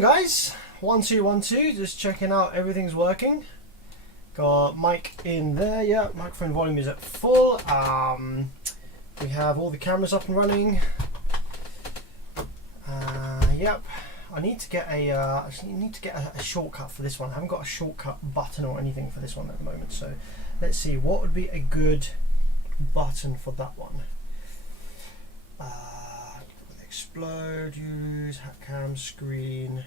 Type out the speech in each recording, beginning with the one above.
going, guys? 1 2 1 2. Just checking out everything's working. Got mic in there. Yeah, microphone volume is at full. We have all the cameras up and running. Yep. I need to get a shortcut for this one. I haven't got a shortcut button or anything for this one at the moment. So let's see what would be a good button for that one. Explode, use, hat cam, screen.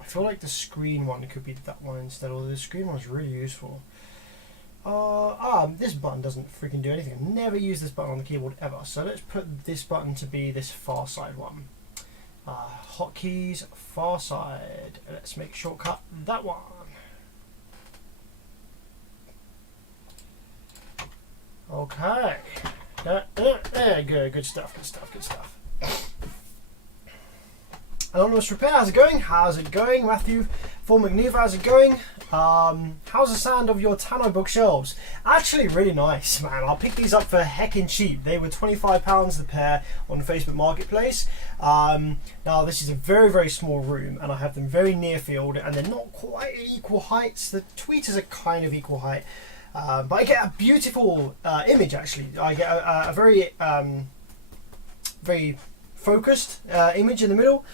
I feel like the screen one could be that one instead, although the screen one's really useful. This button doesn't freaking do anything. I've never used this button on the keyboard ever, so let's put this button to be this far side one. Hotkeys, far side. Let's make shortcut that one. Okay. Good stuff. Anonymous Repair, how's it going? Matthew for McNeeva, how's it going? How's the sound of your Tannoy bookshelves? Actually really nice, man. I'll pick these up for heckin' cheap. They were £25 the pair on the Facebook Marketplace. Now this is a very small room and I have them very near field and they're not quite equal heights. The tweeters are kind of equal height. But I get a beautiful image actually. I get a very focused image in the middle.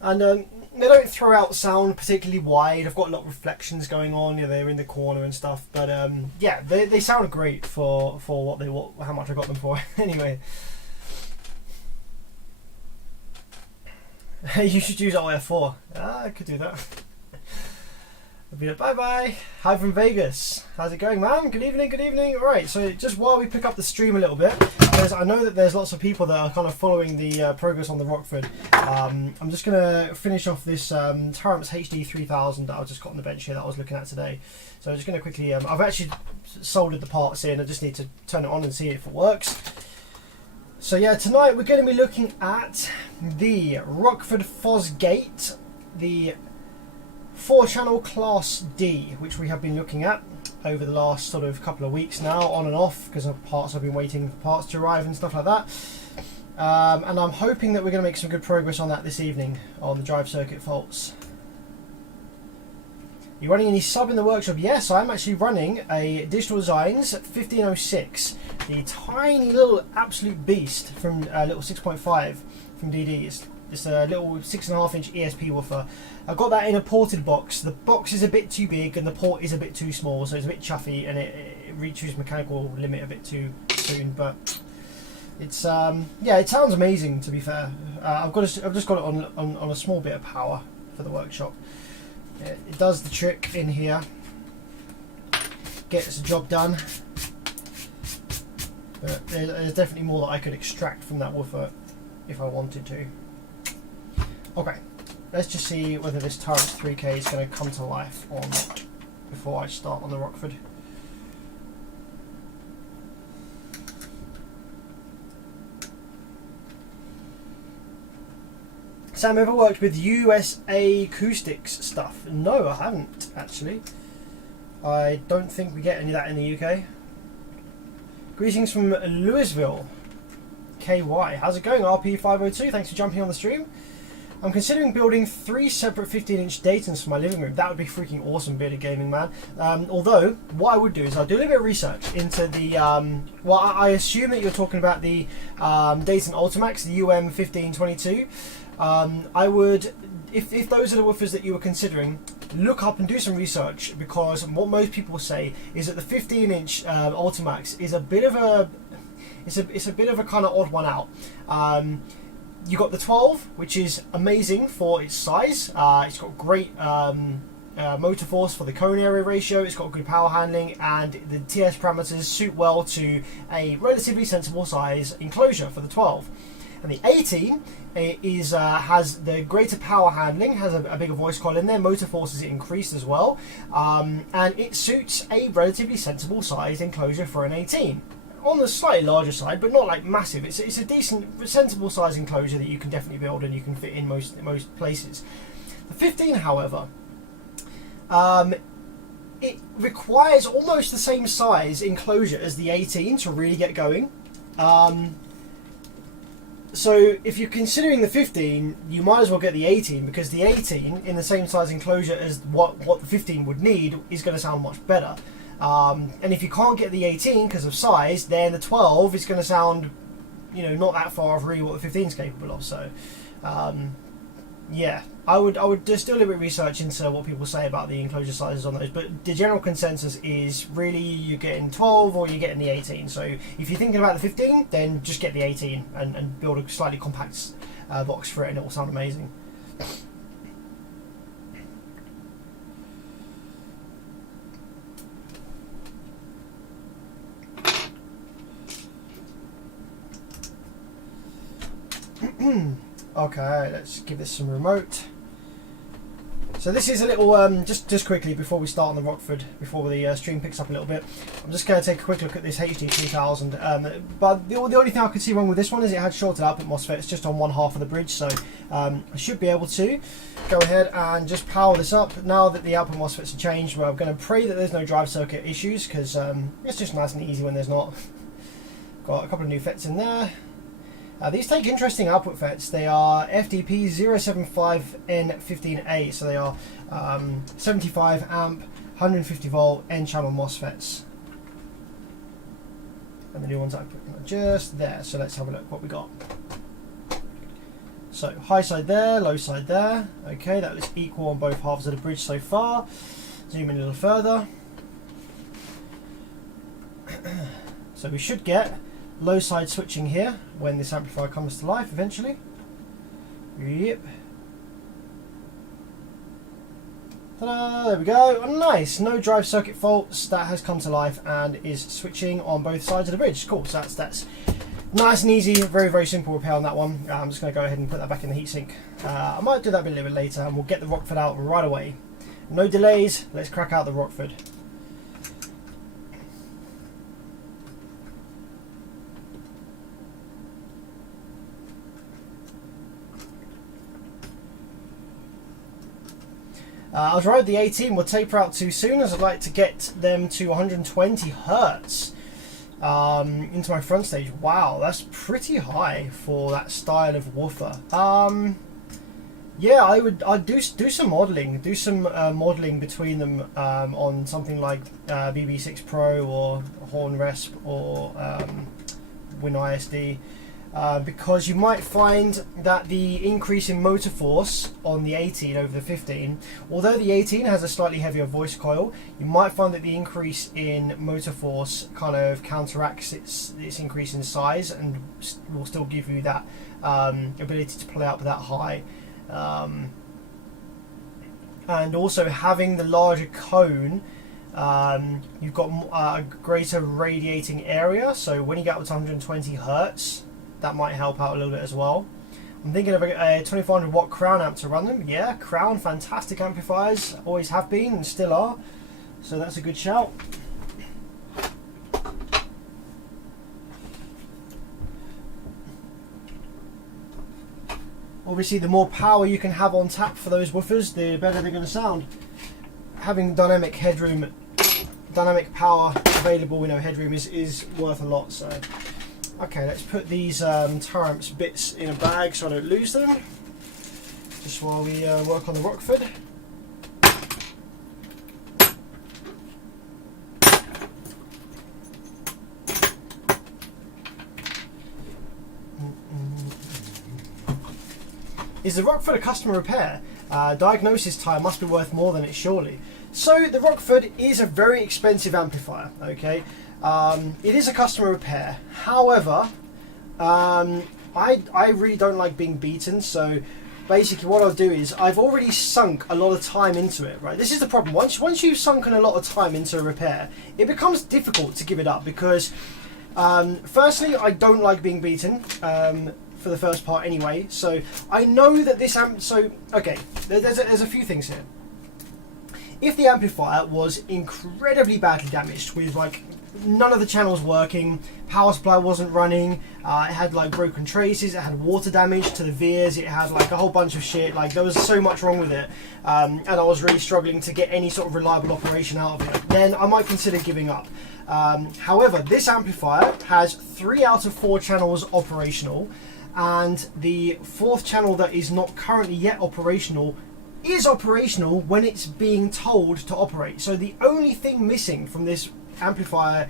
And they don't throw out sound particularly wide. I've got a lot of reflections going on. They're in the corner and stuff. But yeah, they sound great for how much I got them for. Anyway. You should use Alt F4. I could do that. I'll be like, bye bye. Hi from Vegas. How's it going, man? Good evening. Alright, so just while we pick up the stream a little bit, because I know that there's lots of people that are kind of following the progress on the Rockford. I'm just going to finish off this Tarrant's HD 3000 that I just got on the bench here that I was looking at today. So I'm just going to quickly, I've actually soldered the parts in. I just need to turn it on and see if it works. So yeah, tonight we're going to be looking at the Rockford Fosgate, the 4-channel Class D, which we have been looking at over the last sort of couple of weeks now, on and off, because of parts I've been waiting for parts to arrive and stuff like that. And I'm hoping that we're going to make some good progress on that this evening on the drive circuit faults. You running any sub in the workshop? Yes, I'm actually running a Digital Designs 1506, the tiny little absolute beast from little 6.5 from DD. It's a little 6.5-inch ESP woofer. I got that in a ported box. The box is a bit too big and the port is a bit too small, so it's a bit chuffy and it reaches mechanical limit a bit too soon. But it's yeah, it sounds amazing to be fair. I've just got it on a small bit of power for the workshop. It does the trick in here. Gets the job done. But there's definitely more that I could extract from that woofer if I wanted to. Okay, let's just see whether this Tarrant's 3K is going to come to life or not before I start on the Rockford. Sam, ever worked with USA acoustics stuff? No, I haven't actually. I don't think we get any of that in the UK. Greetings from Louisville, KY. How's it going, RP502? Thanks for jumping on the stream. I'm considering building 3 separate 15-inch Daytons for my living room. That would be freaking awesome, bearded gaming man. Although, what I would do is I'll do a little bit of research into the... well, I assume that you're talking about the Dayton Ultimax, the UM1522. I would, if those are the woofers that you were considering, look up and do some research, because what most people say is that the 15-inch Ultimax is a bit of a... It's a bit of a kind of odd one out. You got the 12, which is amazing for its size. It's got great motor force for the cone area ratio. It's got good power handling, and the TS parameters suit well to a relatively sensible size enclosure for the 12. And the 18 is has the greater power handling, has a bigger voice coil in there. Motor force is increased as well, and it suits a relatively sensible size enclosure for an 18. On the slightly larger side, but not like massive. It's a decent, sensible size enclosure that you can definitely build and you can fit in most places. The 15, however, it requires almost the same size enclosure as the 18 to really get going. So if you're considering the 15, you might as well get the 18, because the 18 in the same size enclosure as what the 15 would need is going to sound much better. And if you can't get the 18 because of size, then the 12 is going to sound, you know, not that far off really what the 15 is capable of. So yeah, I would just do a little bit of research into what people say about the enclosure sizes on those, but the general consensus is really you're getting 12 or you're getting the 18. So if you're thinking about the 15, then just get the 18 and build a slightly compact box for it, and it will sound amazing. Okay, let's give this some remote. So this is a little, just quickly before we start on the Rockford, before the stream picks up a little bit, I'm just going to take a quick look at this HD 3000. But the only thing I could see wrong with this one is it had shorted output MOSFETs just on one half of the bridge, so I should be able to go ahead and just power this up. Now that the output MOSFETs are changed, well, I'm going to pray that there's no drive circuit issues, because it's just nice and easy when there's not. Got a couple of new FETs in there. These take interesting output FETs. They are FDP 075N15A, so they are 75 amp, 150 volt N-channel MOSFETs. And the new ones I put just there. So let's have a look what we got. So high side there, low side there. Okay, that looks equal on both halves of the bridge so far. Zoom in a little further. So we should get low side switching here when this amplifier comes to life eventually. Yep. Ta-da, there we go. Oh, nice. No drive circuit faults. That has come to life and is switching on both sides of the bridge. Cool. So that's nice and easy. Very, very simple repair on that one. I'm just going to go ahead and put that back in the heatsink. I might do that a little bit later, and we'll get the Rockford out right away. No delays. Let's crack out the Rockford. I was right, the 18 will taper out too soon, as I'd like to get them to 120 Hertz into my front stage. Wow, that's pretty high for that style of woofer. Yeah, I'd do some modelling, modelling between them on something like BB6 Pro or Horn Resp or WinISD. Because you might find that the increase in motor force on the 18 over the 15, although the 18 has a slightly heavier voice coil, you might find that the increase in motor force kind of counteracts its increase in size and will still give you that ability to play up that high. And also having the larger cone, you've got a greater radiating area, so when you get up to 120 Hertz, that might help out a little bit as well. I'm thinking of a 2400 watt Crown amp to run them. Yeah, Crown, fantastic amplifiers, always have been and still are, so that's a good shout. Obviously, the more power you can have on tap for those woofers, the better they're going to sound. Having dynamic headroom, dynamic power available, you know, headroom is worth a lot. So, okay, let's put these Taramps bits in a bag so I don't lose them. Just while we work on the Rockford. Is the Rockford a customer repair? Diagnosis time must be worth more than it surely. So the Rockford is a very expensive amplifier, okay? It is a customer repair. However, I really don't like being beaten, so basically what I'll do is I've already sunk a lot of time into it, right? This is the problem. Once you've sunken a lot of time into a repair, it becomes difficult to give it up because firstly, I don't like being beaten. For the first part anyway, so I know that this amp, so okay, there's a few things here. If the amplifier was incredibly badly damaged with like none of the channels working, power supply wasn't running, it had like broken traces, it had water damage to the vias, it had like a whole bunch of shit, like there was so much wrong with it, and I was really struggling to get any sort of reliable operation out of it, then I might consider giving up. However, this amplifier has 3 out of 4 channels operational, and the fourth channel that is not currently yet operational is operational when it's being told to operate. So the only thing missing from this amplifier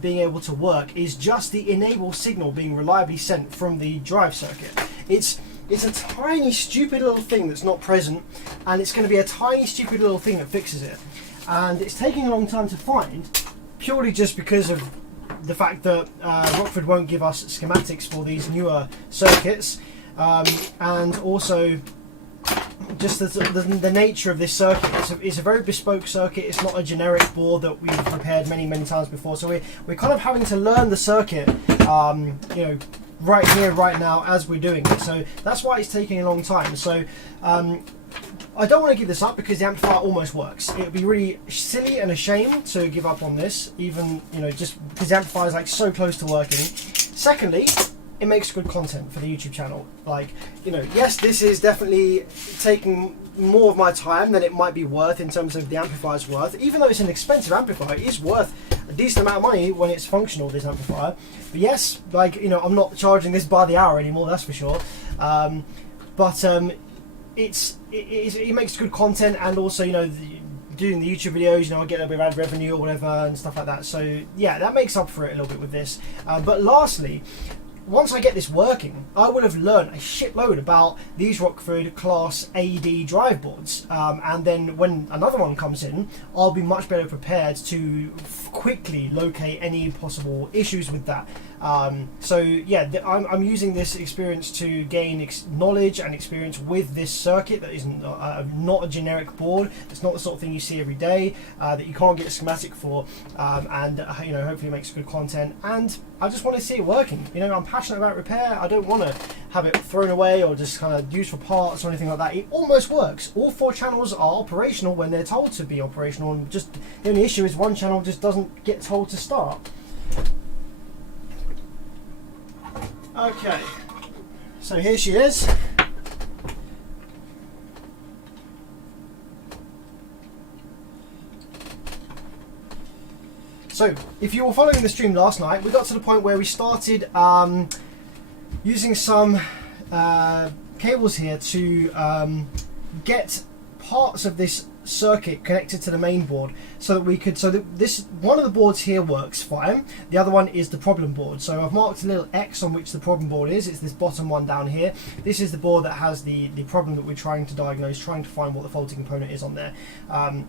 being able to work is just the enable signal being reliably sent from the drive circuit. It's a tiny stupid little thing that's not present, and it's going to be a tiny stupid little thing that fixes it, and it's taking a long time to find, purely just because of the fact that Rockford won't give us schematics for these newer circuits, and also just the nature of this circuit. It's a very bespoke circuit. It's not a generic board that we've prepared many times before, so we're kind of having to learn the circuit you know, right here, right now, as we're doing it. So that's why it's taking a long time. So I don't want to give this up because the amplifier almost works. It would be really silly and a shame to give up on this, even, you know, just because the amplifier is like so close to working. Secondly, it makes good content for the YouTube channel. Like, you know, yes, this is definitely taking more of my time than it might be worth in terms of the amplifier's worth. Even though it's an expensive amplifier, it is worth a decent amount of money when it's functional, this amplifier. But yes, like, you know, I'm not charging this by the hour anymore, that's for sure. It makes good content, and also, you know, doing the YouTube videos, you know, I get a bit of ad revenue or whatever and stuff like that. So yeah, that makes up for it a little bit with this. But lastly, once I get this working, I will have learned a shitload about these Rockford Class D drive boards, and then when another one comes in, I'll be much better prepared to quickly locate any possible issues with that. So yeah, I'm using this experience to gain knowledge and experience with this circuit that is not a generic board. It's not the sort of thing you see every day, that you can't get a schematic for, and you know, hopefully it makes good content. And I just want to see it working. You know, I'm passionate about repair. I don't want to have it thrown away or just kind of used for parts or anything like that. It almost works. All 4 channels are operational when they're told to be operational, and just the only issue is one channel just doesn't get told to start. Okay, so here she is. So, if you were following the stream last night, we got to the point where we started using some cables here to get parts of this circuit connected to the main board, so that we could, this one of the boards here works fine, the other one is the problem board. So I've marked a little X on which the problem board is. It's this bottom one down here. This is the board that has the problem that we're trying to diagnose, trying to find what the faulty component is on there.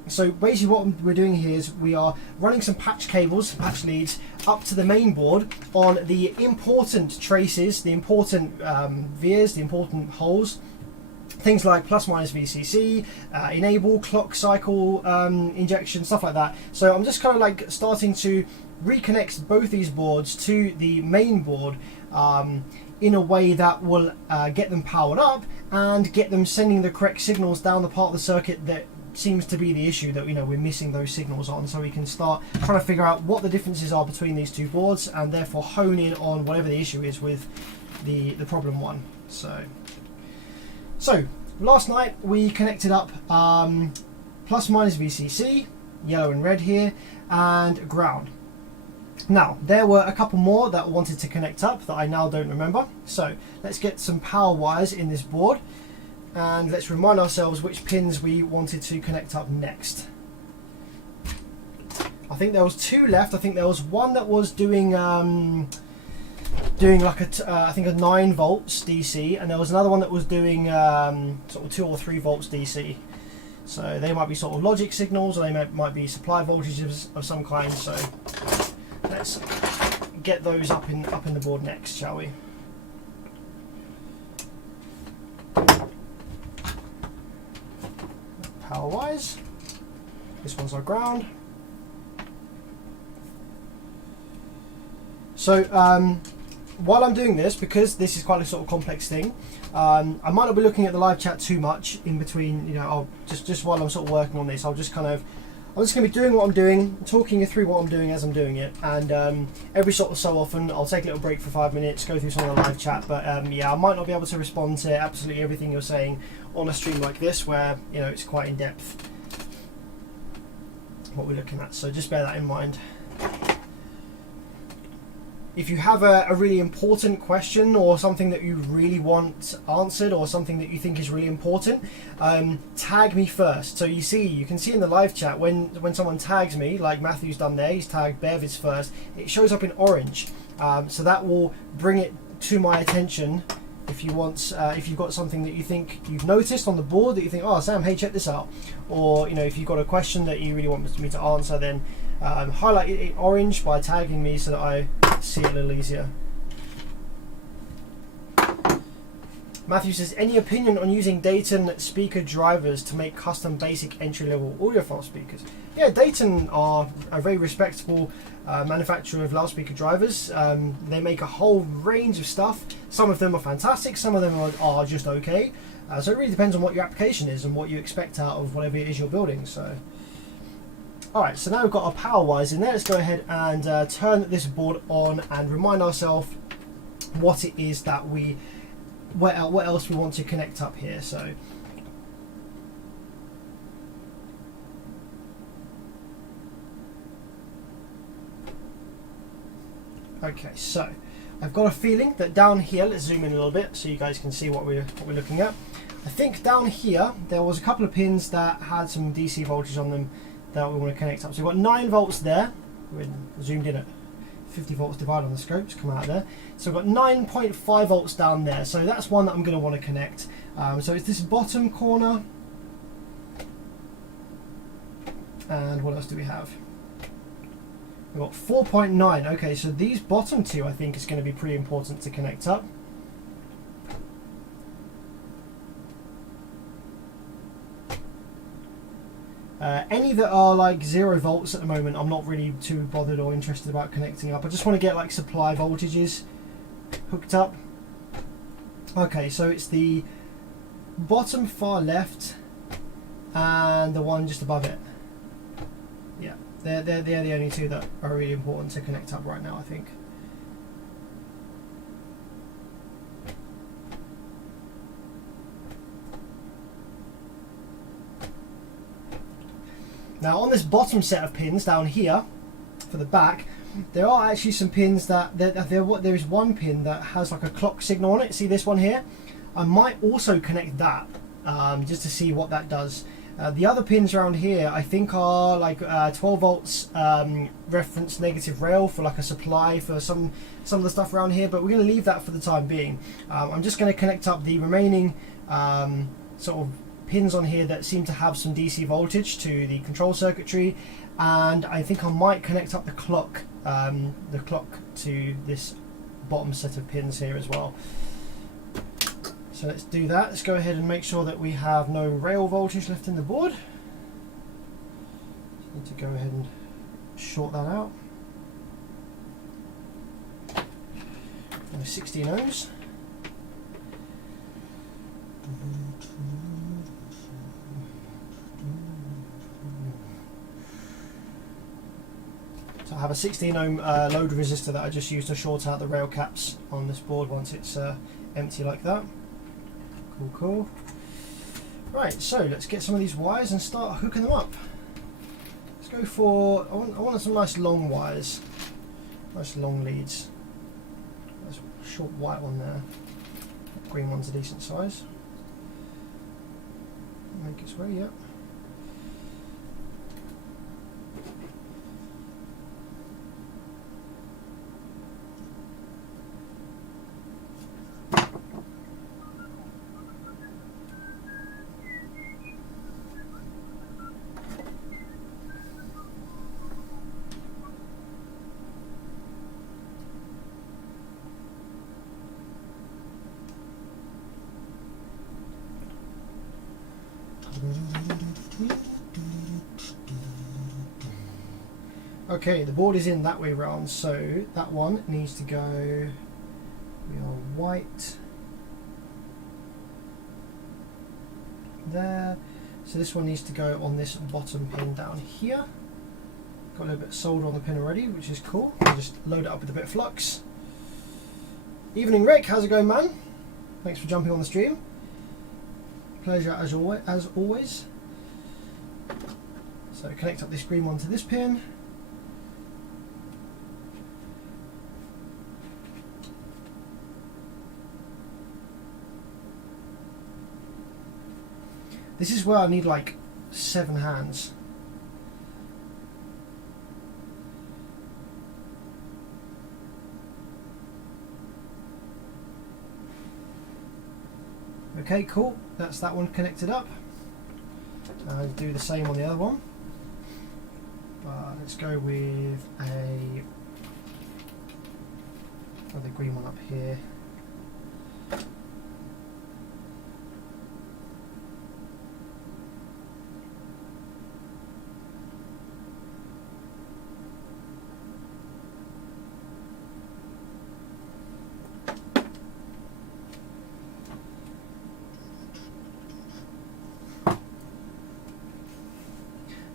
So basically what we're doing here is we are running some patch cables, patch leads, up to the main board on the important traces, the important vias, the important holes. Things like plus minus VCC, enable, clock cycle, injection, stuff like that. So I'm just kind of like starting to reconnect both these boards to the main board in a way that will get them powered up and get them sending the correct signals down the part of the circuit that seems to be the issue, that, you know, we're missing those signals on, so we can start trying to figure out what the differences are between these two boards, and therefore hone in on whatever the issue is with the problem one. So last night we connected up plus minus VCC, yellow and red here, and ground. Now there were a couple more that wanted to connect up that I now don't remember, so let's get some power wires in this board and let's remind ourselves which pins we wanted to connect up next. I think there was 2 left. I think there was one that was doing like I think a 9 volts DC, and there was another one that was doing sort of 2 or 3 volts DC. So they might be sort of logic signals, or they might be supply voltages of some kind. So let's get those up in the board next, shall we? Power wise. This one's our ground. So while I'm doing this, because this is quite a sort of complex thing, I might not be looking at the live chat too much in between. You know, I'll just while I'm sort of working on this, I'm just going to be doing what I'm doing, talking you through what I'm doing as I'm doing it, and every sort of so often I'll take a little break for 5 minutes, go through some of the live chat. But yeah, I might not be able to respond to absolutely everything you're saying on a stream like this, where, you know, it's quite in depth what we're looking at. So just bear that in mind. if you have a really important question or something that you really want answered or something that you think is really important, tag me first. So you can see in the live chat when someone tags me, like Matthew's done there, he's tagged Bev is first, it shows up in orange. So that will bring it to my attention. If you want, if you've got something that you think you've noticed on the board that you think, oh Sam, hey, check this out, or if you've got a question that you really want me to answer, then highlight it in orange by tagging me so that I see it a little easier. Matthew says, any opinion on using Dayton speaker drivers to make custom basic entry-level audiophile speakers? Yeah, Dayton are a very respectable manufacturer of loudspeaker drivers. They make a whole range of stuff. Some of them are fantastic, some of them are just okay. So it really depends on what your application is and what you expect out of whatever it is you're building. So, alright, so now we've got our power wires in there. Let's go ahead and turn this board on and remind ourselves what it is that what else we want to connect up here. So okay, so I've got a feeling that down here, let's zoom in a little bit so you guys can see what we're looking at. I think down here there was a couple of pins that had some DC voltage on them that we want to connect up. So we've got 9 volts there. We're zoomed in at 50 volts divided on the scopes, come out there. So we've got 9.5 volts down there. So that's one that I'm going to want to connect. So it's this bottom corner. And what else do we have? We've got 4.9. Okay, so these bottom two I think is going to be pretty important to connect up. Any that are like 0 volts at the moment, I'm not really too bothered or interested about connecting up. I just want to get like supply voltages hooked up. Okay, so it's the bottom far left and the one just above it. Yeah, they're the only two that are really important to connect up right now, I think. Now on this bottom set of pins down here for the back, there are actually some pins that there is one pin that has like a clock signal on it. See this one here? I might also connect that just to see what that does. The other pins around here I think are like 12 volts reference negative rail for like a supply for some of the stuff around here, but we're going to leave that for the time being. I'm just going to connect up the remaining sort of pins on here that seem to have some DC voltage to the control circuitry, and I think I might connect up the clock to this bottom set of pins here as well. So let's do that. Let's go ahead and make sure that we have no rail voltage left in the board. Just need to go ahead and short that out. 16 ohms. So I have a 16 ohm load resistor that I just used to short out the rail caps on this board once it's empty like that. Cool. Right, so let's get some of these wires and start hooking them up. Let's go for, I want some nice long wires, nice long leads. There's a short white one there, green one's a decent size. Make its way, yep. Okay, the board is in that way round, so that one needs to go, we are white there, so this one needs to go on this bottom pin down here. Got a little bit of solder on the pin already, which is cool. I'll just load it up with a bit of flux. Evening Rick, how's it going, man? Thanks for jumping on the stream. Pleasure as always. So connect up this green one to this pin. This is where I need like 7 hands. Okay, cool. That's that one connected up. I'll do the same on the other one. Let's go with the green one up here.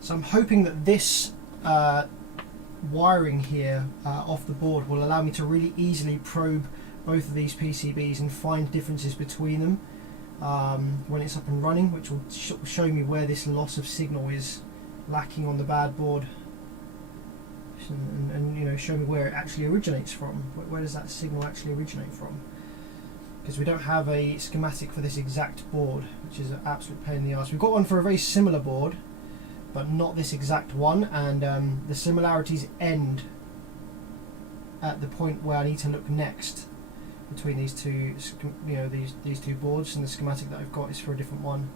So I'm hoping that this wiring here off the board will allow me to really easily probe both of these PCBs and find differences between them when it's up and running, which will show me where this loss of signal is lacking on the bad board, and you know, show me where it actually originates from. Where does that signal actually originate from? Because we don't have a schematic for this exact board, which is an absolute pain in the arse. We've got one for a very similar board, but not this exact one, and the similarities end at the point where I need to look next between these two, you know, these two boards, and the schematic that I've got is for a different one.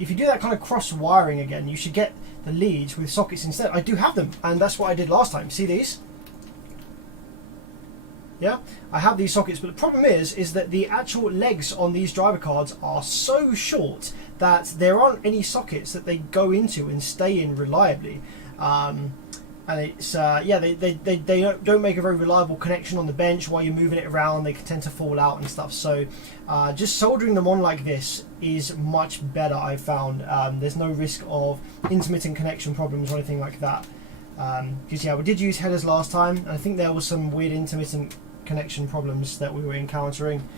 If you do that kind of cross wiring again, you should get the leads with sockets instead. I do have them, and that's what I did last time. See these? Yeah, I have these sockets, but the problem is that the actual legs on these driver cards are so short that there aren't any sockets that they go into and stay in reliably. And it's yeah, they don't make a very reliable connection on the bench while you're moving it around. They can tend to fall out and stuff. So just soldering them on like this is much better, I've found. There's no risk of intermittent connection problems or anything like that. Because yeah, we did use headers last time, and I think there was some weird intermittent connection problems that we were encountering.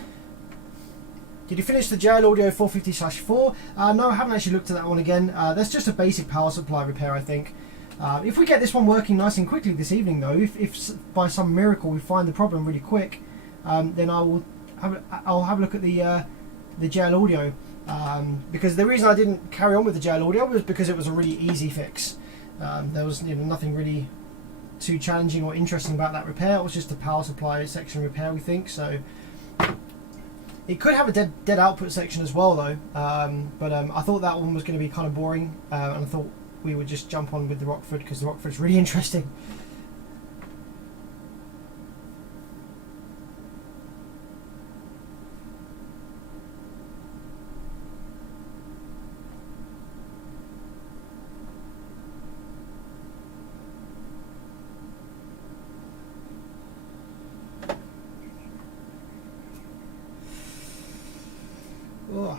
Did you finish the JL Audio 450/4? No, I haven't actually looked at that one again. That's just a basic power supply repair, I think. If we get this one working nice and quickly this evening, though, if by some miracle we find the problem really quick, then I'll have a look at the JL Audio. Because the reason I didn't carry on with the JL Audio was because it was a really easy fix. There was, you know, nothing really too challenging or interesting about that repair. It was just a power supply section repair, we think. So it could have a dead output section as well, though. But I thought that one was going to be kind of boring, and I thought we would just jump on with the Rockford because the Rockford's really interesting. Ugh.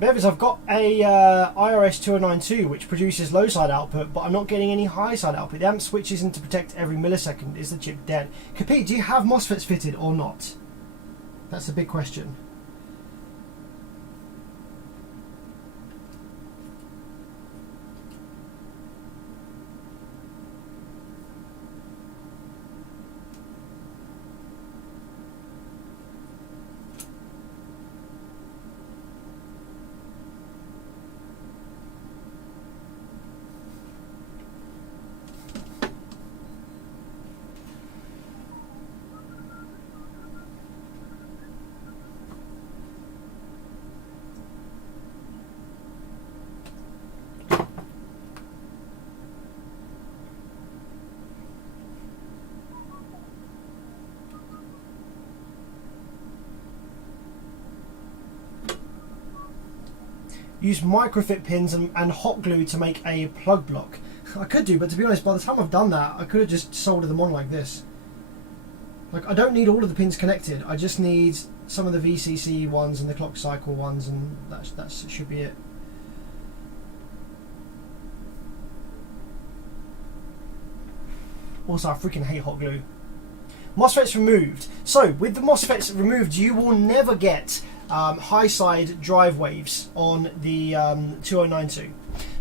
Bevis, I've got a IRS 2092 which produces low side output, but I'm not getting any high side output. The amp switches in to protect every millisecond. Is the chip dead? Kapit, do you have MOSFETs fitted or not? That's a big question. Use microfit pins and hot glue to make a plug block. I could do, but to be honest, by the time I've done that, I could have just soldered them on like this. Like, I don't need all of the pins connected. I just need some of the VCC ones and the clock cycle ones, and that should be it. Also, I freaking hate hot glue. MOSFETs removed. So with the MOSFETs removed, you will never get high side drive waves on the 2092.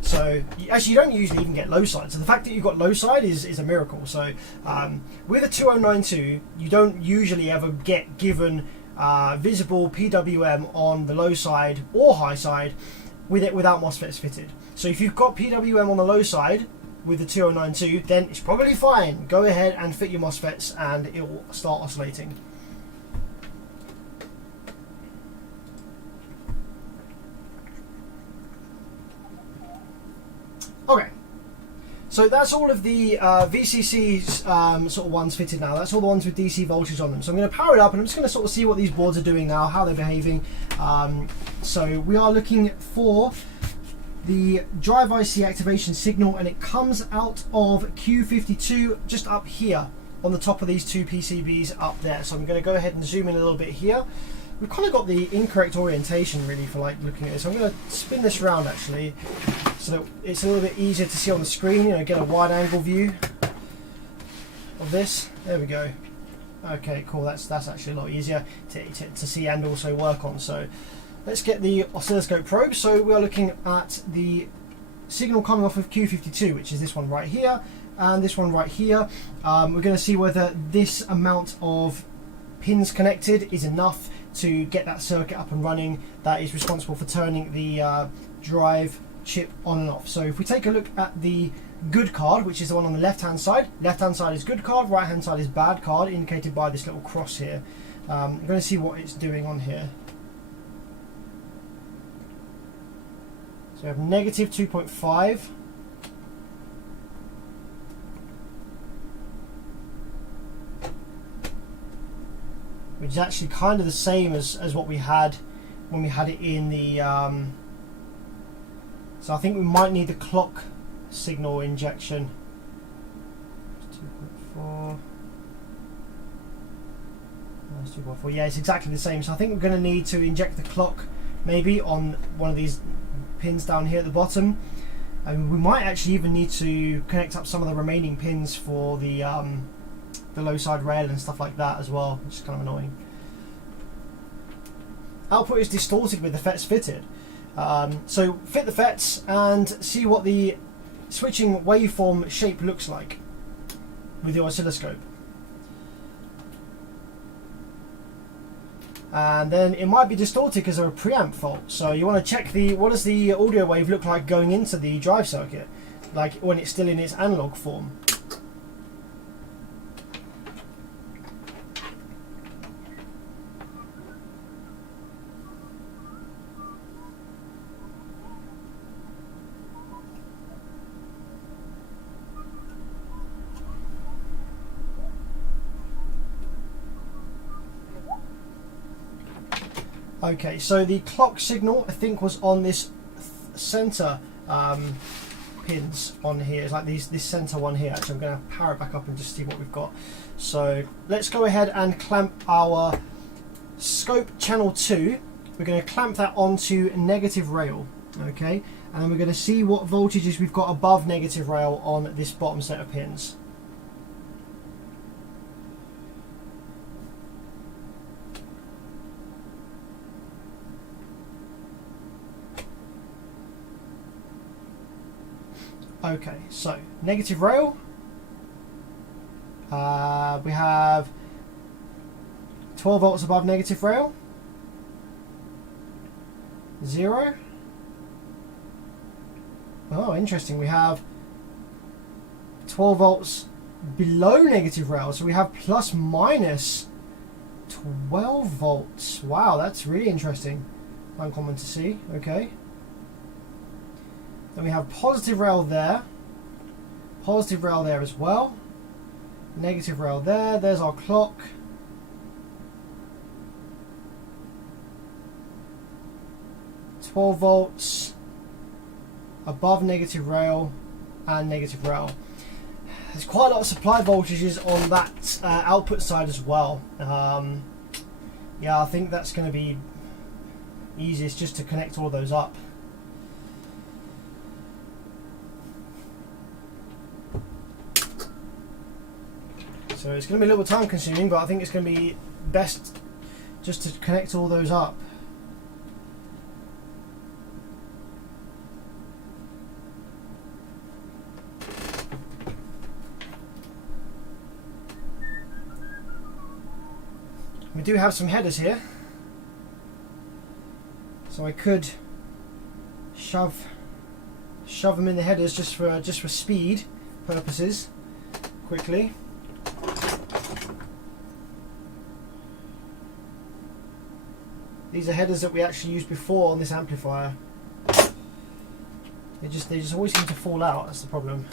So actually, you don't usually even get low side. So the fact that you've got low side is a miracle. So with a 2092, you don't usually ever get given visible PWM on the low side or high side without MOSFETs fitted. So if you've got PWM on the low side with the 2092, then it's probably fine. Go ahead and fit your MOSFETs and it will start oscillating. Okay, so that's all of the VCC's sort of ones fitted now. That's all the ones with DC voltage on them. So I'm going to power it up and I'm just going to sort of see what these boards are doing now, how they're behaving. So we are looking for the drive IC activation signal, and it comes out of Q52 just up here on the top of these two PCBs up there. So I'm going to go ahead and zoom in a little bit here. We've kind of got the incorrect orientation really for like looking at this. I'm going to spin this around actually so that it's a little bit easier to see on the screen, you know, get a wide angle view of this. There we go. Okay, cool, that's actually a lot easier to see and also work on. So let's get the oscilloscope probe. So we are looking at the signal coming off of Q52, which is this one right here and this one right here. We're going to see whether this amount of pins connected is enough to get that circuit up and running that is responsible for turning the drive chip on and off. So if we take a look at the good card, which is the one on the left hand side is good card, right hand side is bad card, indicated by this little cross here. I'm going to see what it's doing on here. So we have negative 2.5. Which is actually kind of the same as what we had when we had it in the so I think we might need the clock signal injection. 2.4. That's 2.4. Yeah, it's exactly the same. So I think we're going to need to inject the clock maybe on one of these pins down here at the bottom, and we might actually even need to connect up some of the remaining pins for the low side rail and stuff like that as well, which is kind of annoying. Output is distorted with the FETs fitted. So fit the FETs and see what the switching waveform shape looks like with your oscilloscope. And then it might be distorted because of a preamp fault. So you want to check what does the audio wave look like going into the drive circuit, like when it's still in its analog form. Okay, so the clock signal I think was on this center pins on here. It's like this center one here. Actually, I'm going to power it back up and just see what we've got. So let's go ahead and clamp our scope channel 2. We're going to clamp that onto negative rail. Okay, and then we're going to see what voltages we've got above negative rail on this bottom set of pins. Okay, so negative rail, we have 12 volts above negative rail, 0. Oh, interesting, we have 12 volts below negative rail, so we have plus minus 12 volts. Wow, that's really interesting, uncommon to see. Okay. Then we have positive rail there as well, negative rail there, there's our clock, .12 volts above negative rail and negative rail. There's quite a lot of supply voltages on that output side as well. Yeah, I think that's going to be easiest just to connect all of those up. So it's going to be a little time consuming, but I think it's going to be best just to connect all those up. We do have some headers here, so I could shove them in the headers just for speed purposes quickly. These are headers that we actually used before on this amplifier. They just always seem to fall out. That's the problem.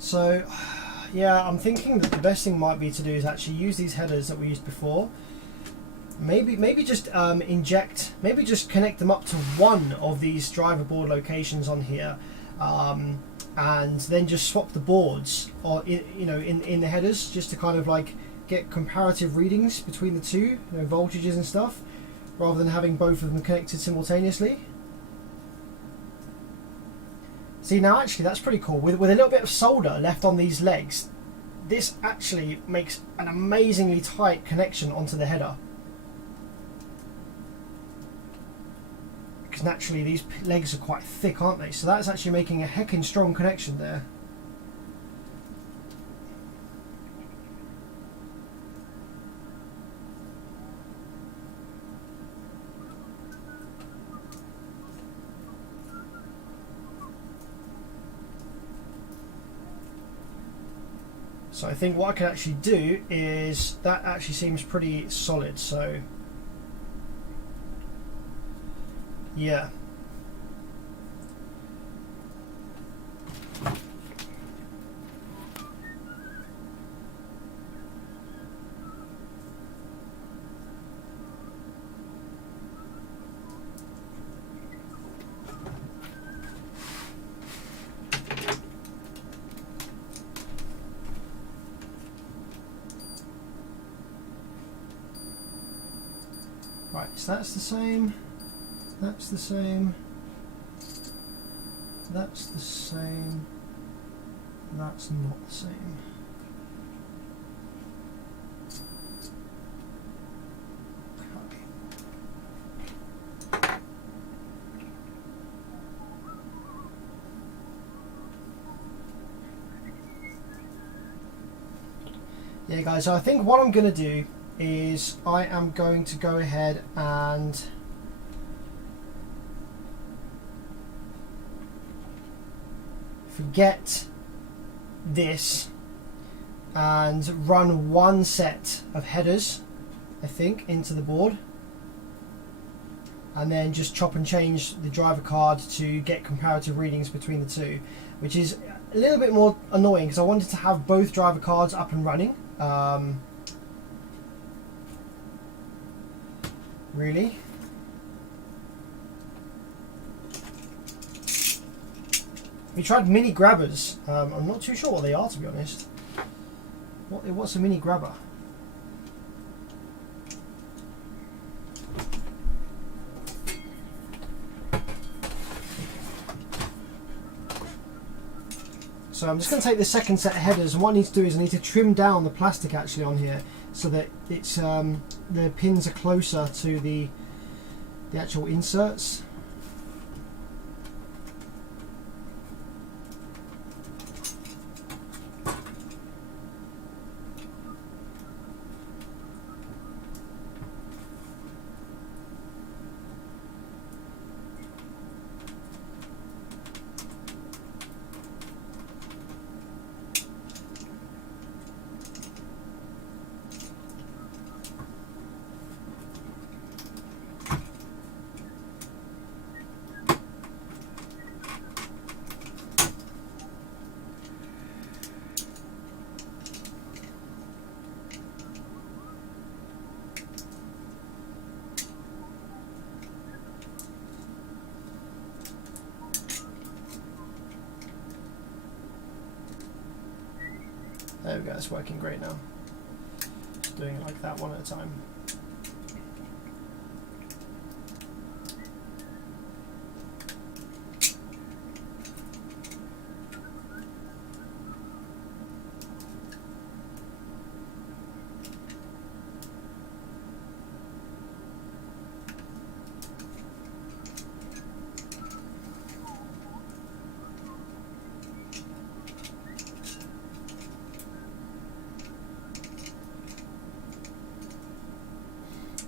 So yeah, I'm thinking that the best thing might be to do is actually use these headers that we used before. Maybe just maybe just connect them up to one of these driver board locations on here, and then just swap the boards, or in the headers, just to kind of like get comparative readings between the two, voltages and stuff, rather than having both of them connected simultaneously. See, now actually that's pretty cool. With a little bit of solder left on these legs, this actually makes an amazingly tight connection onto the header. Because naturally these legs are quite thick, aren't they? So that's actually making a heckin' strong connection there. So I think what I can actually do is, that actually seems pretty solid, so yeah. Right, so that's the same, that's the same, that's the same, that's not the same. Yeah guys, so I think what I'm going to do is I am going to go ahead and forget this and run one set of headers, I think, into the board, and then just chop and change the driver card to get comparative readings between the two, which is a little bit more annoying because I wanted to have both driver cards up and running. Really? We tried mini grabbers. I'm not too sure what they are, to be honest. What's a mini grabber? So I'm just going to take the second set of headers, and what I need to do is I need to trim down the plastic actually on here so that it's the pins are closer to the actual inserts. There we go, it's working great now. Just doing it like that one at a time.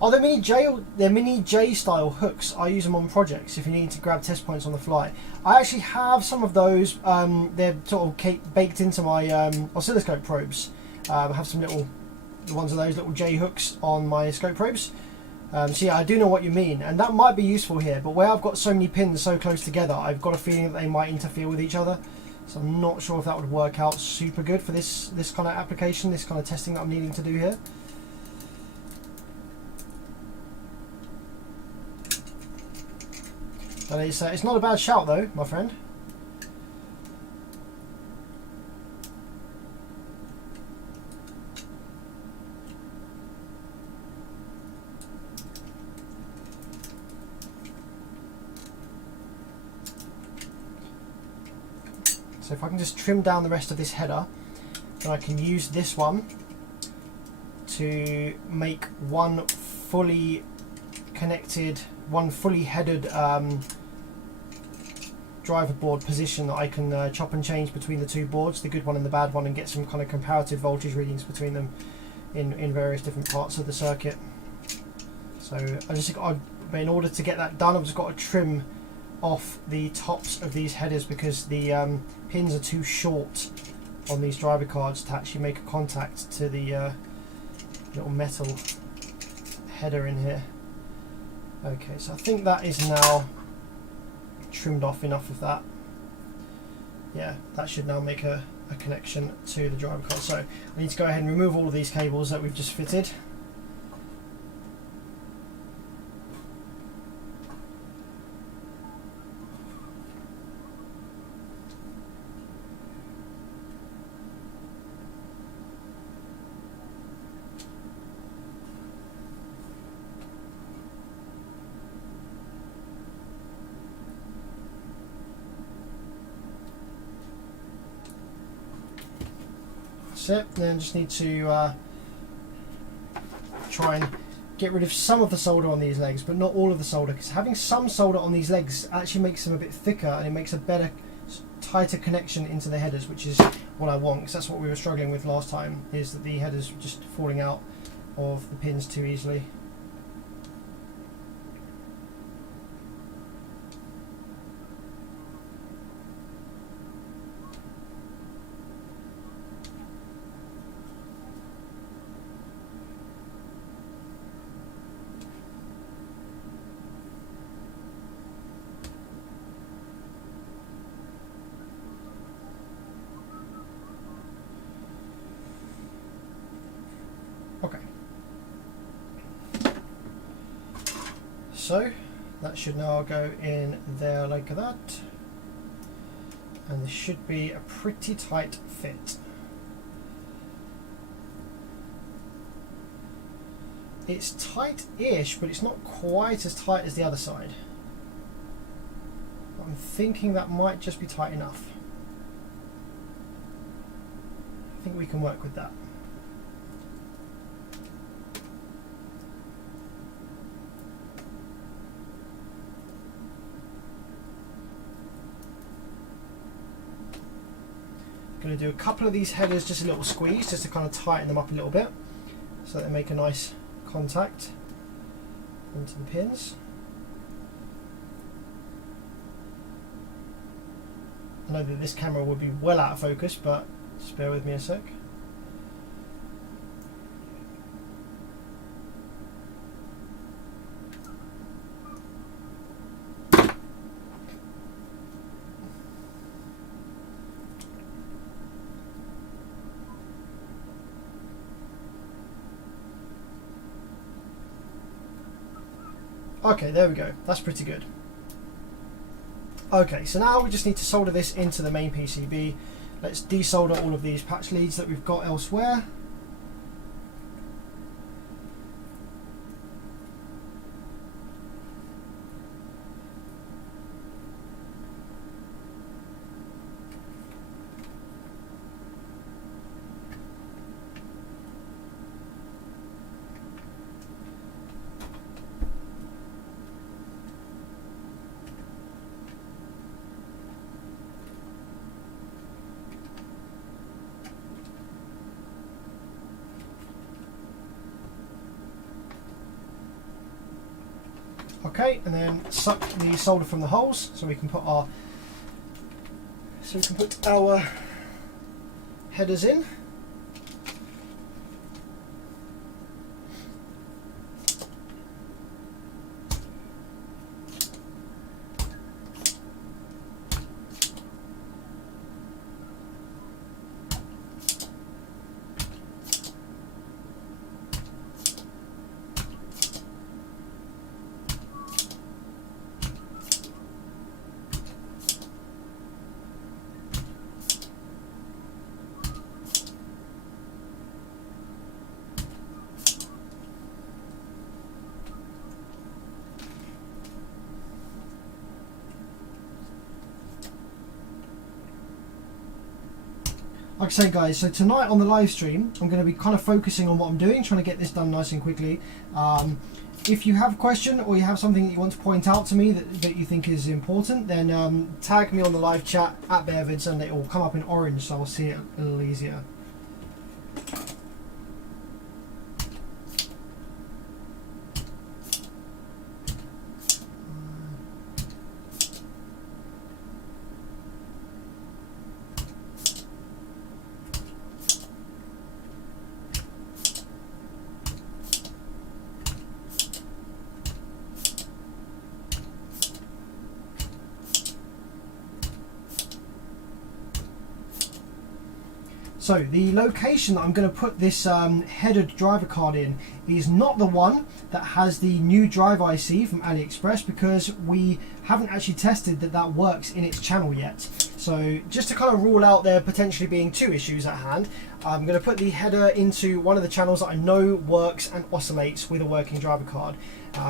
Oh, they're mini J style hooks. I use them on projects if you need to grab test points on the fly. I actually have some of those. They're sort of baked into my oscilloscope probes. I have some little ones of those little J hooks on my scope probes. So yeah, I do know what you mean, and that might be useful here. But where I've got so many pins so close together, I've got a feeling that they might interfere with each other. So I'm not sure if that would work out super good for this kind of application, this kind of testing that I'm needing to do here. But it's not a bad shout though, my friend. So if I can just trim down the rest of this header, then I can use this one to make one fully connected, one fully headed driver board position that I can chop and change between the two boards, the good one and the bad one, and get some kind of comparative voltage readings between them in various different parts of the circuit. So in order to get that done, I've just got to trim off the tops of these headers because the pins are too short on these driver cards to actually make a contact to the little metal header in here. Okay, so I think that is now trimmed off enough of that. Yeah, that should now make a connection to the driver card. So I need to go ahead and remove all of these cables that we've just fitted. Then just need to try and get rid of some of the solder on these legs, but not all of the solder, because having some solder on these legs actually makes them a bit thicker and it makes a better, tighter connection into the headers, which is what I want, because that's what we were struggling with last time, is that the headers were just falling out of the pins too easily. Okay, so that should now go in there like that, and this should be a pretty tight fit. It's tight-ish, but it's not quite as tight as the other side. I'm thinking that might just be tight enough. I think we can work with that. Going to do a couple of these headers, just a little squeeze, just to kind of tighten them up a little bit, so that they make a nice contact into the pins. I know that this camera would be well out of focus, but just bear with me a sec. Okay, there we go. That's pretty good. Okay, so now we just need to solder this into the main PCB. Let's desolder all of these patch leads that we've got elsewhere. Okay, and then suck the solder from the holes so we can put our headers in. Like I say, guys, so tonight on the live stream I'm going to be kind of focusing on what I'm doing, trying to get this done nice and quickly. If you have a question or you have something that you want to point out to me that you think is important, then tag me on the live chat at Bearvids and it will come up in orange, so I'll see it a little easier. So the location that I'm going to put this headed driver card in is not the one that has the new drive IC from AliExpress, because we haven't actually tested that that works in its channel yet. So just to kind of rule out there potentially being two issues at hand, I'm going to put the header into one of the channels that I know works and oscillates with a working driver card.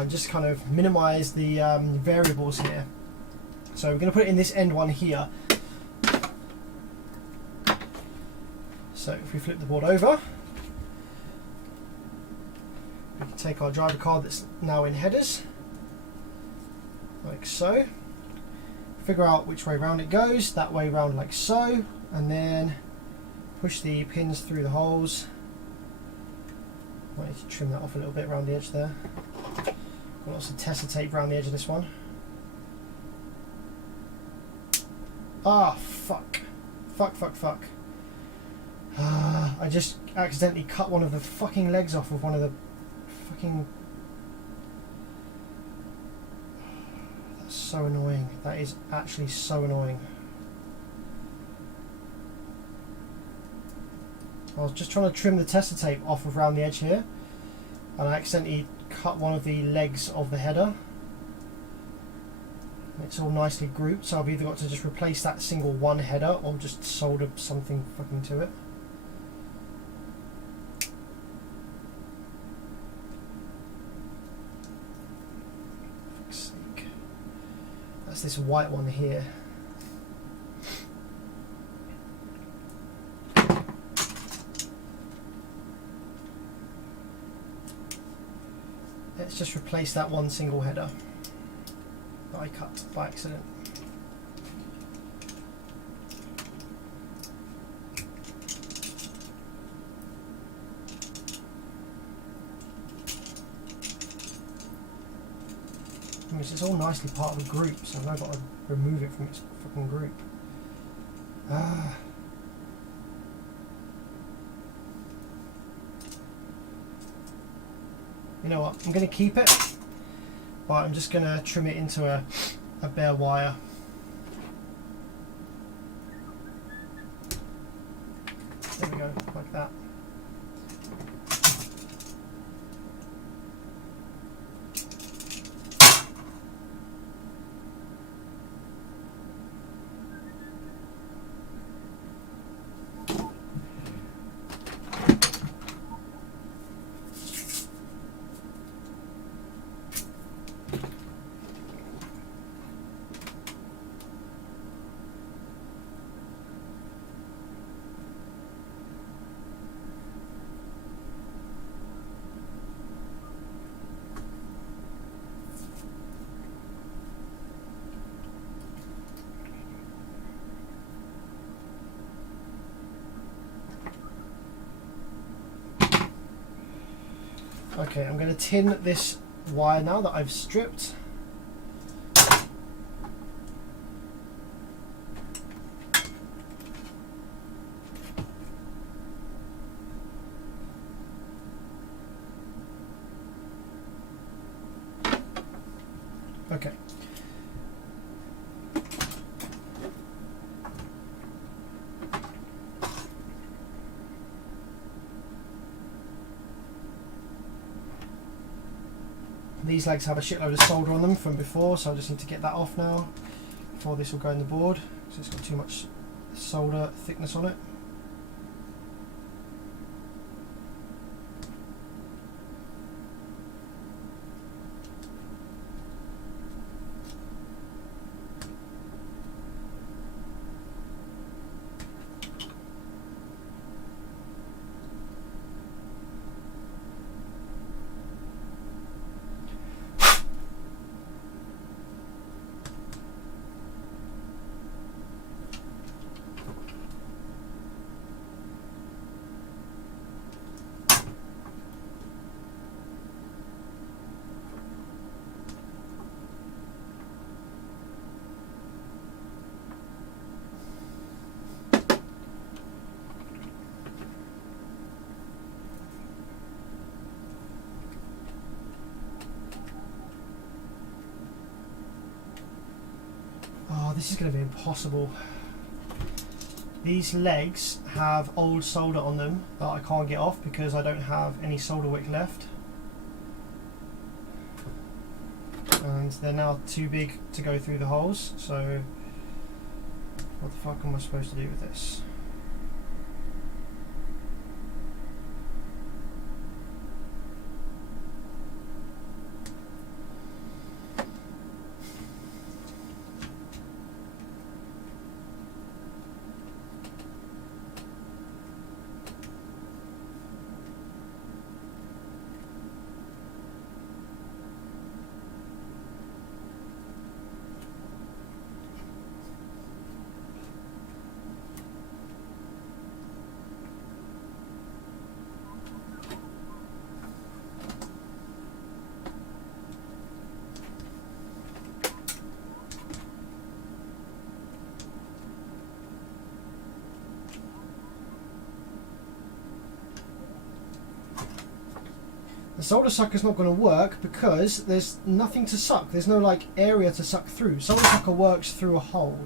Just to kind of minimize the variables here. So we're going to put it in this end one here. So if we flip the board over, we can take our driver card that's now in headers, like so. Figure out which way round it goes, that way round like so, and then push the pins through the holes. Might need to trim that off a little bit around the edge there. Got lots of tester tape around the edge of this one. Ah, fuck. Fuck. I just accidentally cut one of the fucking legs off of one of the fucking... That's so annoying. That is actually so annoying. I was just trying to trim the tester tape off of around the edge here, and I accidentally cut one of the legs of the header. It's all nicely grouped, so I've either got to just replace that single one header or just solder something fucking to it. That's this white one here. let's just replace that one single header that I cut by accident. It's all nicely part of a group, so I've now got to remove it from its fucking group. You know what, I'm going to keep it, but I'm just going to trim it into a bare wire. There we go, like that. Okay, I'm going to tin this wire now that I've stripped. Okay. These legs have a shitload of solder on them from before, so I just need to get that off now before this will go in the board, because it's got too much solder thickness on it. Oh, this is going to be impossible. These legs have old solder on them that I can't get off because I don't have any solder wick left. And they're now too big to go through the holes, so what the fuck am I supposed to do with this? The solder sucker's not going to work because there's nothing to suck. There's no like area to suck through. Solder sucker works through a hole,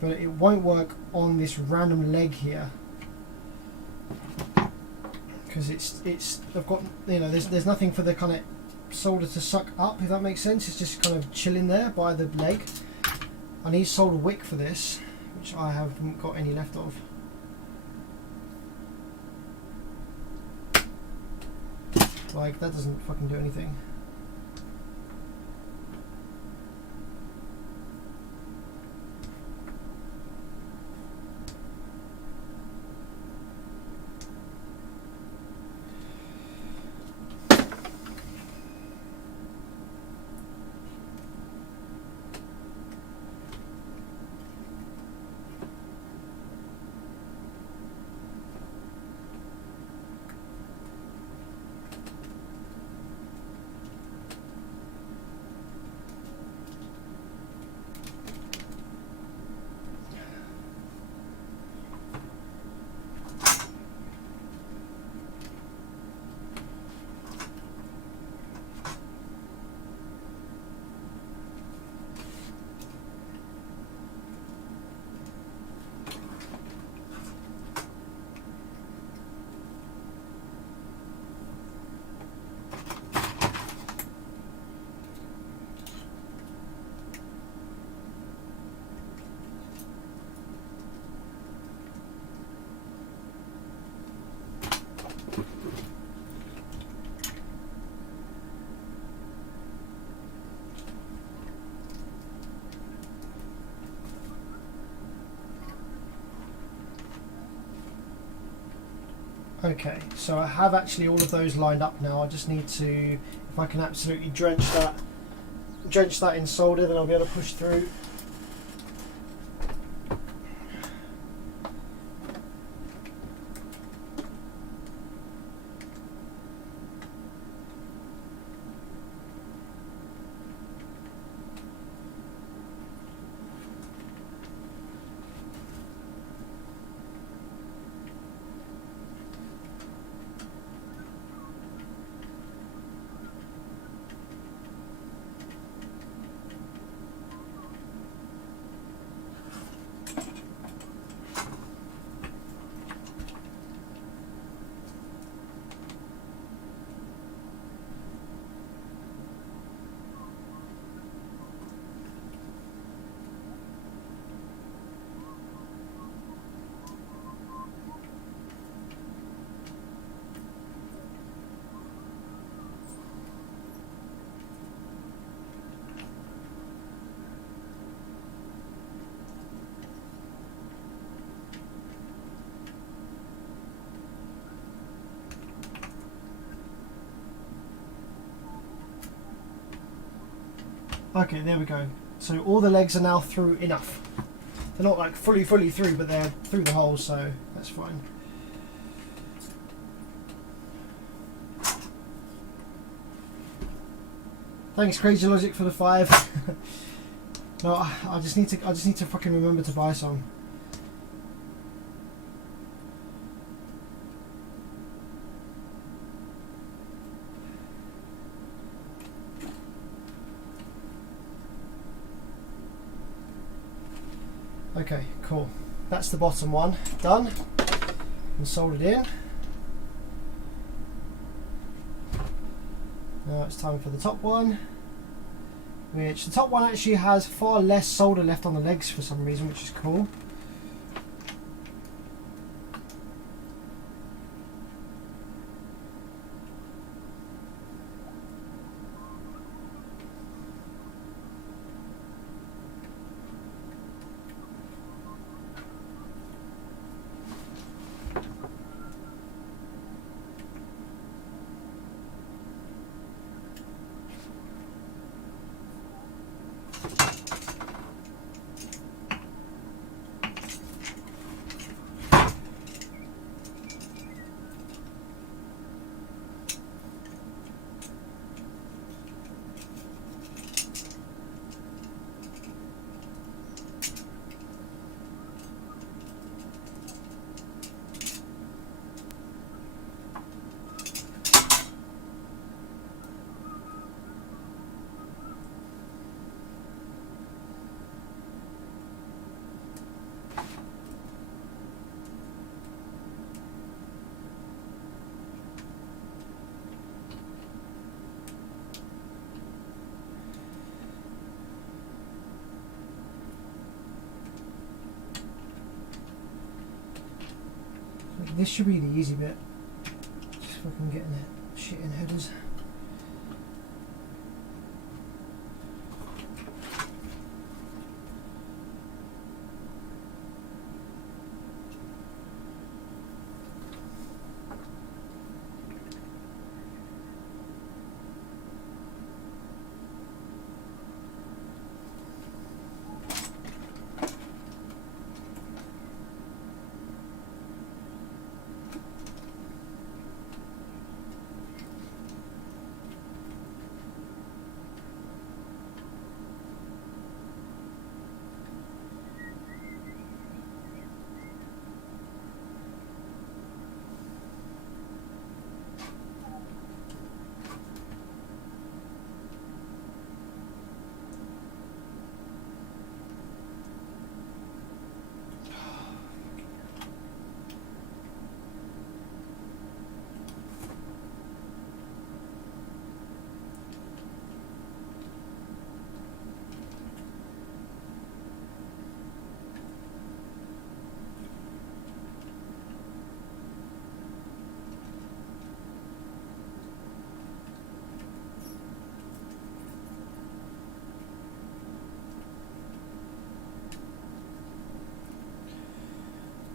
but it won't work on this random leg here because it's I've got, you know, there's nothing for the kind of solder to suck up, if that makes sense. It's just kind of chilling there by the leg. I need solder wick for this, which I haven't got any left of. Like, that doesn't fucking do anything. Okay, so I have actually all of those lined up now. I just need to, if I can absolutely drench that in solder, then I'll be able to push through. Okay, there we go. So all the legs are now through enough. They're not like fully through, but they're through the hole, so that's fine. Thanks, Crazy Logic, for the 5. No, I just need to fucking remember to buy some. Okay, cool. That's the bottom one done and soldered in. Now it's time for the top one, which the top one actually has far less solder left on the legs for some reason, which is cool. This should be the easy bit. Just fucking getting it shit in headers.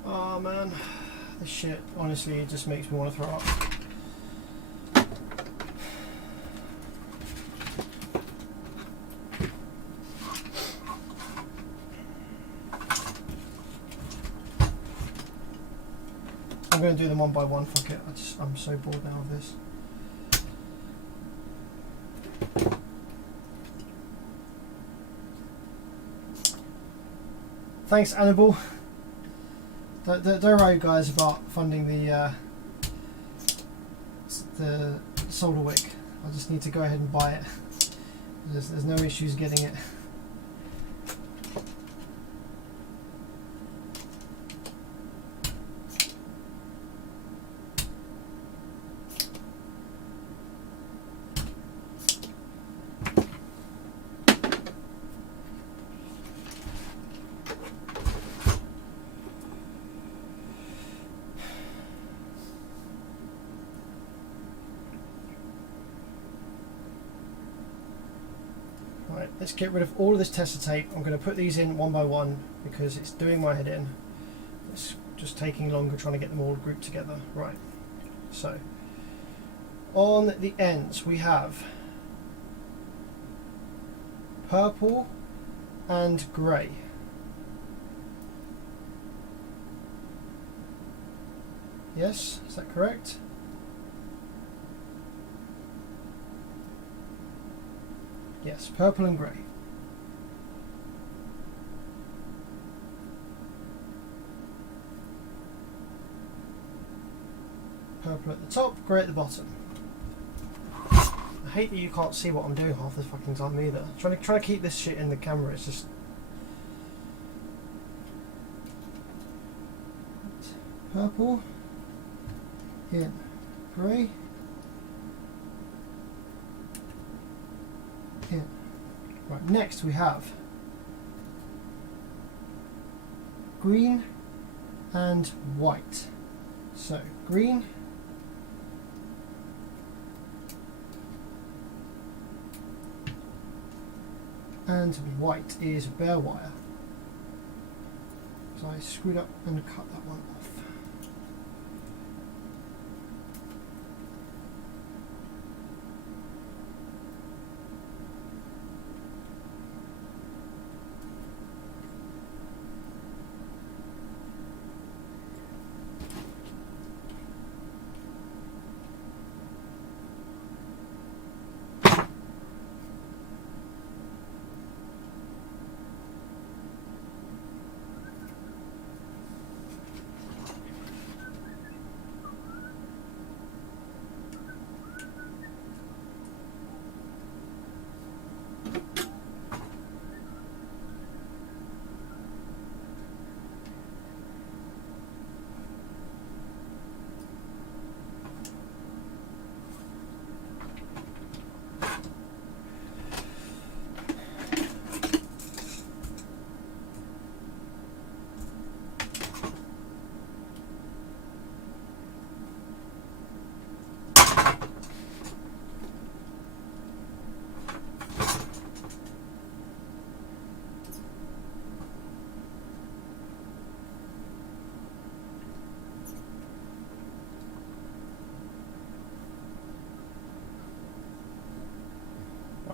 Oh man. This shit, honestly, it just makes me want to throw up. I'm going to do them one by one, fuck it. I'm so bored now of this. Thanks, Annabelle. Don't worry, guys, about funding the solder wick. I just need to go ahead and buy it. There's no issues getting it. Let's get rid of all of this tester tape. I'm going to put these in one by one because it's doing my head in. It's just taking longer trying to get them all grouped together. Right, so on the ends we have purple and grey. Yes, is that correct? Yes, purple and grey. Purple at the top, grey at the bottom. I hate that you can't see what I'm doing half the fucking time either. Trying to keep this shit in the camera, it's just... Purple, in grey, in. Right, next we have green and white. So green and white is bare wire. So I screwed up and cut that one off.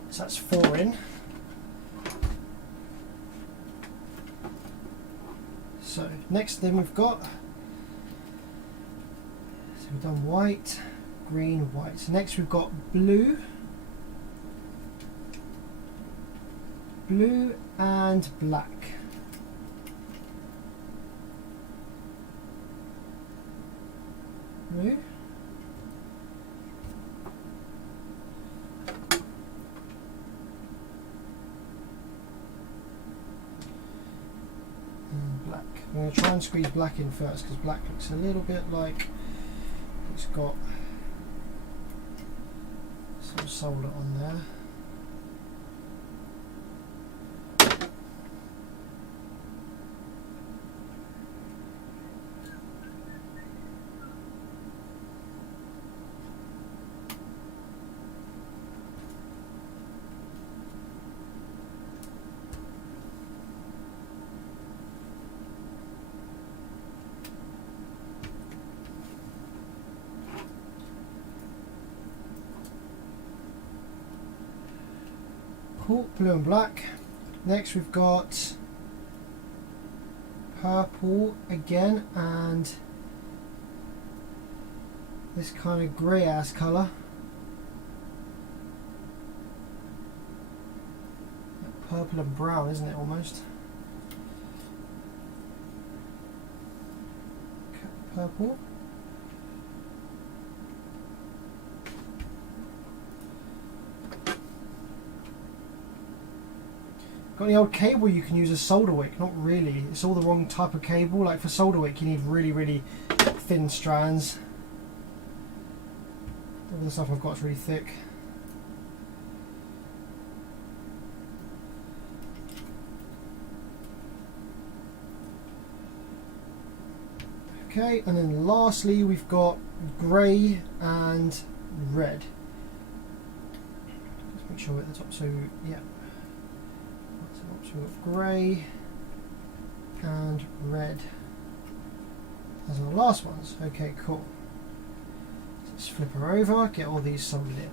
So that's 4 in. So next then we've got, so we've done white, green, white. So next we've got blue, blue and black. Blue. I'm going to try and squeeze black in first because black looks a little bit like it's got some solder on there. Cool, blue and black. Next we've got purple again, and this kind of grey ass colour. Purple and brown, isn't it, almost? Purple. Got any old cable you can use as solder wick? Not really. It's all the wrong type of cable. Like for solder wick you need really, really thin strands. All the stuff I've got is really thick. Okay, and then lastly we've got grey and red. Let's make sure we're at the top. So yeah. So we've got grey and red as our last ones. Okay, cool. Let's flip her over, get all these soldered in.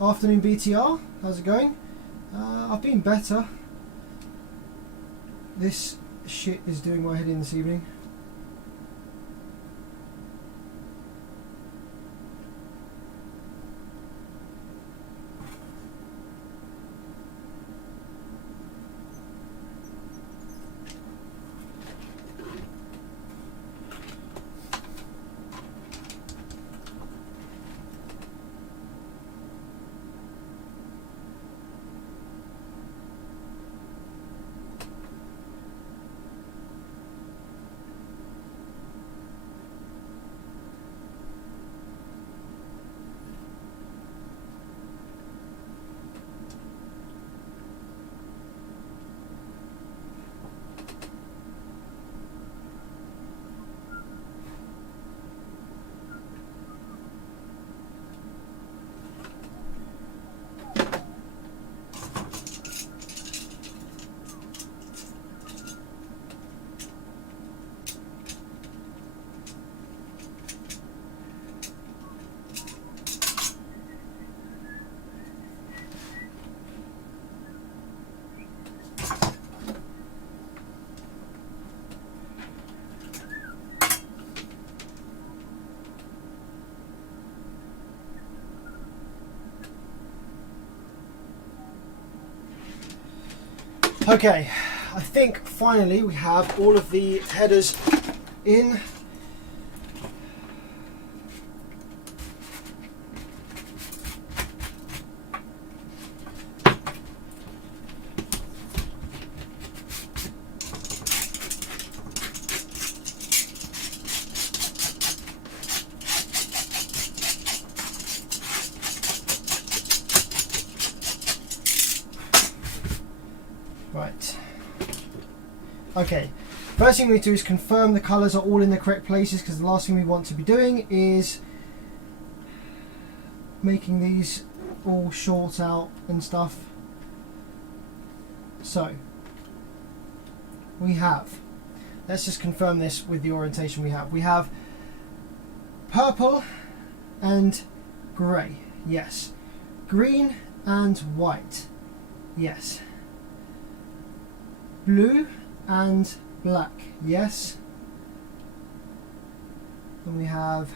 Afternoon BTR, how's it going? I've been better. This shit is doing my head in this evening. Okay, I think finally we have all of the headers in. Right. Okay. First thing we need to do is confirm the colours are all in the correct places, because the last thing we want to be doing is making these all short out and stuff. So we have, let's just confirm this with the orientation we have. We have purple and grey, yes. Green and white, yes. Blue and black, yes. And we have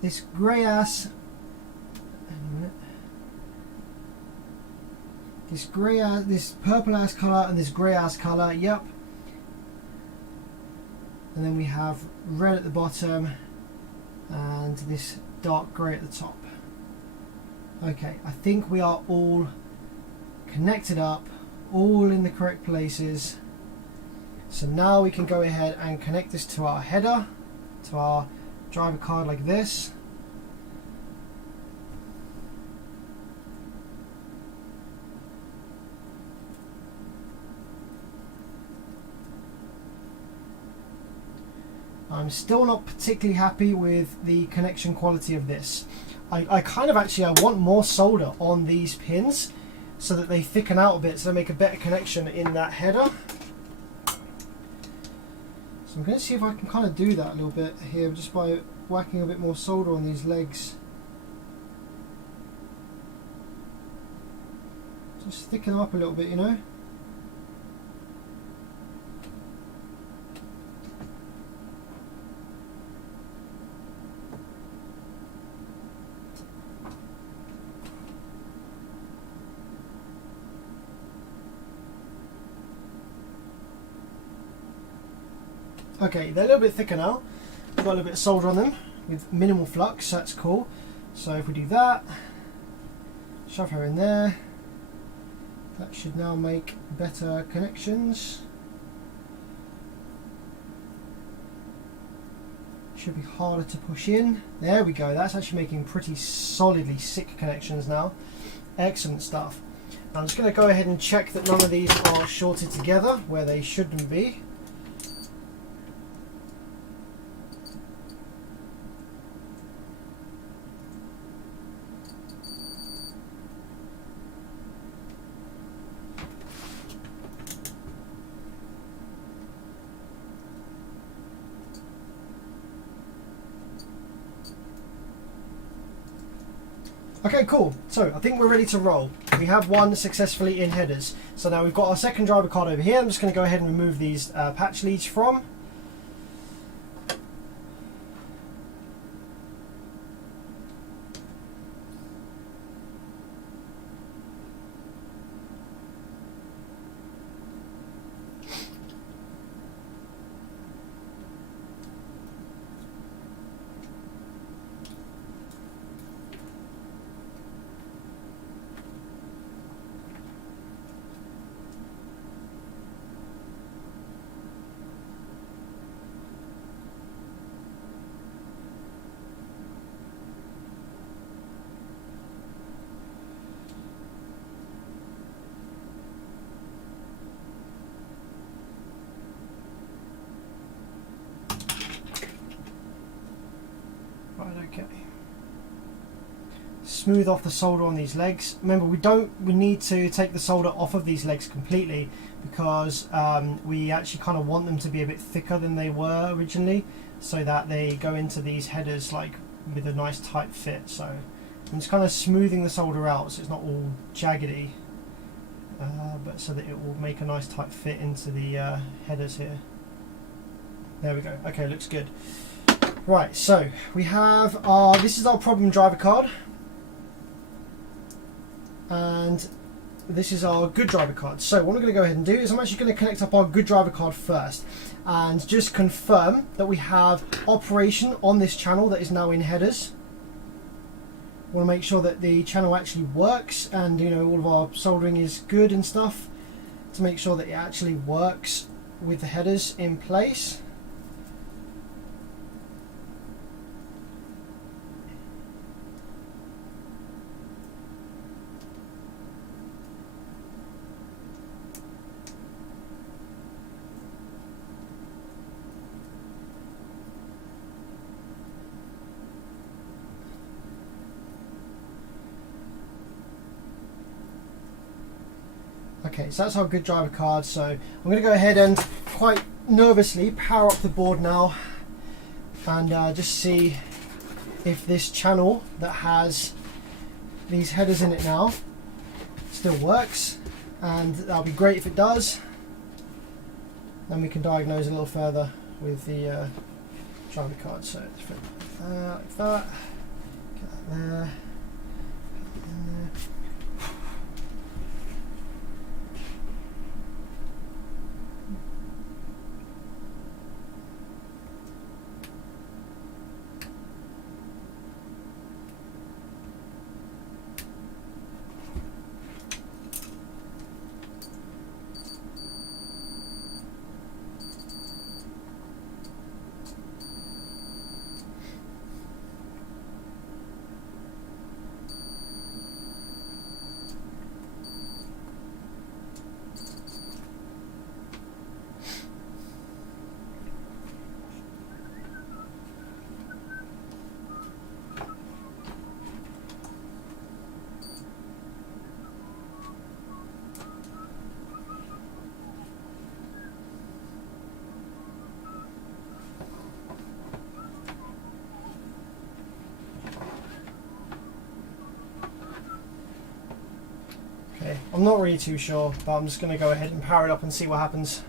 this grey ass, this grey ass, this purple ass colour and this grey ass colour, yep. And then we have red at the bottom and this dark grey at the top. Okay, I think we are all connected up, all in the correct places. So now we can go ahead and connect this to our header, to our driver card like this. I'm still not particularly happy with the connection quality of this. I kind of actually, I want more solder on these pins so that they thicken out a bit, so they make a better connection in that header. So I'm going to see if I can kind of do that a little bit here just by whacking a bit more solder on these legs. Just thicken them up a little bit, you know. Okay, they're a little bit thicker now. We've got a little bit of solder on them with minimal flux, that's cool. So if we do that, shove her in there, that should now make better connections. Should be harder to push in. There we go, that's actually making pretty solidly sick connections now. Excellent stuff. Now I'm just going to go ahead and check that none of these are shorted together where they shouldn't be. Okay, cool. So I think we're ready to roll. We have one successfully in headers. So now we've got our second driver card over here. I'm just going to go ahead and remove these patch leads from. Okay. Smooth off the solder on these legs. Remember, we need to take the solder off of these legs completely because we actually kind of want them to be a bit thicker than they were originally, so that they go into these headers like with a nice tight fit. So I'm just kind of smoothing the solder out so it's not all jaggedy, but so that it will make a nice tight fit into the headers here. There we go. Okay, looks good. Right, so we have this is our problem driver card, and this is our good driver card. So what I'm going to go ahead and do is I'm actually going to connect up our good driver card first and just confirm that we have operation on this channel that is now in headers. I want to make sure that the channel actually works and, you know, all of our soldering is good and stuff, to make sure that it actually works with the headers in place. Okay, so that's our good driver card. So I'm going to go ahead and quite nervously power up the board now and just see if this channel that has these headers in it now still works, and that'll be great if it does. Then we can diagnose a little further with the driver card. So let's flip like that, get that there, put that in there. I'm not really too sure, but I'm just going to go ahead and power it up and see what happens.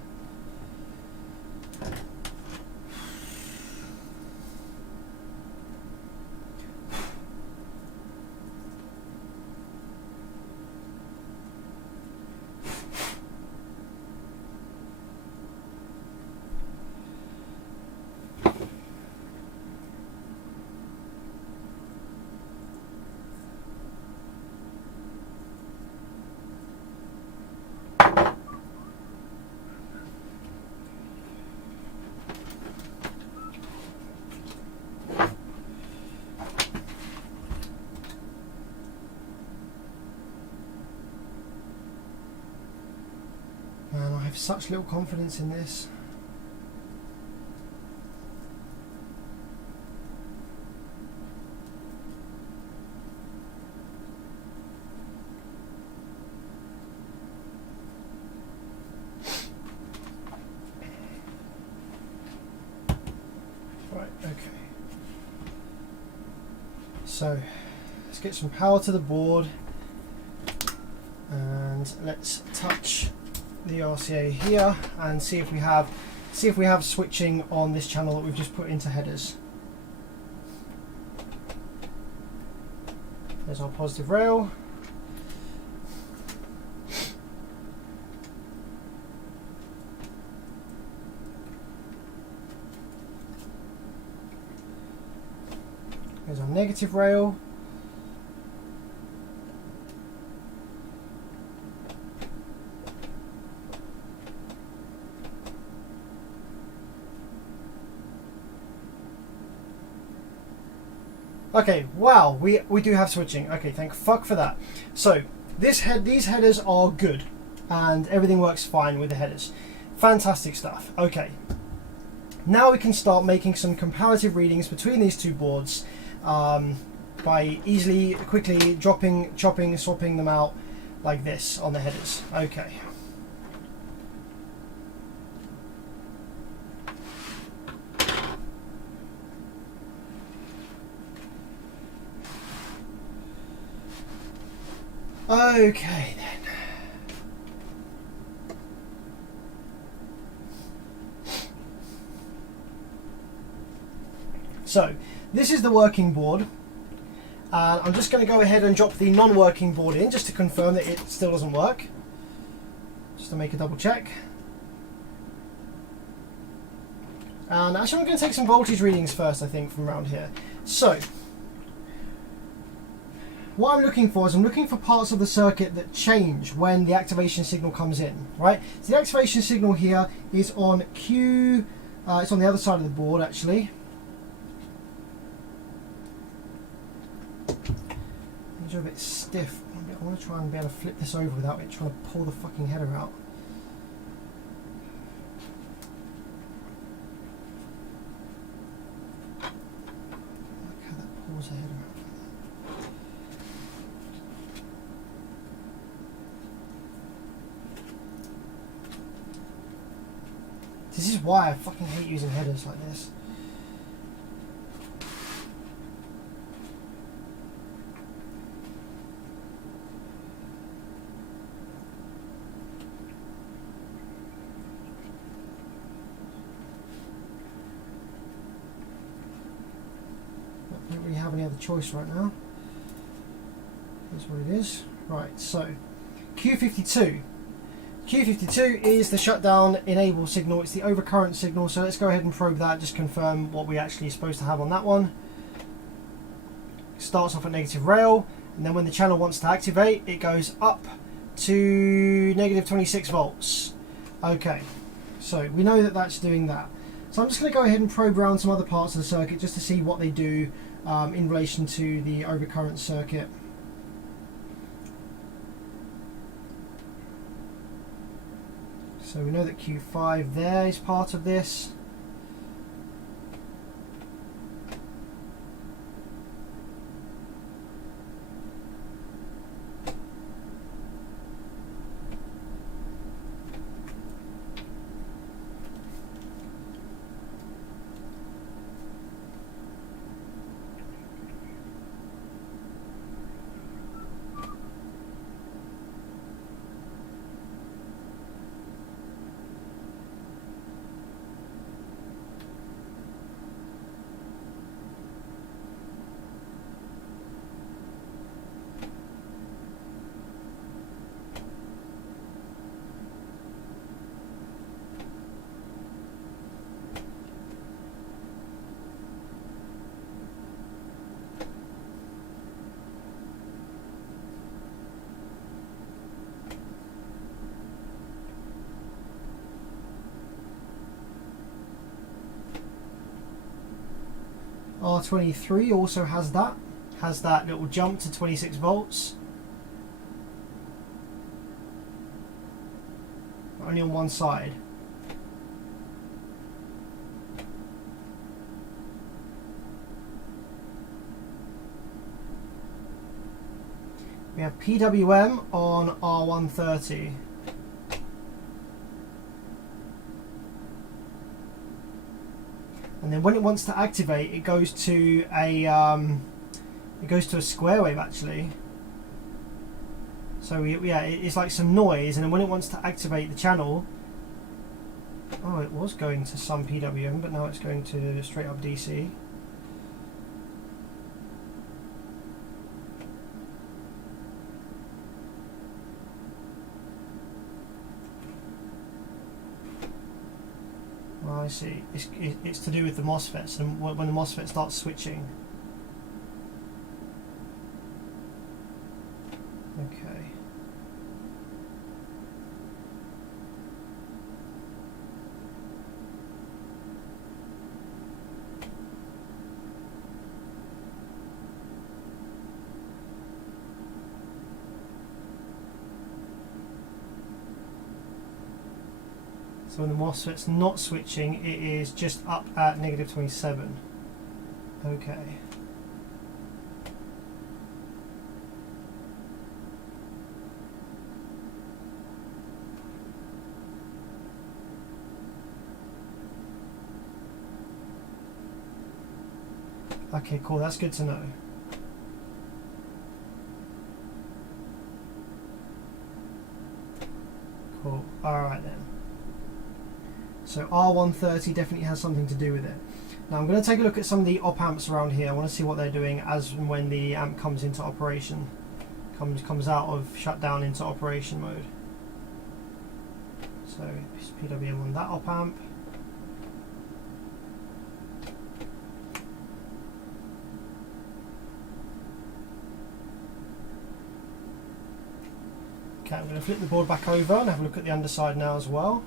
Man, I have such little confidence in this. Right, okay. So, let's get some power to the board and let's touch the RCA here and see if we have switching on this channel that we've just put into headers. There's our positive rail. There's our negative rail. Okay, wow, we do have switching. Okay, thank fuck for that. So these headers are good and everything works fine with the headers. Fantastic stuff. Okay, now we can start making some comparative readings between these two boards by quickly chopping, swapping them out like this on the headers. Okay. Okay then. So this is the working board. I'm just going to go ahead and drop the non-working board in just to confirm that it still doesn't work. Just to make a double check. And actually I'm going to take some voltage readings first, I think, from around here. So what I'm looking for is I'm looking for parts of the circuit that change when the activation signal comes in, right? So the activation signal here is on Q, it's on the other side of the board actually. These are a bit stiff. I want to try and be able to flip this over without it trying to pull the fucking header out. Look how that pulls the header out. This is why I fucking hate using headers like this. I don't really have any other choice right now. Here's what it is. Right, so Q52. Q52 is the shutdown enable signal. It's the overcurrent signal, so let's go ahead and probe that, just confirm what we actually are supposed to have on that one. Starts off at negative rail, and then when the channel wants to activate, it goes up to negative 26 volts. Okay, so we know that that's doing that. So I'm just going to go ahead and probe around some other parts of the circuit just to see what they do in relation to the overcurrent circuit. So we know that Q5 there is part of this. R23 also has that little jump to 26 volts. Only on one side. We have PWM on R130. And then when it wants to activate, it goes to a square wave actually. So yeah, it's like some noise, and then when it wants to activate the channel, oh, it was going to some PWM, but now it's going to straight up DC. I see. It's to do with the MOSFETs, and when the MOSFET starts switching. Okay. So when the MOSFET's not switching, it is just up at negative 27. Okay. Okay, cool, that's good to know. Cool, alright then. So R130 definitely has something to do with it. Now I'm going to take a look at some of the op amps around here. I want to see what they're doing as and when the amp comes into operation. Comes out of shutdown into operation mode. So PWM on that op amp. Okay, I'm going to flip the board back over and have a look at the underside now as well.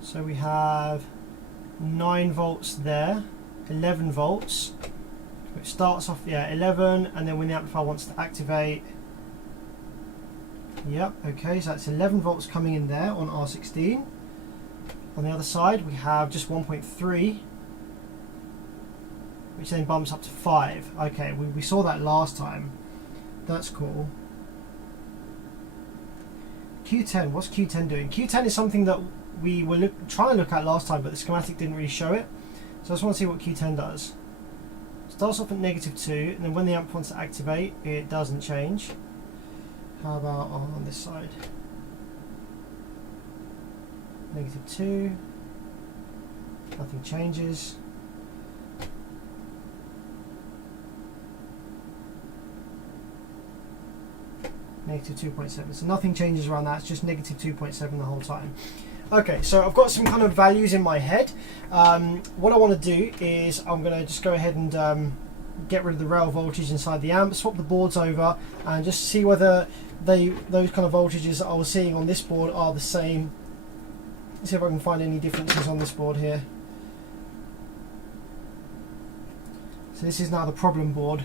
So we have 9 volts there, 11 volts. It starts off, yeah, 11, and then when the amplifier wants to activate, yep, okay, so that's 11 volts coming in there on R16. On the other side, we have just 1.3, which then bumps up to 5. Okay, we saw that last time. That's cool. Q10, what's Q10 doing? Q10 is something that we were trying to look at last time, but the schematic didn't really show it. So I just want to see what Q10 does. Starts off at -2, and then when the amp wants to activate, it doesn't change. How about on this side? -2, nothing changes. -2.7, so nothing changes around that, it's just -2.7 the whole time. Okay, so I've got some kind of values in my head. What I want to do is I'm going to just go ahead and get rid of the rail voltage inside the amp, swap the boards over, and just see whether those kind of voltages that I was seeing on this board are the same. Let's see if I can find any differences on this board here. So this is now the problem board.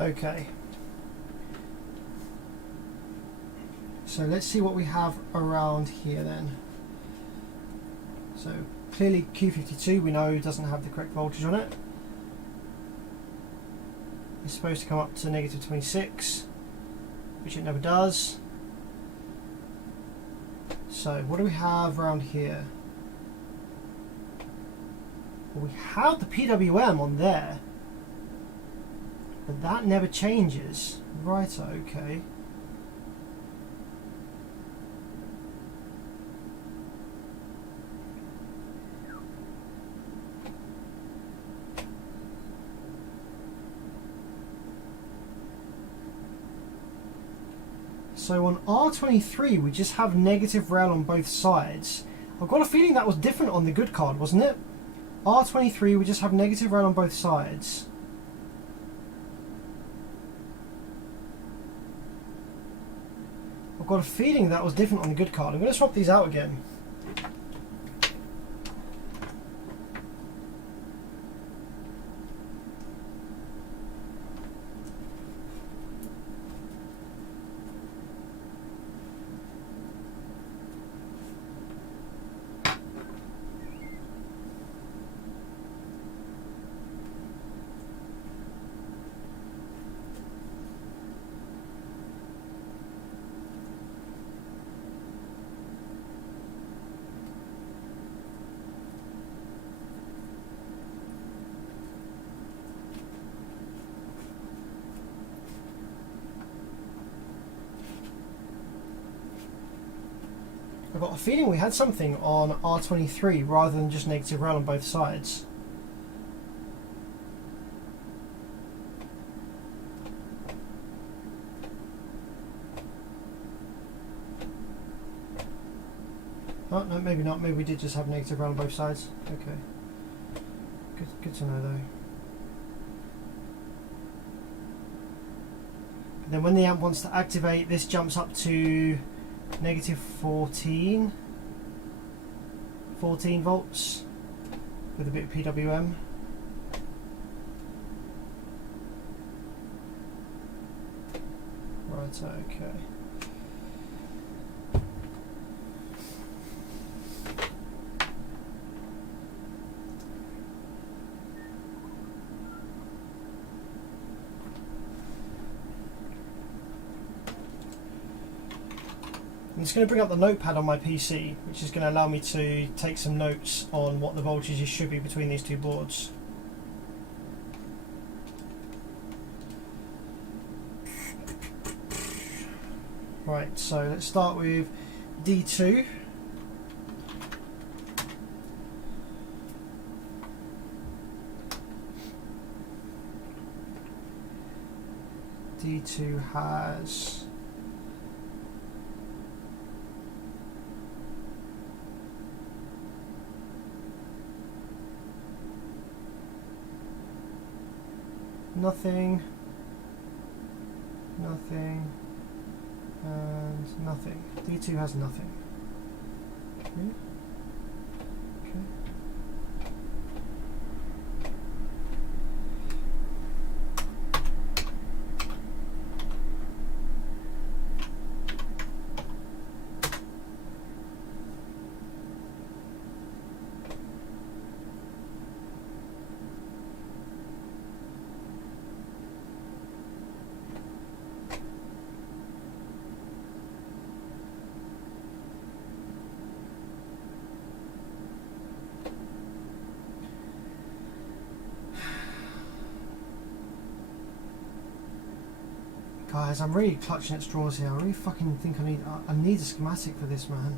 Okay. So let's see what we have around here then. So clearly Q52 we know doesn't have the correct voltage on it. It's supposed to come up to negative 26, which it never does. So what do we have around here? Well, we have the PWM on there, but that never changes. Right, okay. So on R23 we just have negative rail on both sides. I've got a feeling that was different on the good card, wasn't it? R23 we just have negative rail on both sides. I've got a feeling that was different on the good card. I'm going to swap these out again. I've got a feeling we had something on R23 rather than just negative rail on both sides. Oh, no, maybe not. Maybe we did just have negative rail on both sides. Okay. Good to know though. And then when the amp wants to activate, this jumps up to negative 14 volts with a bit of PWM. Right, okay. I'm just going to bring up the notepad on my PC, which is going to allow me to take some notes on what the voltages should be between these two boards. Right, so let's start with D2. D2 has nothing, nothing, and nothing. D2 has nothing. Okay. Okay. Guys, I'm really clutching at straws here. I really fucking think I need a schematic for this, man.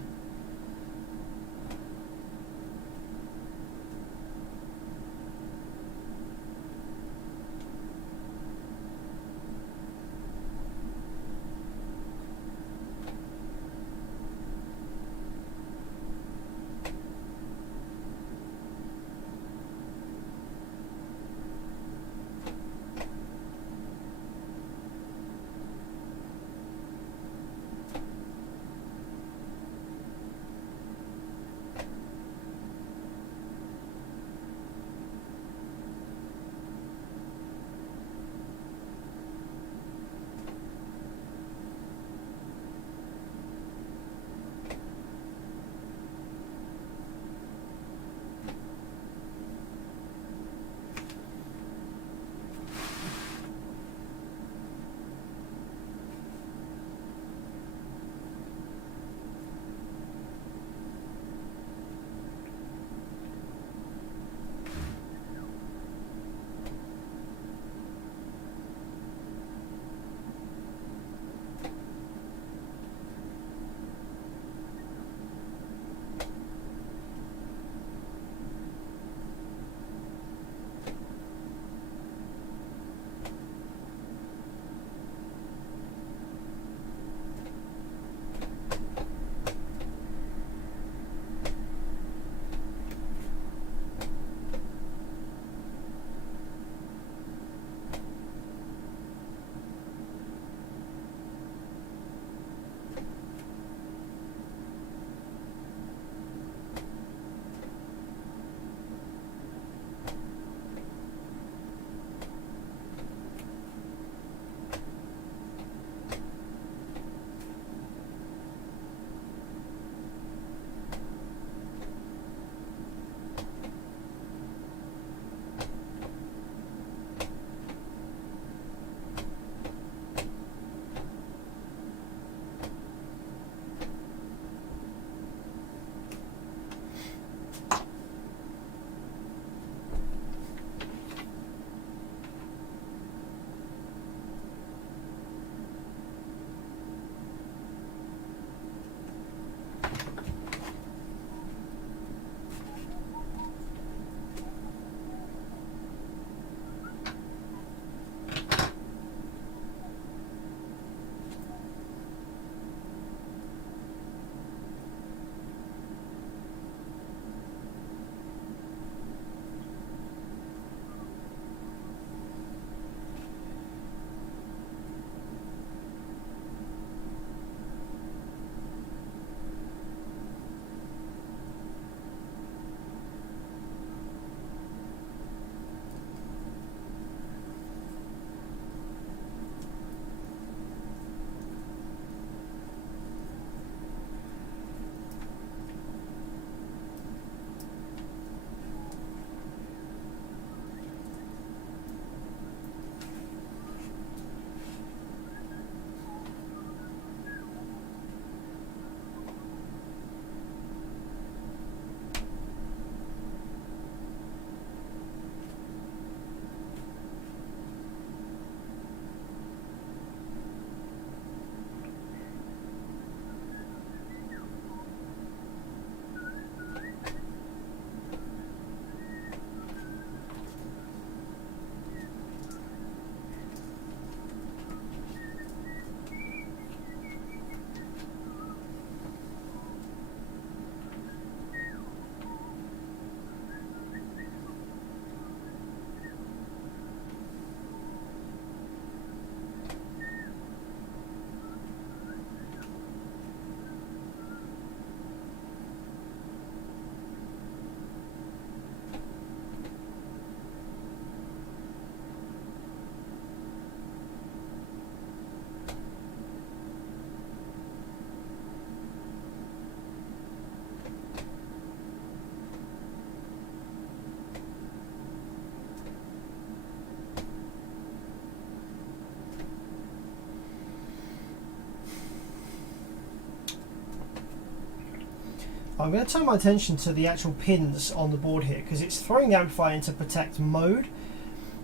I'm going to turn my attention to the actual pins on the board here, because it's throwing the amplifier into protect mode,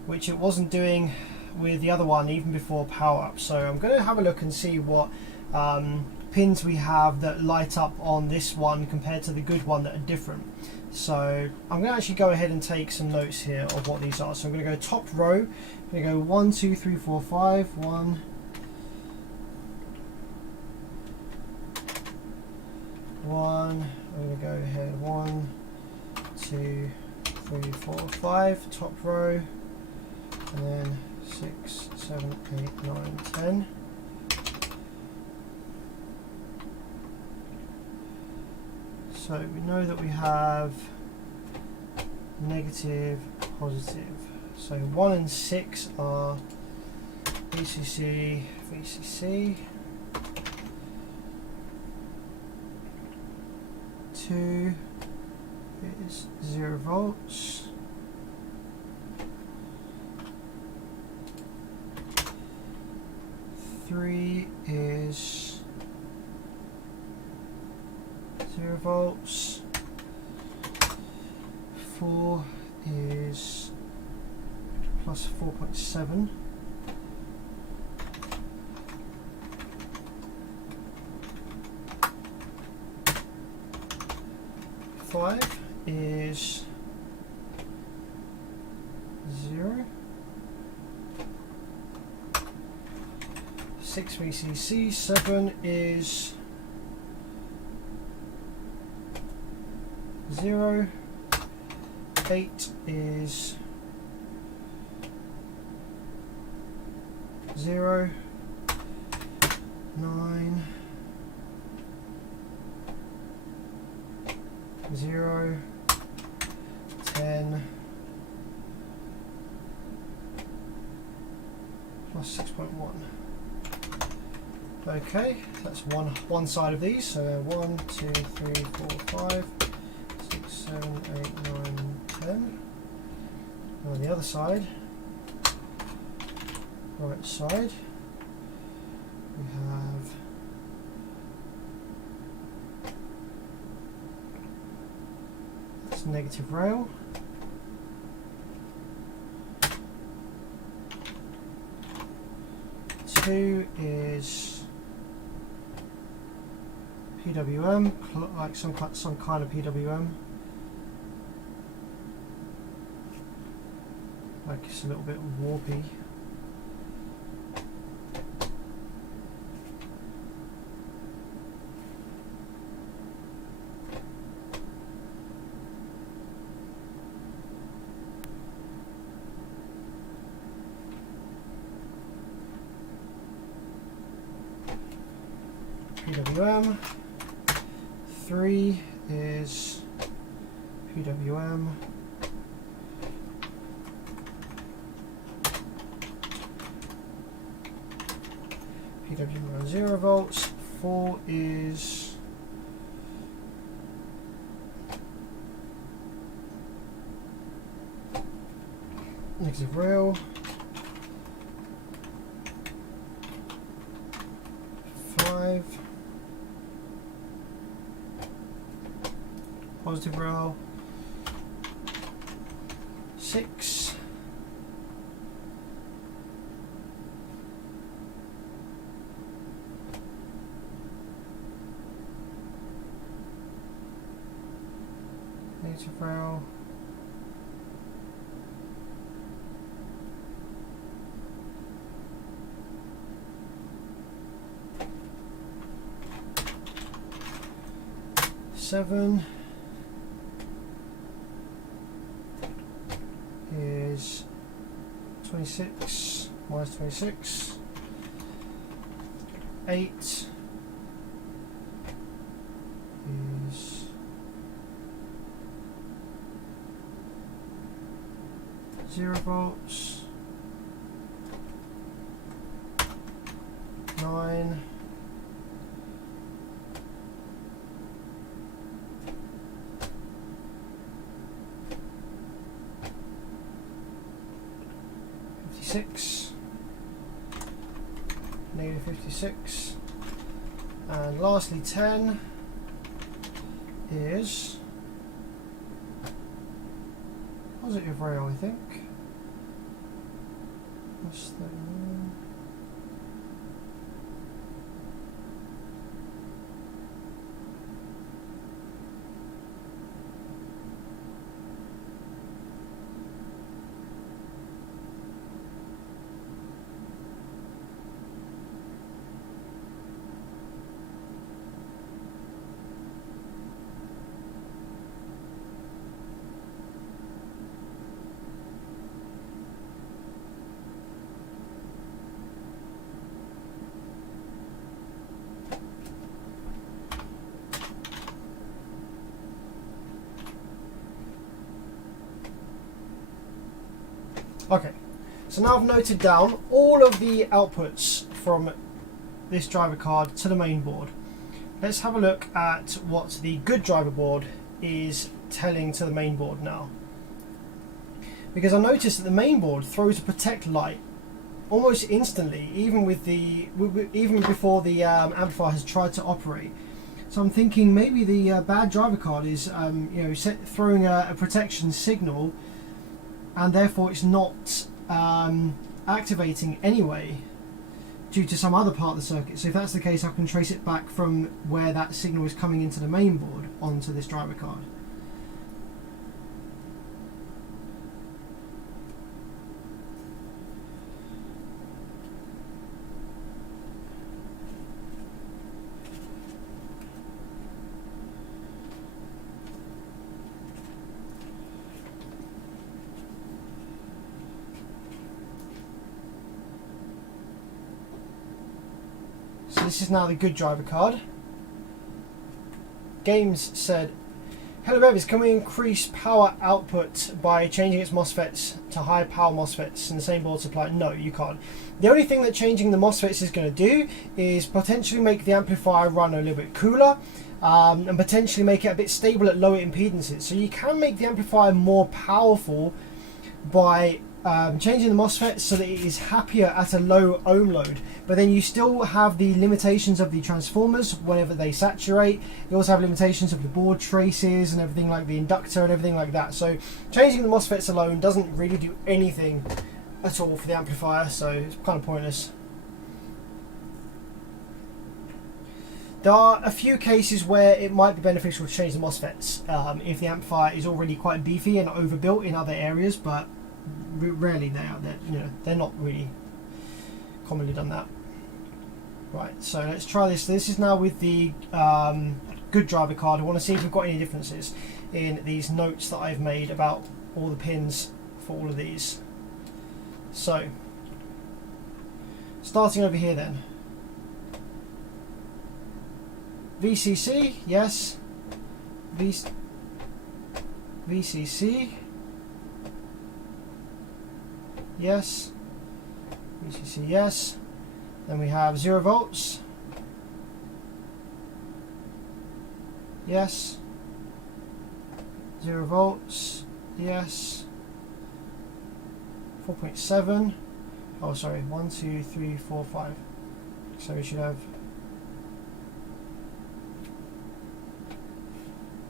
which it wasn't doing with the other one even before power up. So I'm going to have a look and see what pins we have that light up on this one compared to the good one that are different. So I'm going to actually go ahead and take some notes here of what these are. So I'm going to go top row. I'm going to go 1, 2, 3, 4, 5. 1, 1. I'm going to go ahead 1, 2, 3, 4, 5. Top row, and then 6, 7, 8, 9, 10. So we know that we have negative, positive. So 1 and 6 are VCC, VCC. 2 is 0 volts. 3 is 0 volts. 4 is plus 4.7. 5 is 0. 6 VCC. 7 is 0. 8 is 0. 9, 0, 10, plus 6.1. Okay, that's one side of these. So 1, 2, 3, 4, 5, 6, 7, 8, 9, 10. And on the other side, right side, we have that's negative rail. Two is PWM, like some kind of PWM. Like it's a little bit warpy. PWM. 3 is PWM. PWM around 0 volts. 4 is negative rail. 5 positive rail. 6 negative rail. 7 is 26 minus 26. 8 is 0 volts. 9 56, negative 56, and lastly 10 is positive rail, I think. That's the okay, so now I've noted down all of the outputs from this driver card to the main board. Let's have a look at what the good driver board is telling to the main board now. Because I noticed that the main board throws a protect light almost instantly, even before the amplifier has tried to operate. So I'm thinking maybe the bad driver card is throwing a protection signal, and therefore it's not activating anyway due to some other part of the circuit. So if that's the case, I can trace it back from where that signal is coming into the main board onto this driver card. So this is now the good driver card. Games said, "Hello Bevis, can we increase power output by changing its MOSFETs to high power MOSFETs in the same board supply?" No, you can't. The only thing that changing the MOSFETs is going to do is potentially make the amplifier run a little bit cooler, and potentially make it a bit stable at lower impedances. So you can make the amplifier more powerful by changing the MOSFET so that it is happier at a low ohm load, but then you still have the limitations of the transformers whenever they saturate. You also have limitations of the board traces and everything, like the inductor and everything like that. So changing the MOSFETs alone doesn't really do anything at all for the amplifier, so it's kind of pointless. There are a few cases where it might be beneficial to change the MOSFETs if the amplifier is already quite beefy and overbuilt in other areas, but rarely they're not really commonly done that. Right, so let's try this. This is now with the good driver card. I want to see if we've got any differences in these notes that I've made about all the pins for all of these. So starting over here then, VCC, yes, VCC, yes, VCC, yes. Then we have 0 volts, yes, 0 volts, yes, 4.7, oh sorry, 1, 2, 3, 4, 5. So we should have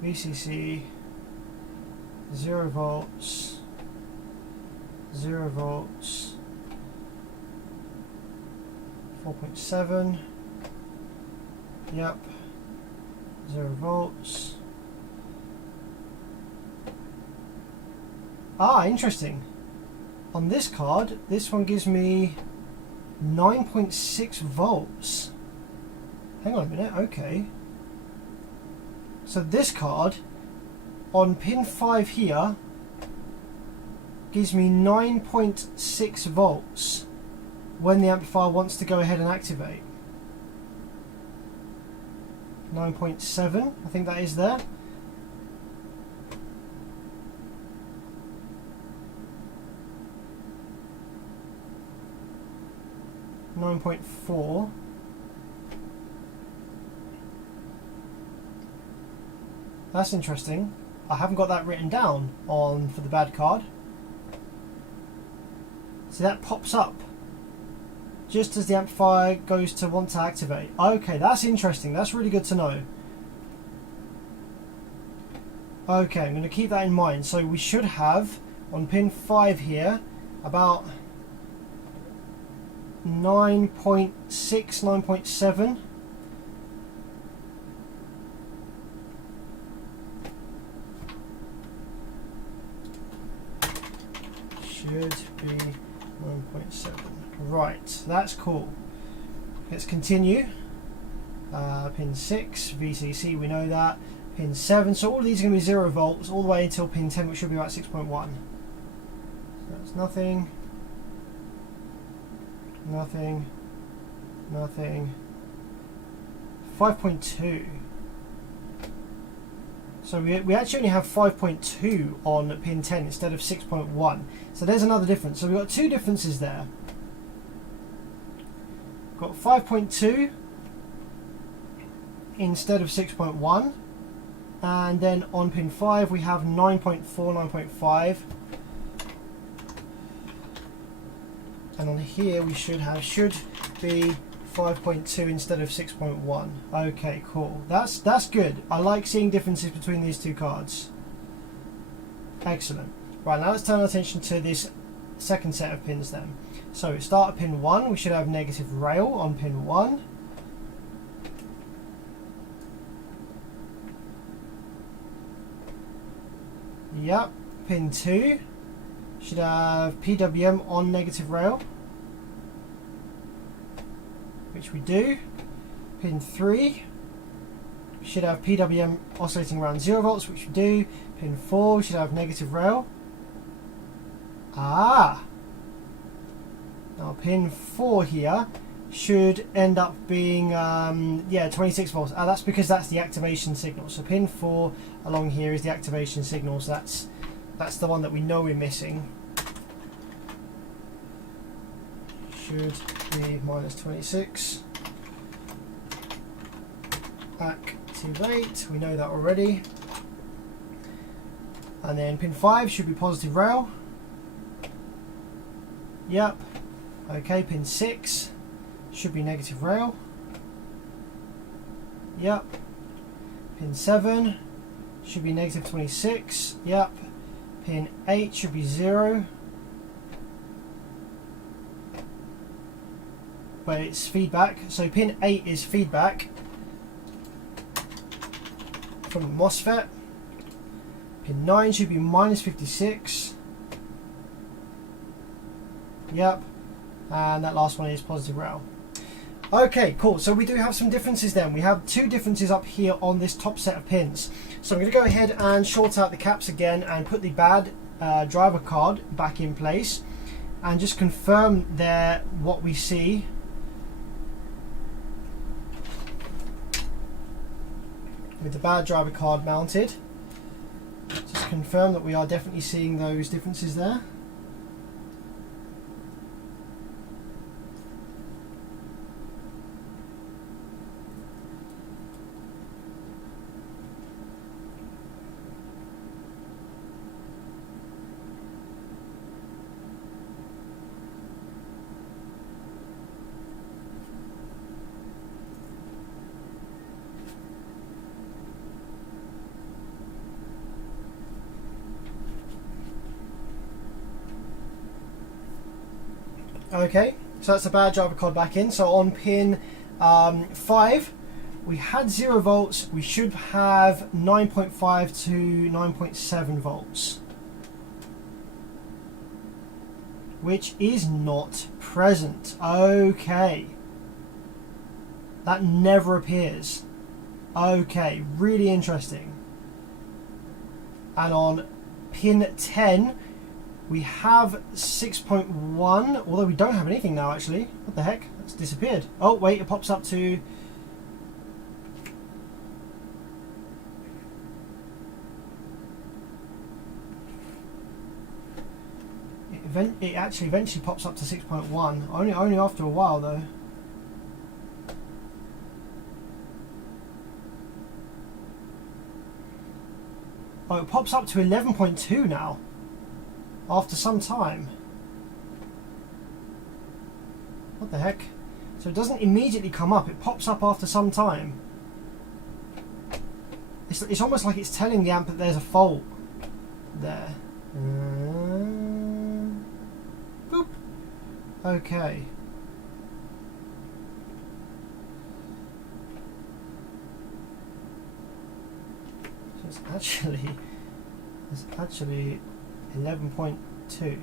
VCC, 0 volts, 0 volts, 4.7, yep, 0 volts. Ah, interesting. On this card, this one gives me 9.6 volts. Hang on a minute, okay. So this card, on pin 5 here, gives me 9.6 volts when the amplifier wants to go ahead and activate. 9.7, I think that is there. .4. That's interesting. I haven't got that written down for the bad card. So that pops up just as the amplifier goes to want to activate. Okay, that's interesting. That's really good to know. Okay, I'm going to keep that in mind. So we should have on pin 5 here about 9.6, 9.7. Should be 9.7. Right, that's cool. Let's continue. Pin 6, VCC, we know that. Pin 7, so all of these are going to be 0 volts all the way until pin 10, which should be about 6.1. So that's nothing, nothing, nothing. 5.2. So we actually only have 5.2 on pin 10 instead of 6.1. So there's another difference. So we've got two differences there. Got 5.2 instead of 6.1. And then on pin 5 we have 9.4, 9.5. And on here we should be 5.2 instead of 6.1. Okay, cool. That's good. I like seeing differences between these two cards. Excellent. Right, now let's turn our attention to this second set of pins then. So start at pin 1, we should have negative rail on pin 1. Yep, pin 2 should have PWM on negative rail, which we do. Pin 3 should have PWM oscillating around 0 volts, which we do. Pin 4 should have negative rail. Ah! Now pin 4 here should end up being 26 volts. That's because that's the activation signal. So pin 4 along here is the activation signal. So that's the one that we know we're missing. Should be minus 26. Activate. We know that already. And then pin 5 should be positive rail. Yep. Okay, pin 6 should be negative rail. Yep. Pin 7 should be negative 26. Yep. Pin 8 should be 0. But it's feedback. So pin 8 is feedback from the MOSFET. Pin 9 should be minus 56. Yep. And that last one is positive rail. Okay, cool. So we do have some differences then. We have two differences up here on this top set of pins. So I'm going to go ahead and short out the caps again and put the bad driver card back in place and just confirm there what we see. With the bad driver card mounted. Just confirm that we are definitely seeing those differences there. Okay, so that's a bad driver card back in. So on pin 5 we had 0 volts, we should have 9.5 to 9.7 volts, which is not present. Okay, that never appears. Okay, really interesting. And on pin 10 we have 6.1, although we don't have anything now actually. What the heck? It's disappeared. Oh wait, it pops up to... It actually eventually pops up to 6.1. Only after a while though. Oh, it pops up to 11.2 now. After some time. What the heck? So it doesn't immediately come up, it pops up after some time. It's almost like it's telling the amp that there's a fault there. Boop. Okay. So it's actually 11.2.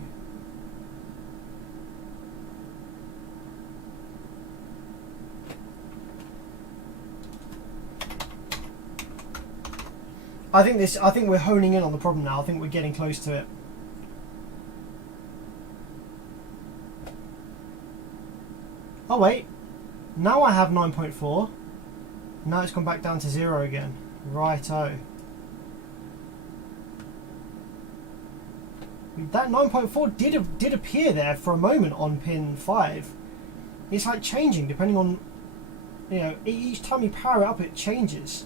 I think we're honing in on the problem now. I think we're getting close to it. Oh wait, now I have 9.4. Now it's gone back down to 0 again. Righto. That 9.4 did appear there for a moment on pin 5. It's like changing depending on, you know, each time you power it up it changes.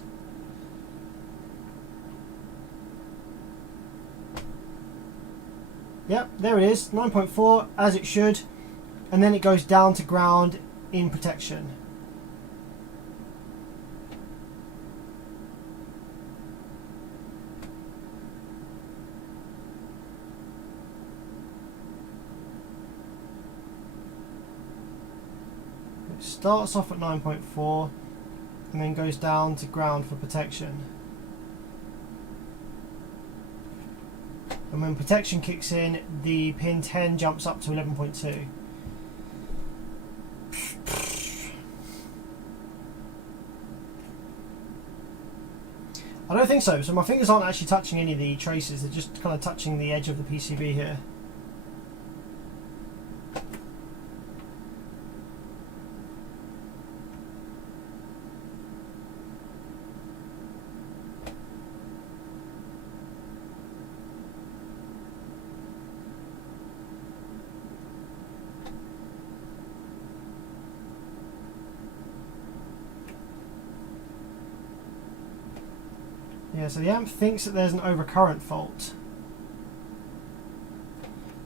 Yep, there it is, 9.4 as it should, and then it goes down to ground in protection. It starts off at 9.4 and then goes down to ground for protection. And when protection kicks in, the pin 10 jumps up to 11.2. I don't think so. So my fingers aren't actually touching any of the traces. They're just kind of touching the edge of the PCB here. Yeah, so the amp thinks that there's an overcurrent fault,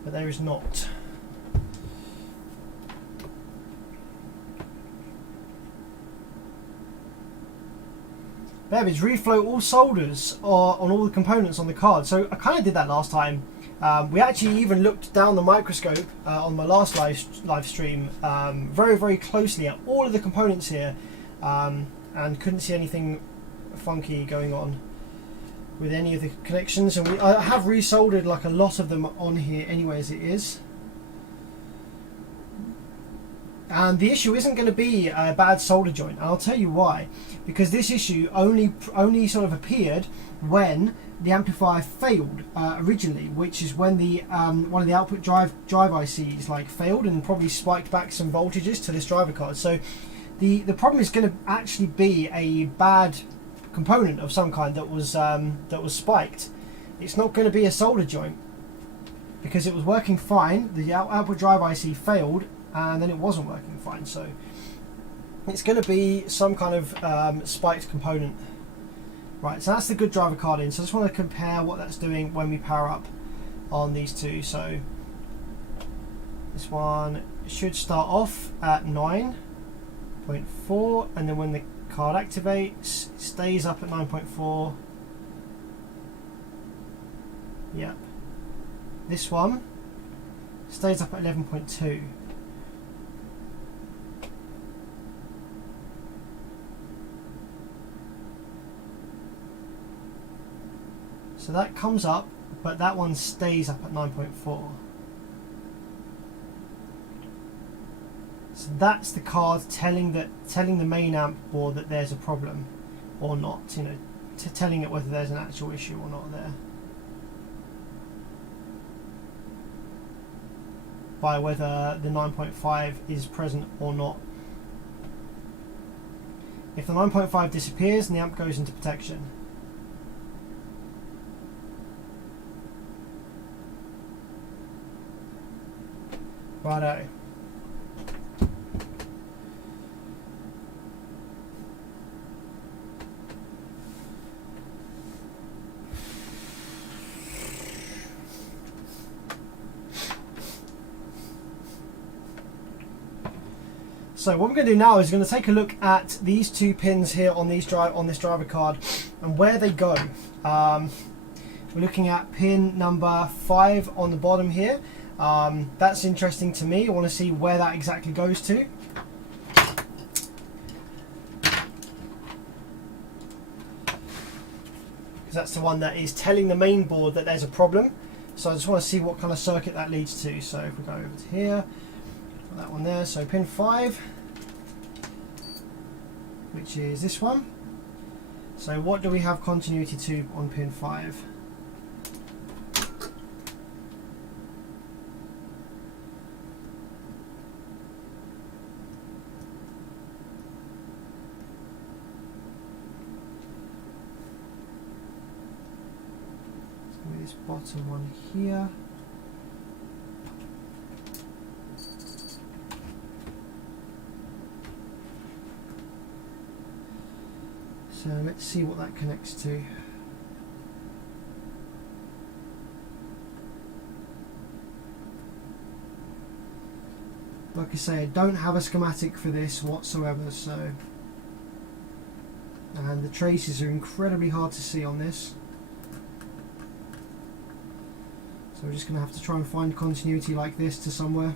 but there is not. Babies, reflow all solders on all the components on the card. So I kind of did that last time. We actually even looked down the microscope on my last live stream very, very closely at all of the components here, and couldn't see anything funky going on with any of the connections. And I have resoldered like a lot of them on here anyway as it is. And the issue isn't going to be a bad solder joint, and I'll tell you why. Because this issue only sort of appeared when the amplifier failed originally, which is when the one of the output drive ICs like failed and probably spiked back some voltages to this driver card. So the problem is going to actually be a bad component of some kind that was spiked. It's not going to be a solder joint because it was working fine. The output drive IC failed and then it wasn't working fine. So it's going to be some kind of spiked component. Right, so that's the good driver card in. So I just want to compare what that's doing when we power up on these two. So this one should start off at 9.4, and then when the card activates, it stays up at 9.4. Yep. This one stays up at 11.2. So that comes up, but that one stays up at 9.4. So that's the card telling the main amp board that there's a problem or not, you know, telling it whether there's an actual issue or not there. By whether the 9.5 is present or not. If the 9.5 disappears, then the amp goes into protection. Righto. So what we're going to do now is going to take a look at these two pins here on this driver card. and where they go. We're looking at pin number 5 on the bottom here. That's interesting to me. I want to see where that exactly goes to. Because that's the one that is telling the main board that there's a problem. So I just want to see what kind of circuit that leads to. So if we go over to here, put that one there. So pin 5, which is this one. So what do we have continuity to on pin 5? This bottom one here. So let's see what that connects to. Like I say, I don't have a schematic for this whatsoever, so, and the traces are incredibly hard to see on this. So we're just going to have to try and find continuity like this to somewhere.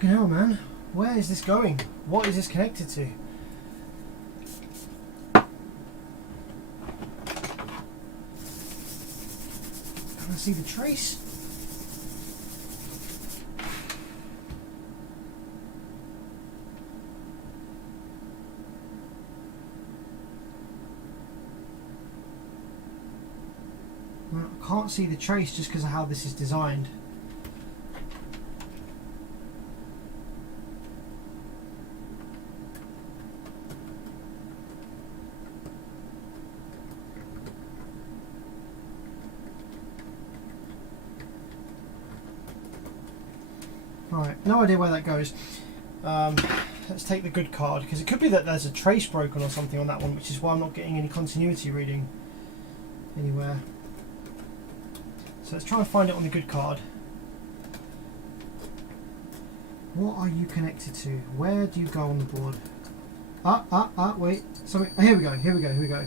Fucking hell, man. Where is this going? What is this connected to? Can I see the trace? Well, I can't see the trace just because of how this is designed. Right, no idea where that goes. Let's take the good card, because it could be that there's a trace broken or something on that one, which is why I'm not getting any continuity reading anywhere. So let's try and find it on the good card. What are you connected to? Where do you go on the board? Wait. Something. Here we go.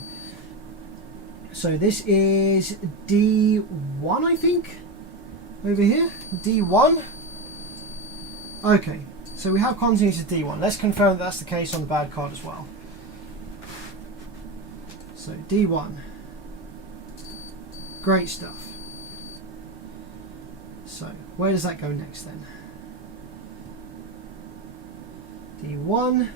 So this is D1, I think? Over here? D1? Okay, so we have continuity to D1. Let's confirm that that's the case on the bad card as well. So D1. Great stuff. So where does that go next then? D1.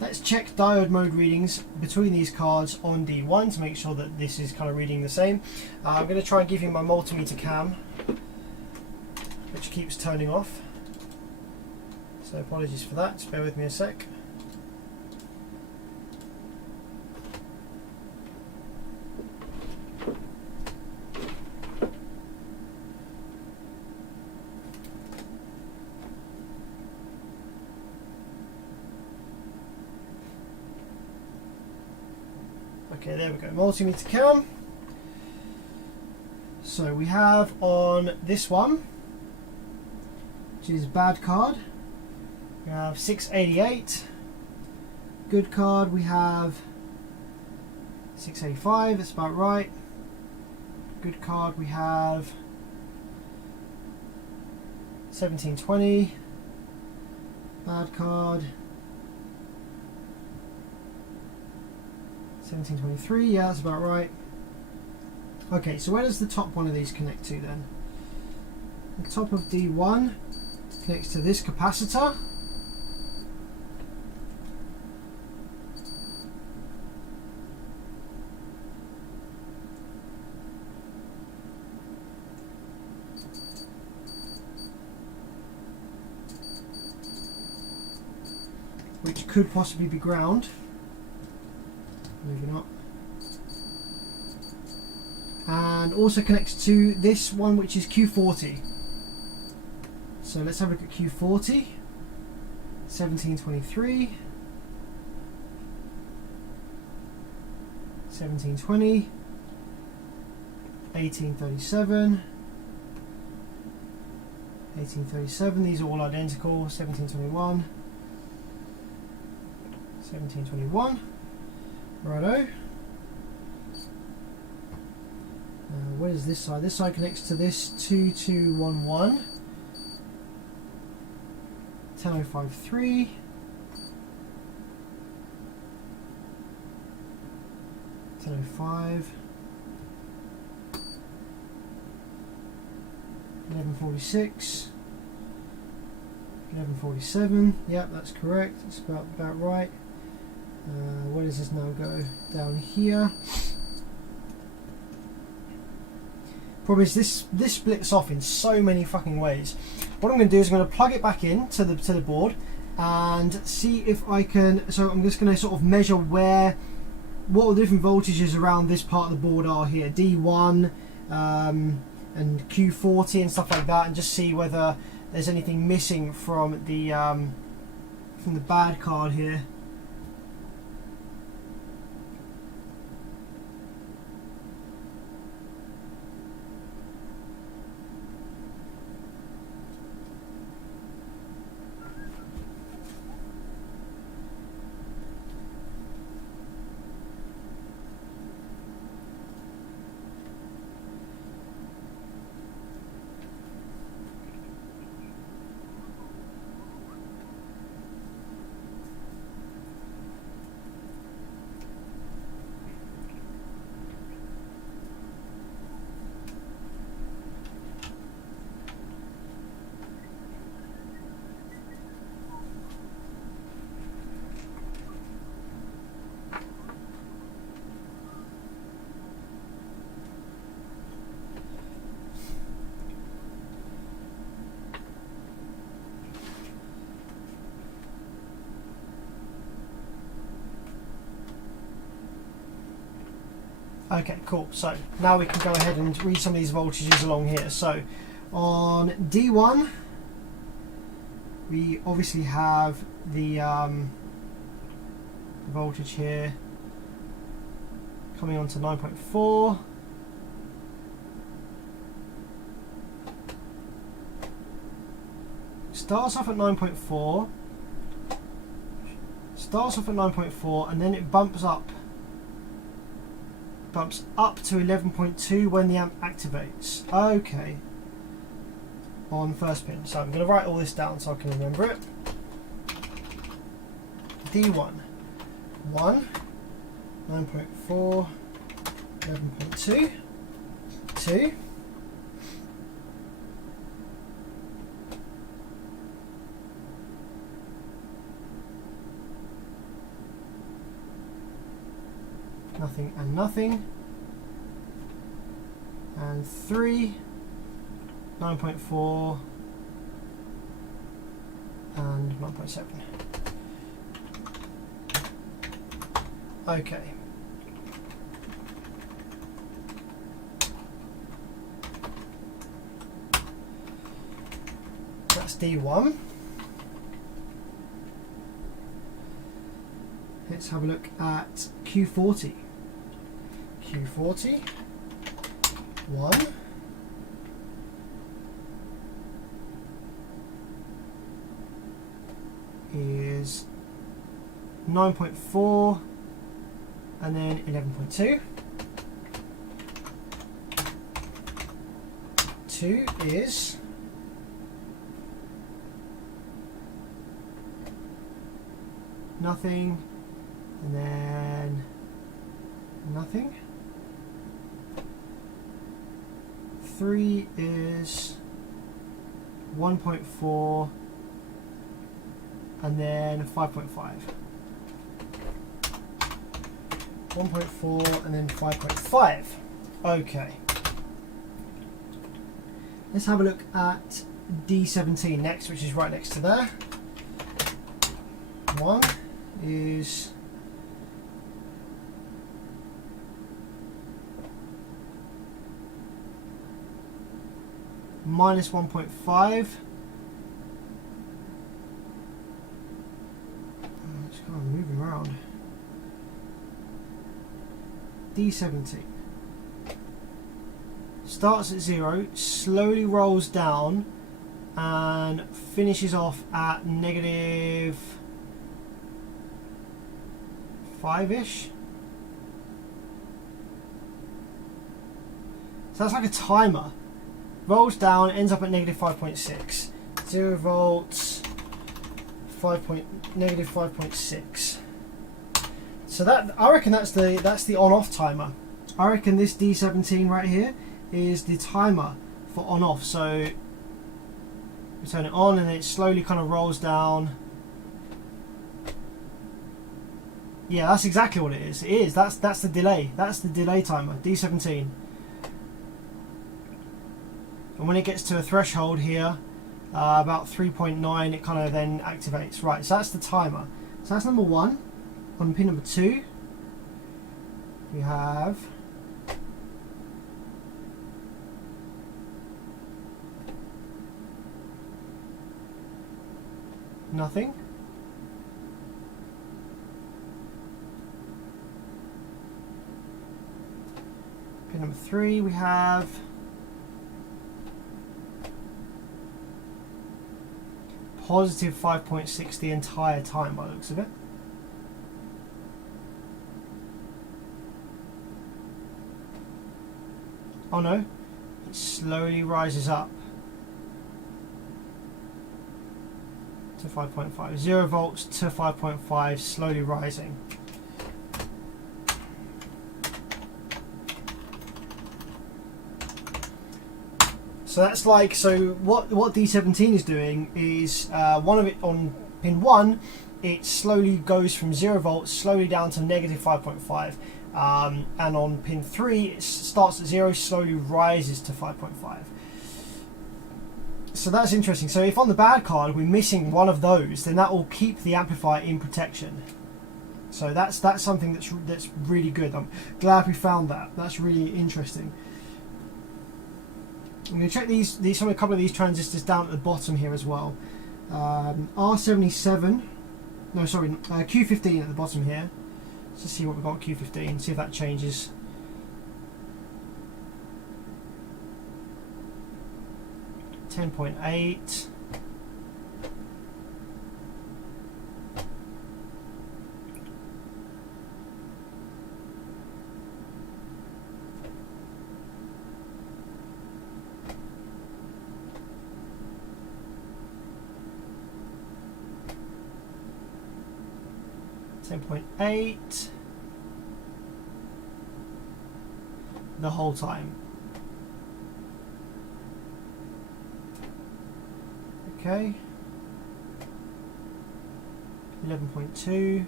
Let's check diode mode readings between these cards on D1 to make sure that this is kind of reading the same. I'm going to try and give you my multimeter cam, which keeps turning off. So apologies for that, just bear with me a sec. Okay, there we go, multimeter cam. So we have on this one, which is bad card, we have 688. Good card, we have 685, that's about right. Good card, we have 1720. Bad card. 1723, yeah, that's about right. Okay, so where does the top one of these connect to then? The top of D1 connects to this capacitor. Which could possibly be ground. Maybe not. And also connects to this one, which is Q40. So let's have a look at Q40. 1723. 1720. 1837. 1837. These are all identical. 1721. 1721. Righto. Where is this side? This side connects to this 2211. 10053. 1005. 1146. 1147. Yep, that's correct. That's about right. Where does this now go? Down here. Problem is this splits off in so many fucking ways. What I'm going to do is I'm going to plug it back in to the board and see if I can. So I'm just going to sort of measure what all the different voltages around this part of the board are here, D1 and Q40 and stuff like that, and just see whether there's anything missing from the bad card here. Okay, cool. So now we can go ahead and read some of these voltages along here. So on D1, we obviously have the voltage here coming on to 9.4. Starts off at 9.4. Starts off at 9.4 and then it bumps up to 11.2 when the amp activates. Okay. On first pin. So I'm going to write all this down so I can remember it. D1. 1. 9.4. 11.2. 2. Nothing and nothing. And 3, 9.4, and 9.7. Okay. That's D1. Let's have a look at Q40. Q40, 1, is 9.4 and then 11.2. 2 is nothing, and then nothing. 3 is 1.4, and then 5.5. 1.4 and then 5.5. Okay. Let's have a look at D17 next, which is right next to there. 1 is minus 1.5. It's kind of moving around. D17 starts at 0, slowly rolls down and finishes off at negative 5-ish. So that's like a timer. Rolls down, ends up at negative 5.6. 0 volts, negative 5.6. So that, I reckon that's the on-off timer. I reckon this D17 right here is the timer for on-off. So we turn it on and it slowly kind of rolls down. Yeah, that's exactly what it is. It is. That's the delay. That's the delay timer. D17. And when it gets to a threshold here, about 3.9, it kind of then activates. Right. So that's the timer. So that's number 1. On pin number 2, we have nothing. Pin number 3, we have positive 5.6 the entire time by the looks of it. Oh no, it slowly rises up to 5.5. 0 volts to 5.5, slowly rising. So that's like, so what D17 is doing is one of it on pin 1, it slowly goes from 0 volts slowly down to negative 5.5. And on pin 3 it starts at 0, slowly rises to 5.5. So that's interesting. So if on the bad card we're missing one of those, then that will keep the amplifier in protection. So that's something that's really good. I'm glad we found that. That's really interesting. I'm going to check a couple of these transistors down at the bottom here as well. R77, no sorry, Q15 at the bottom here. Let's see what we've got Q15, see if that changes. $10.8. $10.8 the whole time. Okay. 11.2.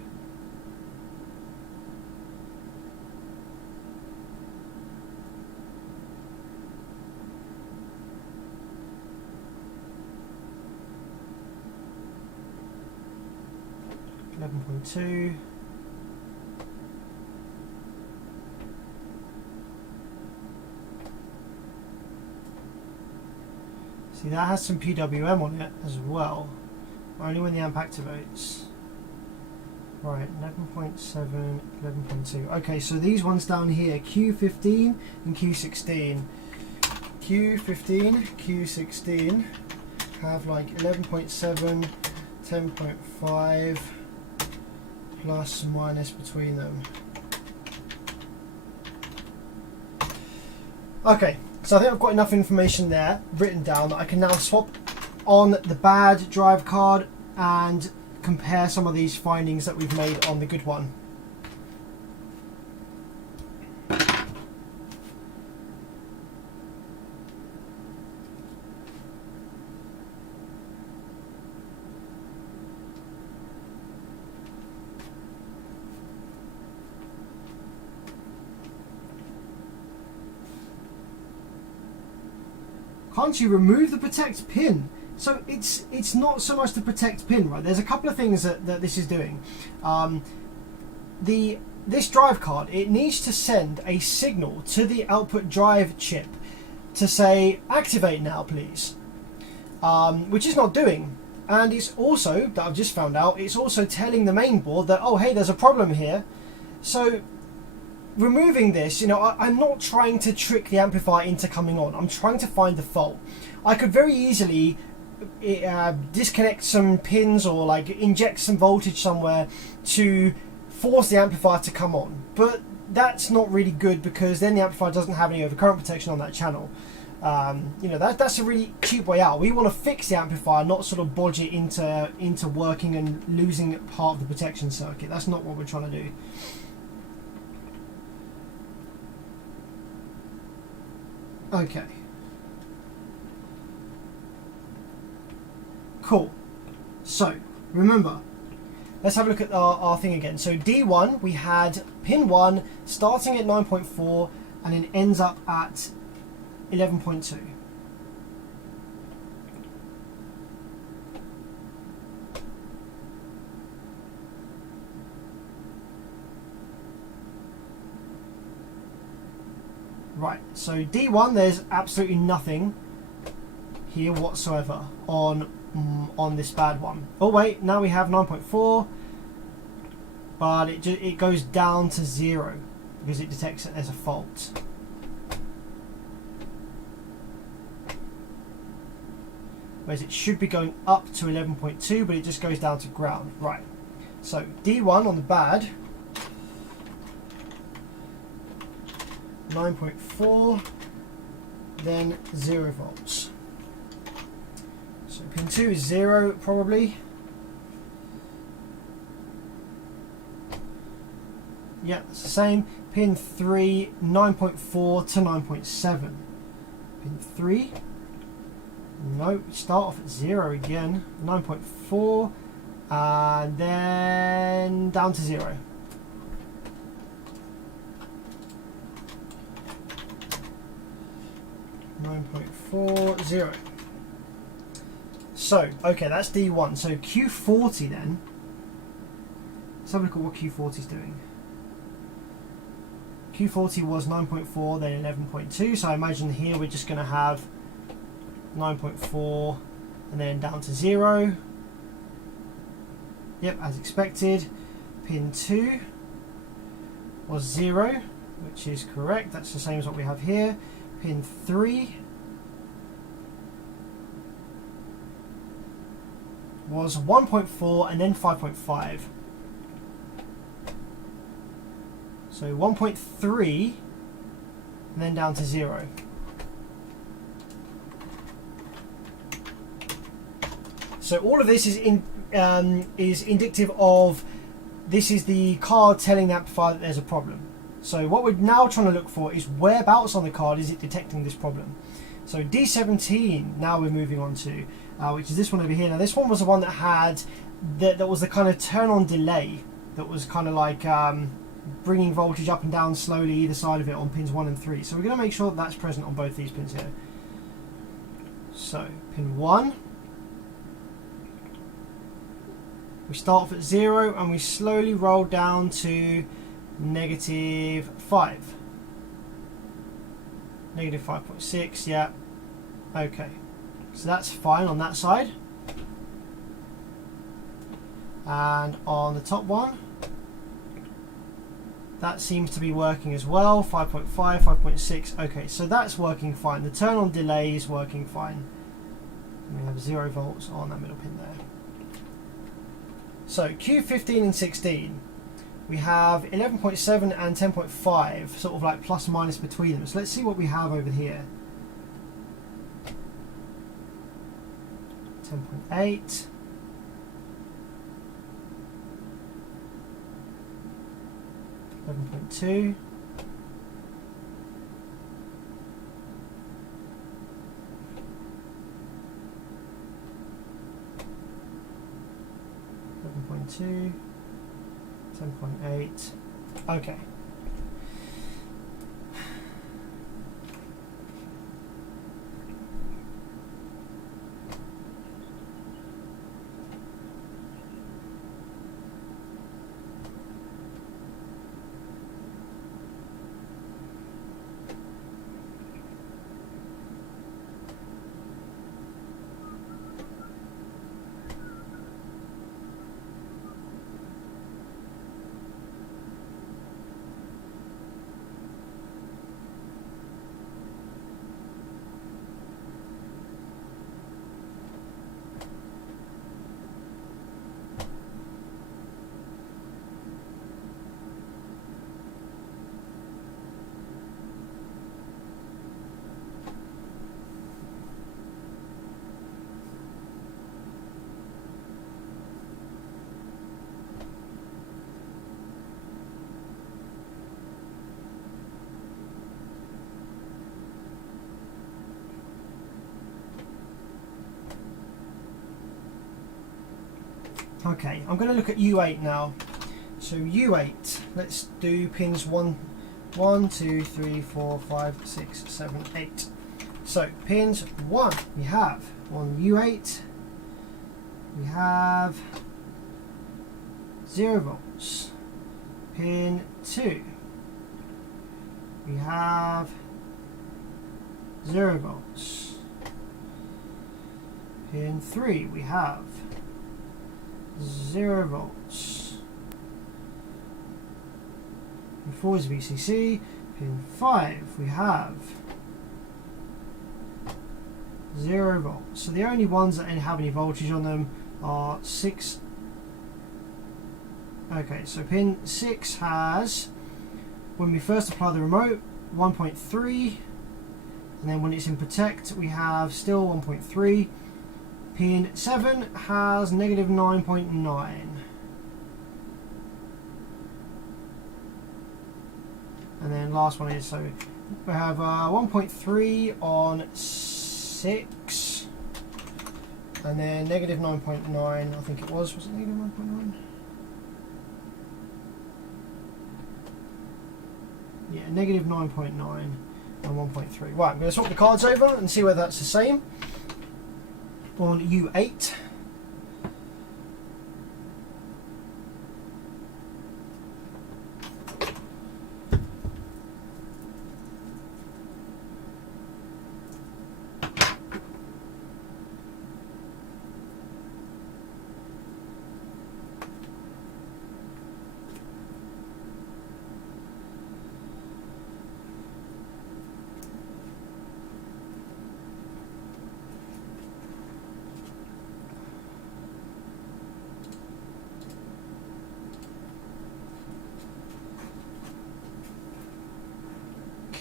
$11.2. See, that has some PWM on it as well, only when the amp activates. Right, 11.7, 11.2. Okay, so these ones down here, Q15 and Q16. Q15, Q16 have like 11.7, 10.5 plus minus between them. Okay, so I think I've got enough information there written down that I can now swap on the bad drive card and compare some of these findings that we've made on the good one. Can't you remove the protect pin? So it's not so much the protect pin, right? There's a couple of things that this is doing. This drive card, it needs to send a signal to the output drive chip to say activate now please, which it's not doing. And it's also, that I've just found out, it's also telling the main board that, oh hey, there's a problem here. So removing this, you know, I'm not trying to trick the amplifier into coming on. I'm trying to find the fault. I could very easily disconnect some pins or like inject some voltage somewhere to force the amplifier to come on, but that's not really good because then the amplifier doesn't have any overcurrent protection on that channel. You know, that's a really cheap way out. We want to fix the amplifier, not sort of bodge it into working and losing part of the protection circuit. That's not what we're trying to do. Okay. Cool. So, remember, let's have a look at our thing again. So D1, we had pin 1 starting at 9.4 and it ends up at 11.2. Right, so D1, there's absolutely nothing here whatsoever on this bad one. Oh wait, now we have 9.4, but it goes down to 0 because it detects it as a fault. Whereas it should be going up to 11.2, but it just goes down to ground. Right, so D1 on the bad, 9.4, then 0 volts. So pin 2 is 0 probably. Yeah, it's the same. Pin 3, 9.4 to 9.7. Pin 3, no, start off at 0 again. 9.4, and then down to 0. .40. So, okay, that's D1. So Q40 then. Let's have a look at what Q40 is doing. Q40 was 9.4, then 11.2. So I imagine here we're just going to have 9.4 and then down to 0. Yep, as expected. Pin 2 was 0, which is correct. That's the same as what we have here. Pin 3 was 1.4 and then 5.5. So 1.3 and then down to 0. So all of this is indicative of this is the card telling the amplifier that there's a problem. So what we're now trying to look for is whereabouts on the card is it detecting this problem. So D17 now we're moving on to, which is this one over here. Now this one was the one that had, that was the kind of turn on delay that was kind of like bringing voltage up and down slowly either side of it on pins 1 and 3. So we're going to make sure that that's present on both these pins here. So pin 1, we start off at 0 and we slowly roll down to -5. -5.6, yeah. Okay. So that's fine on that side. And on the top one, that seems to be working as well. 5.5, 5.6. Okay, so that's working fine. The turn on delay is working fine. And we have 0 volts on that middle pin there. So Q15 and 16. We have 11.7 and 10.5, sort of like plus minus between them. So let's see what we have over here. 10.8, 11.2. .2, 10.8. Okay. Okay, I'm going to look at U8 now. So U8, let's do pins 1, 2, 3, 4, 5, 6, 7, 8. So pins 1, we have on U8, we have 0 volts. Pin 2, we have 0 volts. Pin 3, we have 0 volts. Pin 4 is VCC. Pin 5 we have 0 volts. So the only ones that have any voltage on them are 6. Okay, so pin 6 has, when we first apply the remote, 1.3, and then when it's in protect we have still 1.3. Pin 7 has negative 9.9. And then last one is, so we have 1.3 on 6. And then negative 9.9, I think it was it negative 9.9? Yeah, negative 9.9 and 1.3. Right, I'm going to swap the cards over and see whether that's the same. On U8,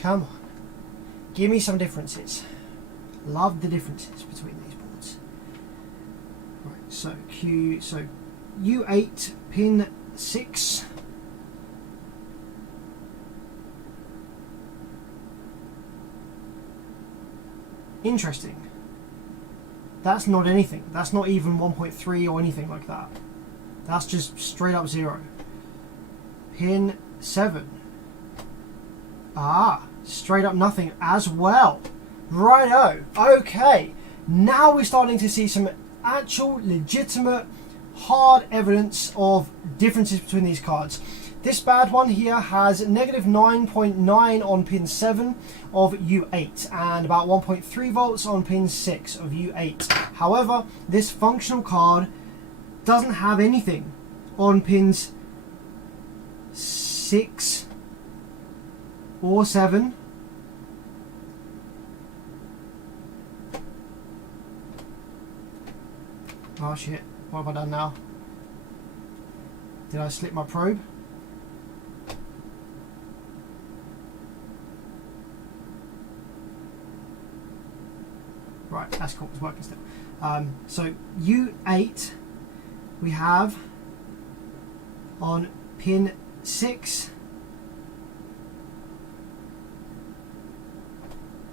come on, give me some differences. Love the differences between these boards. Right, so U8 pin 6. Interesting. That's not anything. That's not even 1.3 or anything like that. That's just straight up 0. Pin 7. Ah, straight up nothing as well. Righto. Okay. Now we're starting to see some actual legitimate hard evidence of differences between these cards. This bad one here has negative 9.9 on pin 7 of U8 and about 1.3 volts on pin 6 of U8. However, this functional card doesn't have anything on pins 6 or 7. Oh shit, what have I done now? Did I slip my probe? Right, that's cool, it's working still. So U8 we have on pin 6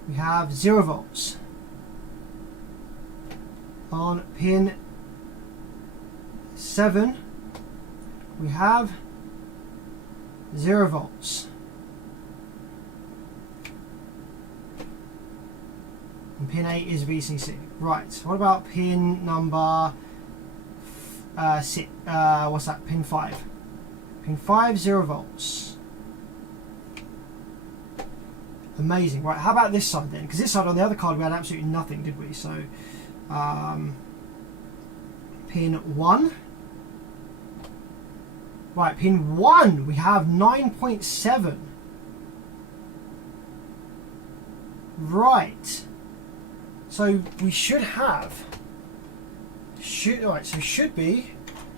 we have 0 volts. On pin 7 we have 0 volts. And pin 8 is VCC. Right, what about pin number what's that? Pin 5. Pin 5, 0 volts. Amazing. Right, how about this side then? Because this side on the other card we had absolutely nothing, did we? So pin 1. Right, pin 1 we have 9.7. Right. So we should have should be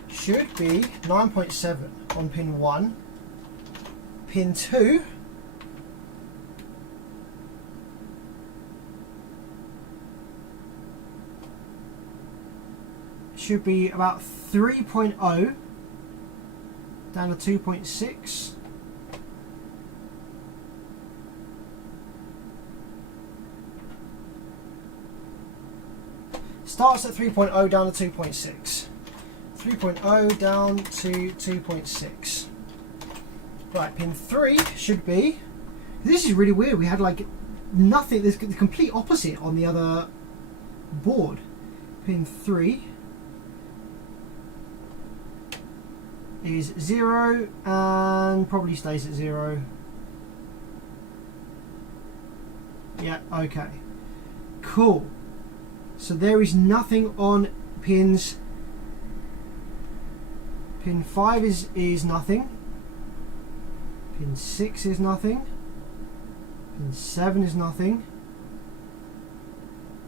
9.7 on pin 1. Pin 2 should be about 3.0 down to 2.6. Starts at 3.0 down to 2.6. 3.0 down to 2.6. Right, pin 3 should be... This is really weird. We had like nothing. There's the complete opposite on the other board. Pin 3 is 0 and probably stays at 0. Yeah, okay. Cool. So there is nothing on pins. Pin 5 is nothing. Pin 6 is nothing. Pin 7 is nothing.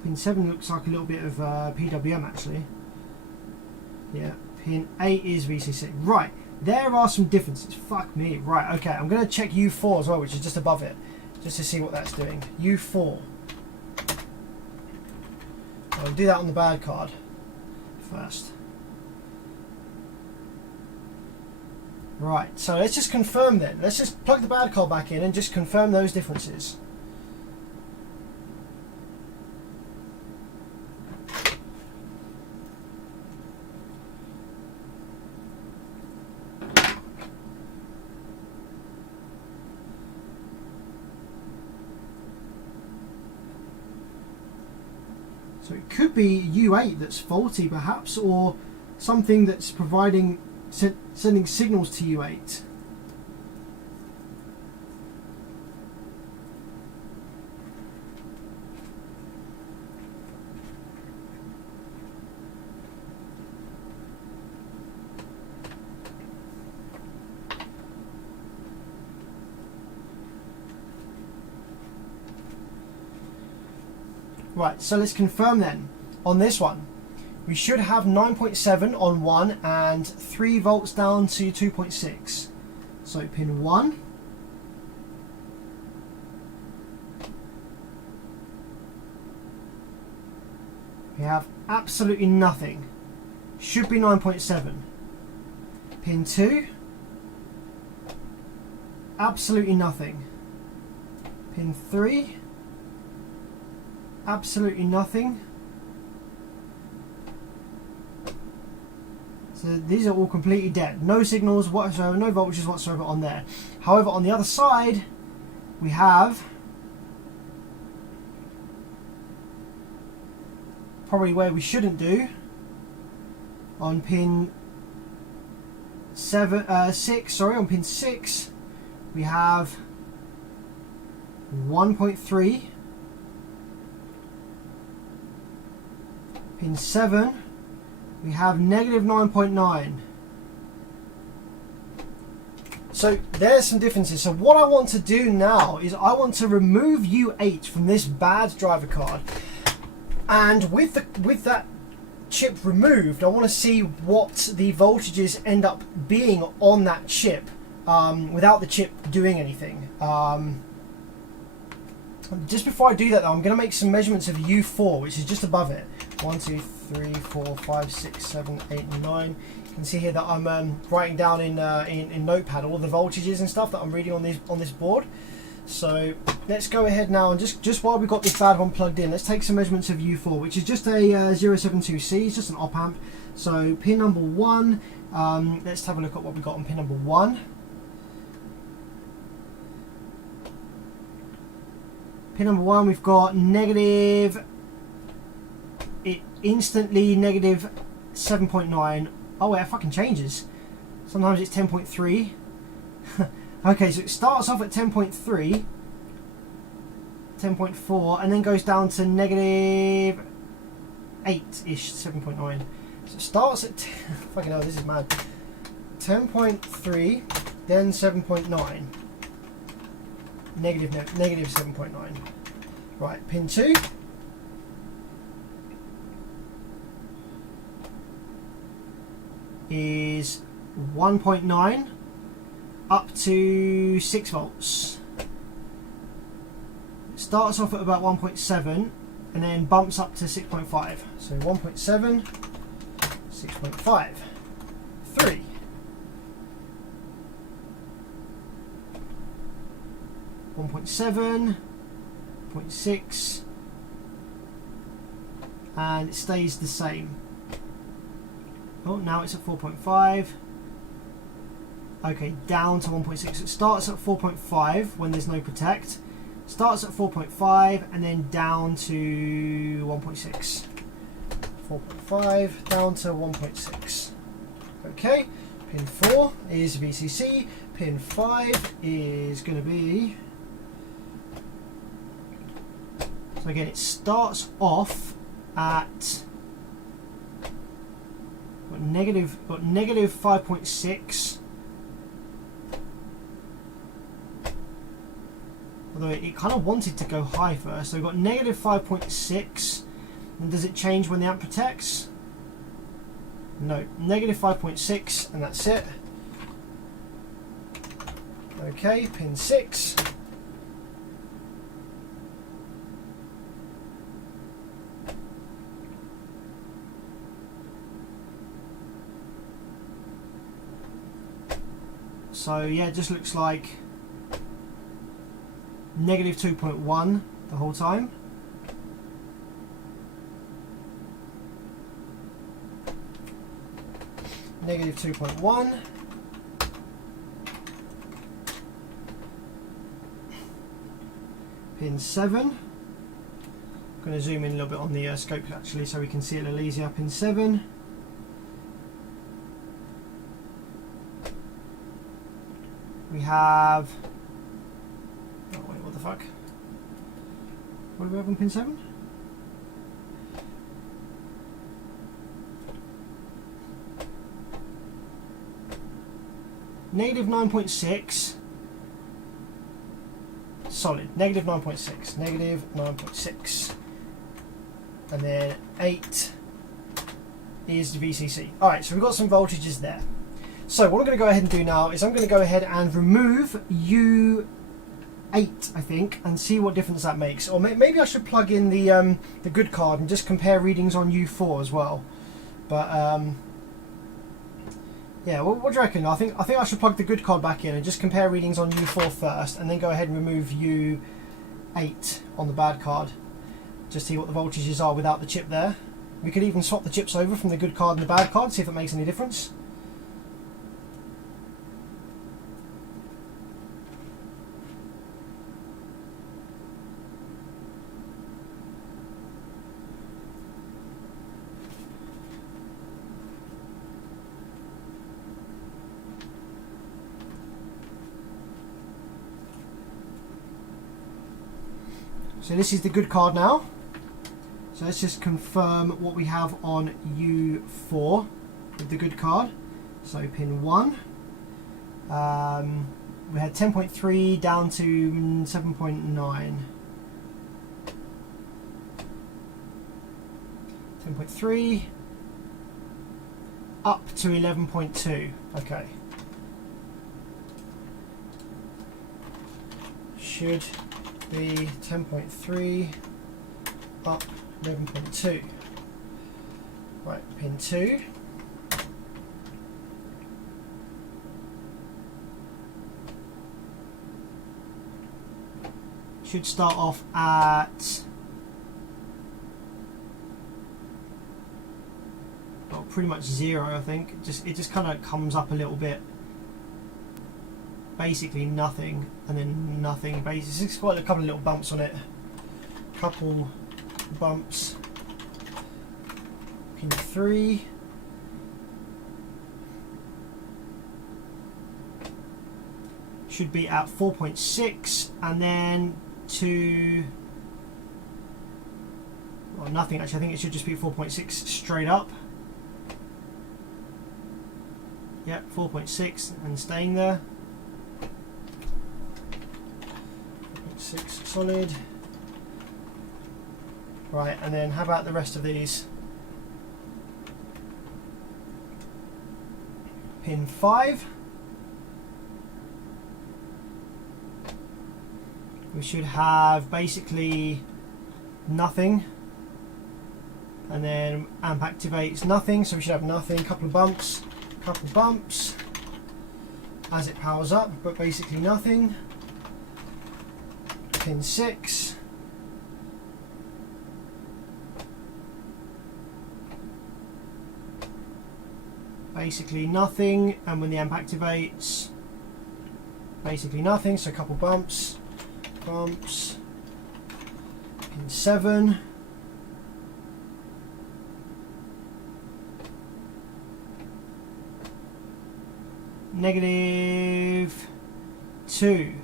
Pin 7 looks like a little bit of PWM actually. Yeah. Pin 8 is VCC. Right, there are some differences. Fuck me. Right, okay, I'm going to check U4 as well, which is just above it, just to see what that's doing. U4. I'll do that on the bad card first. Right, so let's just confirm then. Let's just plug the bad card back in and just confirm those differences. So it could be U8 that's faulty perhaps, or something that's providing, sending signals to U8. Right, so let's confirm then. On this one, we should have 9.7 on 1 and 3 volts down to 2.6. So pin 1. We have absolutely nothing. Should be 9.7. Pin 2. Absolutely nothing. Pin 3. Absolutely nothing. So these are all completely dead. No signals whatsoever, no voltages whatsoever on there. However, on the other side, we have probably where we shouldn't do. On pin 6, on pin 6, we have 1.3. Pin 7, we have negative 9.9. So there's some differences. So what I want to do now is I want to remove U8 from this bad driver card, and with that chip removed, I want to see what the voltages end up being on that chip without the chip doing anything. Just before I do that though, I'm going to make some measurements of U4, which is just above it. 1, 2, 3, 4, 5, 6, 7, 8, 9. You can see here that I'm writing down in Notepad all the voltages and stuff that I'm reading on this board. So let's go ahead now and just while we've got this bad one plugged in, let's take some measurements of U4, which is just a 072C, it's just an op amp. So pin number 1, let's have a look at what we got on pin number 1. Pin number 1, we've got negative, it instantly negative 7.9. Oh wait, it fucking changes. Sometimes it's 10.3. Okay, so it starts off at 10.3, 10.4, and then goes down to negative 8-ish, 7.9. So it starts at, fucking hell, this is mad. 10.3, then 7.9. Negative 7.9. Right, pin 2. Is 1.9 up to 6 volts. It starts off at about 1.7 and then bumps up to 6.5. So 1.7, 6.5, 3. 1.7, 0.6, and it stays the same. Oh, now it's at 4.5. Okay, down to 1.6. It starts at 4.5 when there's no protect. Starts at 4.5 and then down to 1.6. 4.5 down to 1.6. Okay, pin 4 is VCC. Pin 5 is going to be... So again, it starts off at... Got negative 5.6. Although it kind of wanted to go high first. So we've got negative 5.6. And does it change when the amp protects? No, negative 5.6, and that's it. Okay, pin 6. So yeah, it just looks like negative 2.1 the whole time. Negative 2.1. Pin 7. I'm going to zoom in a little bit on the scope actually so we can see it a little easier. Pin 7. We have... Oh wait, what the fuck? What do we have on pin 7? Negative 9.6. Solid. Negative 9.6. Negative 9.6. And then 8 is the VCC. Alright, so we've got some voltages there. So what I'm going to go ahead and do now is I'm going to go ahead and remove U8, I think, and see what difference that makes. Or maybe I should plug in the good card and just compare readings on U4 as well. But yeah, what do you reckon? I think I should plug the good card back in and just compare readings on U4 first, and then go ahead and remove U8 on the bad card. Just see what the voltages are without the chip there. We could even swap the chips over from the good card and the bad card, see if it makes any difference. So this is the good card now. So let's just confirm what we have on U4 with the good card. So pin 1. We had 10.3 down to 7.9. 10.3 up to 11.2. Okay. Should be 10.3 up 11.2. Right, pin 2. should start off at, well, pretty much 0, I think. It just kind of comes up a little bit. Basically nothing, and then nothing. Basically, it's got a couple of little bumps on it. Couple bumps. Pin 3. Should be at 4.6, and then to, well, nothing actually. I think it should just be 4.6 straight up. Yep, 4.6 and staying there. 4.6 solid. Right, and then how about the rest of these? Pin 5. We should have basically nothing, and then amp activates nothing, so we should have nothing. Couple of bumps as it powers up, but basically nothing. Pin 6. Basically nothing, and when the amp activates, basically nothing, so a couple bumps. Pin 7. -2.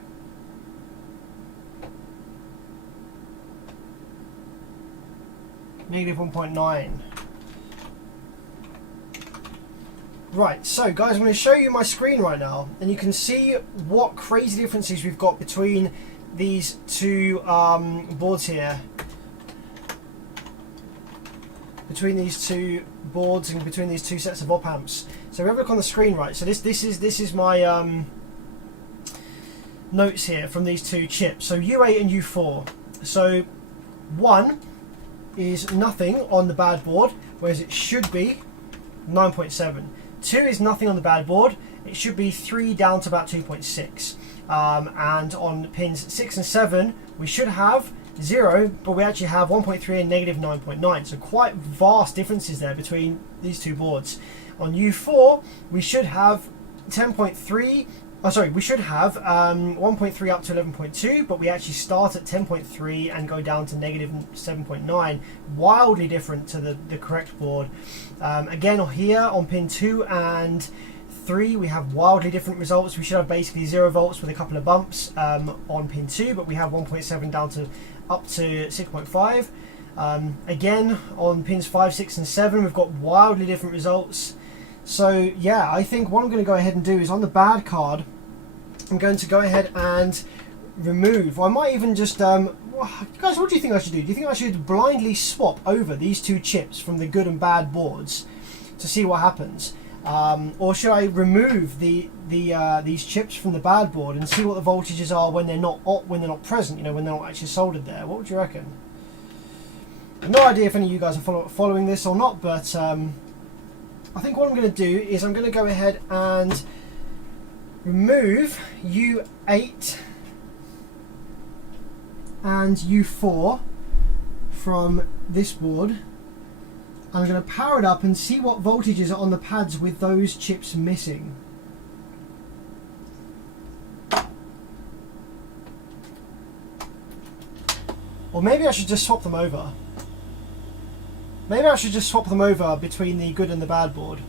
-1.9. Right, so guys, I'm going to show you my screen right now, and you can see what crazy differences we've got between these two boards here. Between these two boards and between these two sets of op amps. So we have a look on the screen, right? So this is my notes here from these two chips. So U8 and U4. So 1 is nothing on the bad board, whereas it should be 9.7. 2 is nothing on the bad board. It should be 3 down to about 2.6. And on pins 6 and 7, we should have 0, but we actually have 1.3 and -9.9. So quite vast differences there between these two boards. On U4, we should have 10.3. Oh, sorry, we should have 1.3 up to 11.2, but we actually start at 10.3 and go down to -7.9. Wildly different to the correct board. Again, here on pin 2 and 3, we have wildly different results. We should have basically 0 volts with a couple of bumps on pin 2, but we have 1.7 down to up to 6.5. Again, on pins 5, 6 and 7, we've got wildly different results. So yeah, I think what I'm going to go ahead and do is on the bad card, I'm going to go ahead and remove, or I might even just, guys, what do you think I should do? Do you think I should blindly swap over these two chips from the good and bad boards to see what happens? Or should I remove these chips from the bad board and see what the voltages are when they're not present, you know, when they're not actually soldered there? What would you reckon? No idea if any of you guys are following this or not, but I think what I'm going to do is I'm going to go ahead and remove U8 and U4 from this board. I'm going to power it up and see what voltages are on the pads with those chips missing. Or maybe I should just swap them over. Maybe I should just swap them over between the good and the bad board.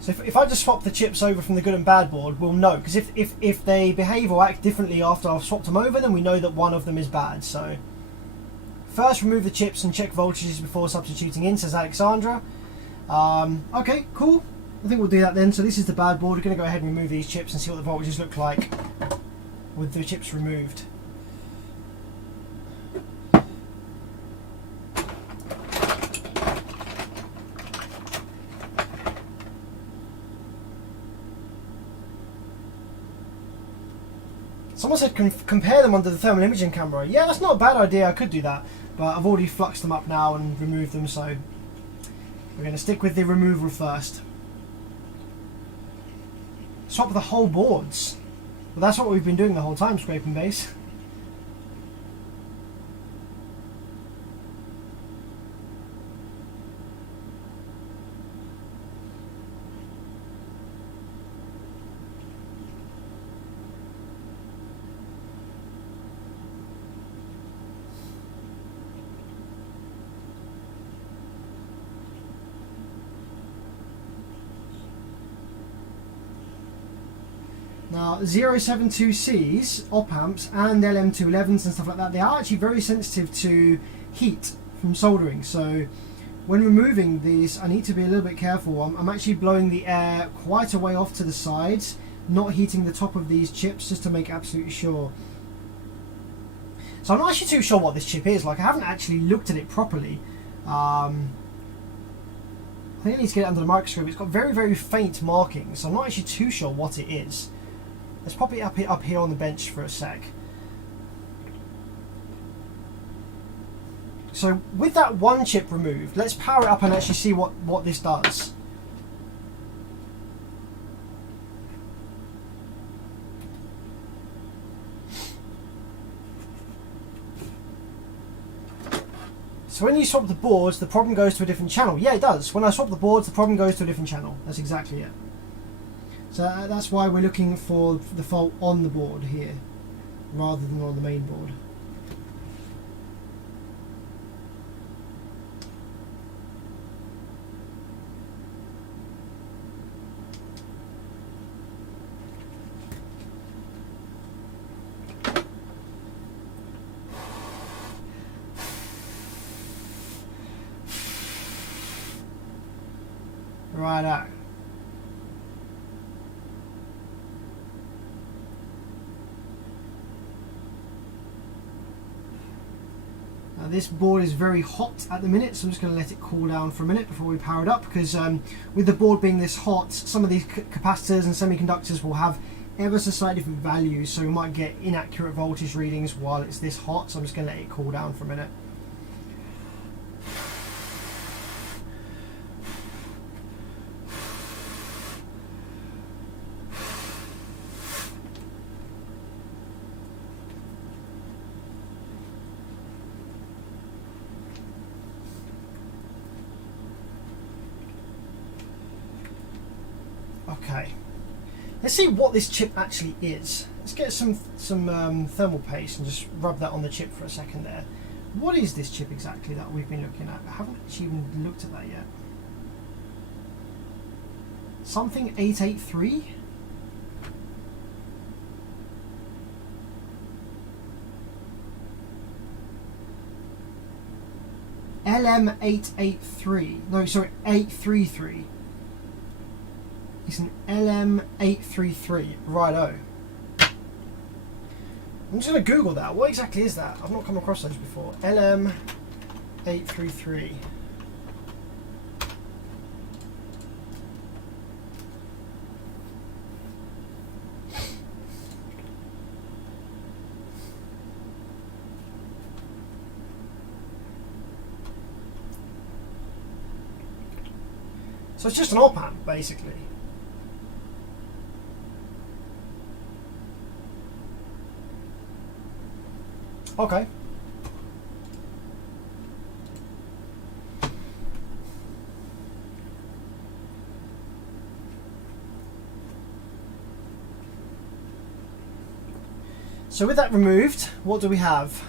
So if I just swap the chips over from the good and bad board, we'll know. Because if they behave or act differently after I've swapped them over, then we know that one of them is bad. So first remove the chips and check voltages before substituting in, says Alexandra. Okay, cool. I think we'll do that then. So this is the bad board. We're going to go ahead and remove these chips and see what the voltages look like with the chips removed. Someone said compare them under the thermal imaging camera. Yeah, that's not a bad idea. I could do that, but I've already fluxed them up now and removed them, so we're going to stick with the removal first. swap the whole boards. Well, that's what we've been doing the whole time, scraping base. Now, 072Cs, op amps, and LM211s and stuff like that, they are actually very sensitive to heat from soldering. So when removing these, I need to be a little bit careful. I'm actually blowing the air quite a way off to the sides, not heating the top of these chips, just to make absolutely sure. So I'm not actually too sure what this chip is. Like, I haven't actually looked at it properly. I think I need to get it under the microscope. It's got very, very faint markings, so I'm not actually too sure what it is. Let's pop it up here on the bench for a sec. So with that one chip removed, let's power it up and actually see what this does. So when you swap the boards, the problem goes to a different channel. Yeah, it does. When I swap the boards, the problem goes to a different channel. That's exactly it. So that's why we're looking for the fault on the board here, rather than on the main board. Righto. Now this board is very hot at the minute, so I'm just going to let it cool down for a minute before we power it up, because with the board being this hot, some of these capacitors and semiconductors will have ever so slightly different values, so we might get inaccurate voltage readings while it's this hot, so I'm just going to let it cool down for a minute. Okay, let's see what this chip actually is. Let's get some thermal paste and just rub that on the chip for a second there. What is this chip exactly that we've been looking at? I haven't actually even looked at that yet. Something 883? LM883. No, sorry, 833. It's an LM833. Righto. I'm just going to Google that. What exactly is that? I've not come across those before. LM833. So it's just an op amp, basically. Okay. So with that removed, what do we have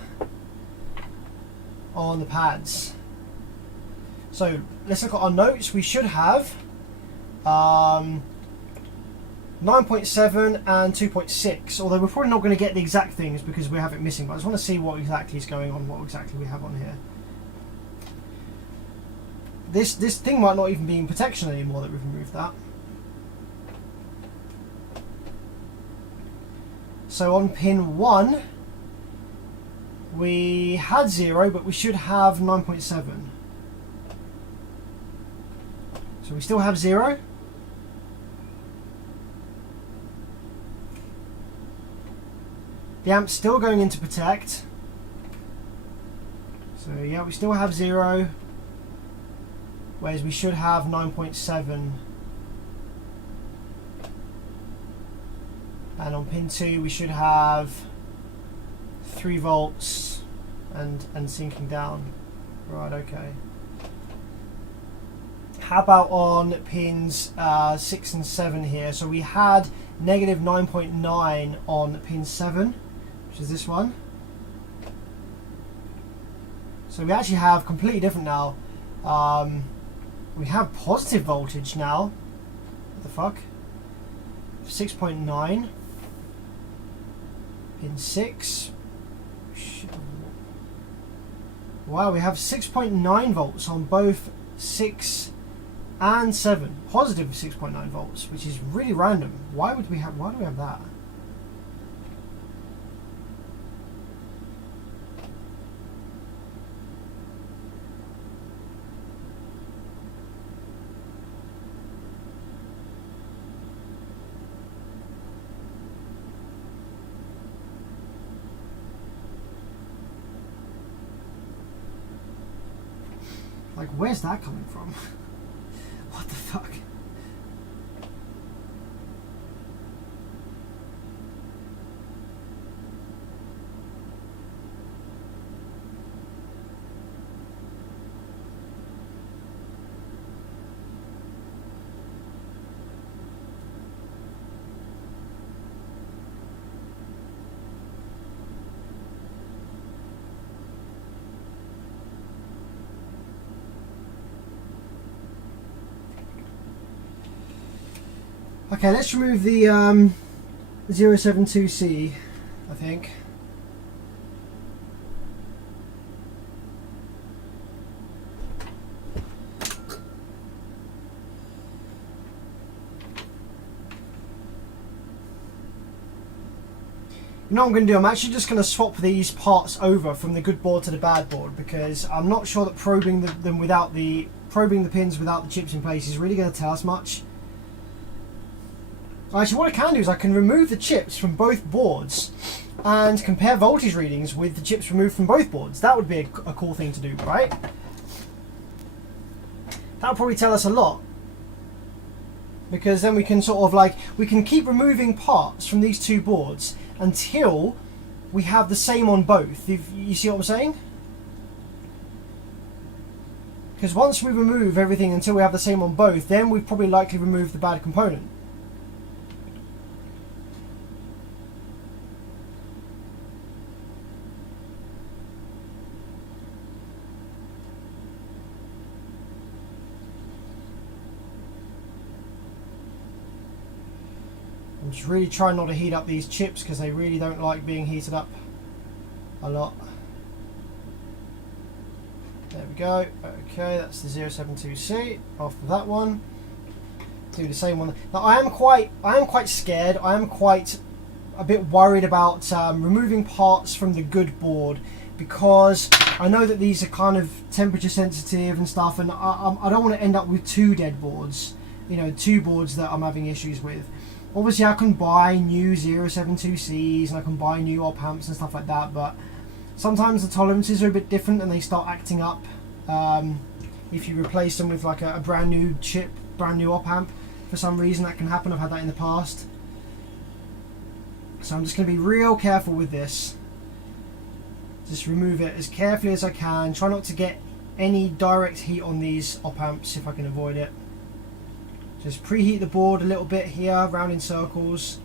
on the pads? So let's look at our notes. We should have 9.7 and 2.6, although we're probably not going to get the exact things because we have it missing, but I just want to see what exactly is going on, what exactly we have on here. This thing might not even be in protection anymore that we've removed that. So on pin 1 we had 0, but we should have 9.7. So we still have 0. The amp's still going into protect. So yeah, we still have 0, whereas we should have 9.7. And on pin 2 we should have 3 volts and sinking down. Right, okay. How about on pins 6 and 7 here? So we had negative 9.9 on pin 7, which is this one. So we actually have completely different now. We have positive voltage now. What the fuck? 6.9. Pin 6. Wow, we have 6.9 volts on both 6 and 7. Positive 6.9 volts, which is really random. Why do we have that? Like, where's that coming from? What the fuck? Okay, let's remove the 072C, I think. You know what I'm going to do? I'm actually just going to swap these parts over from the good board to the bad board, because I'm not sure that probing the pins without the chips in place is really going to tell us much. Actually, what I can do is I can remove the chips from both boards and compare voltage readings with the chips removed from both boards. That would be a cool thing to do, right? That would probably tell us a lot, because then we can sort of like, we can keep removing parts from these two boards until we have the same on both. You see what I'm saying? Because once we remove everything until we have the same on both, then we've probably likely removed the bad component. I'm just really trying not to heat up these chips because they really don't like being heated up a lot. There we go. Okay, that's the 072C off of that one. Do the same one. Now I am quite scared. I am quite a bit worried about removing parts from the good board, because I know that these are kind of temperature sensitive and stuff, and I don't want to end up with 2 dead boards. You know, 2 boards that I'm having issues with. Obviously I can buy new 072Cs and I can buy new op amps and stuff like that, but sometimes the tolerances are a bit different and they start acting up if you replace them with like a brand new chip, brand new op amp. For some reason that can happen. I've had that in the past. So I'm just going to be real careful with this. Just remove it as carefully as I can. Try not to get any direct heat on these op amps if I can avoid it. Just preheat the board a little bit here, round in circles.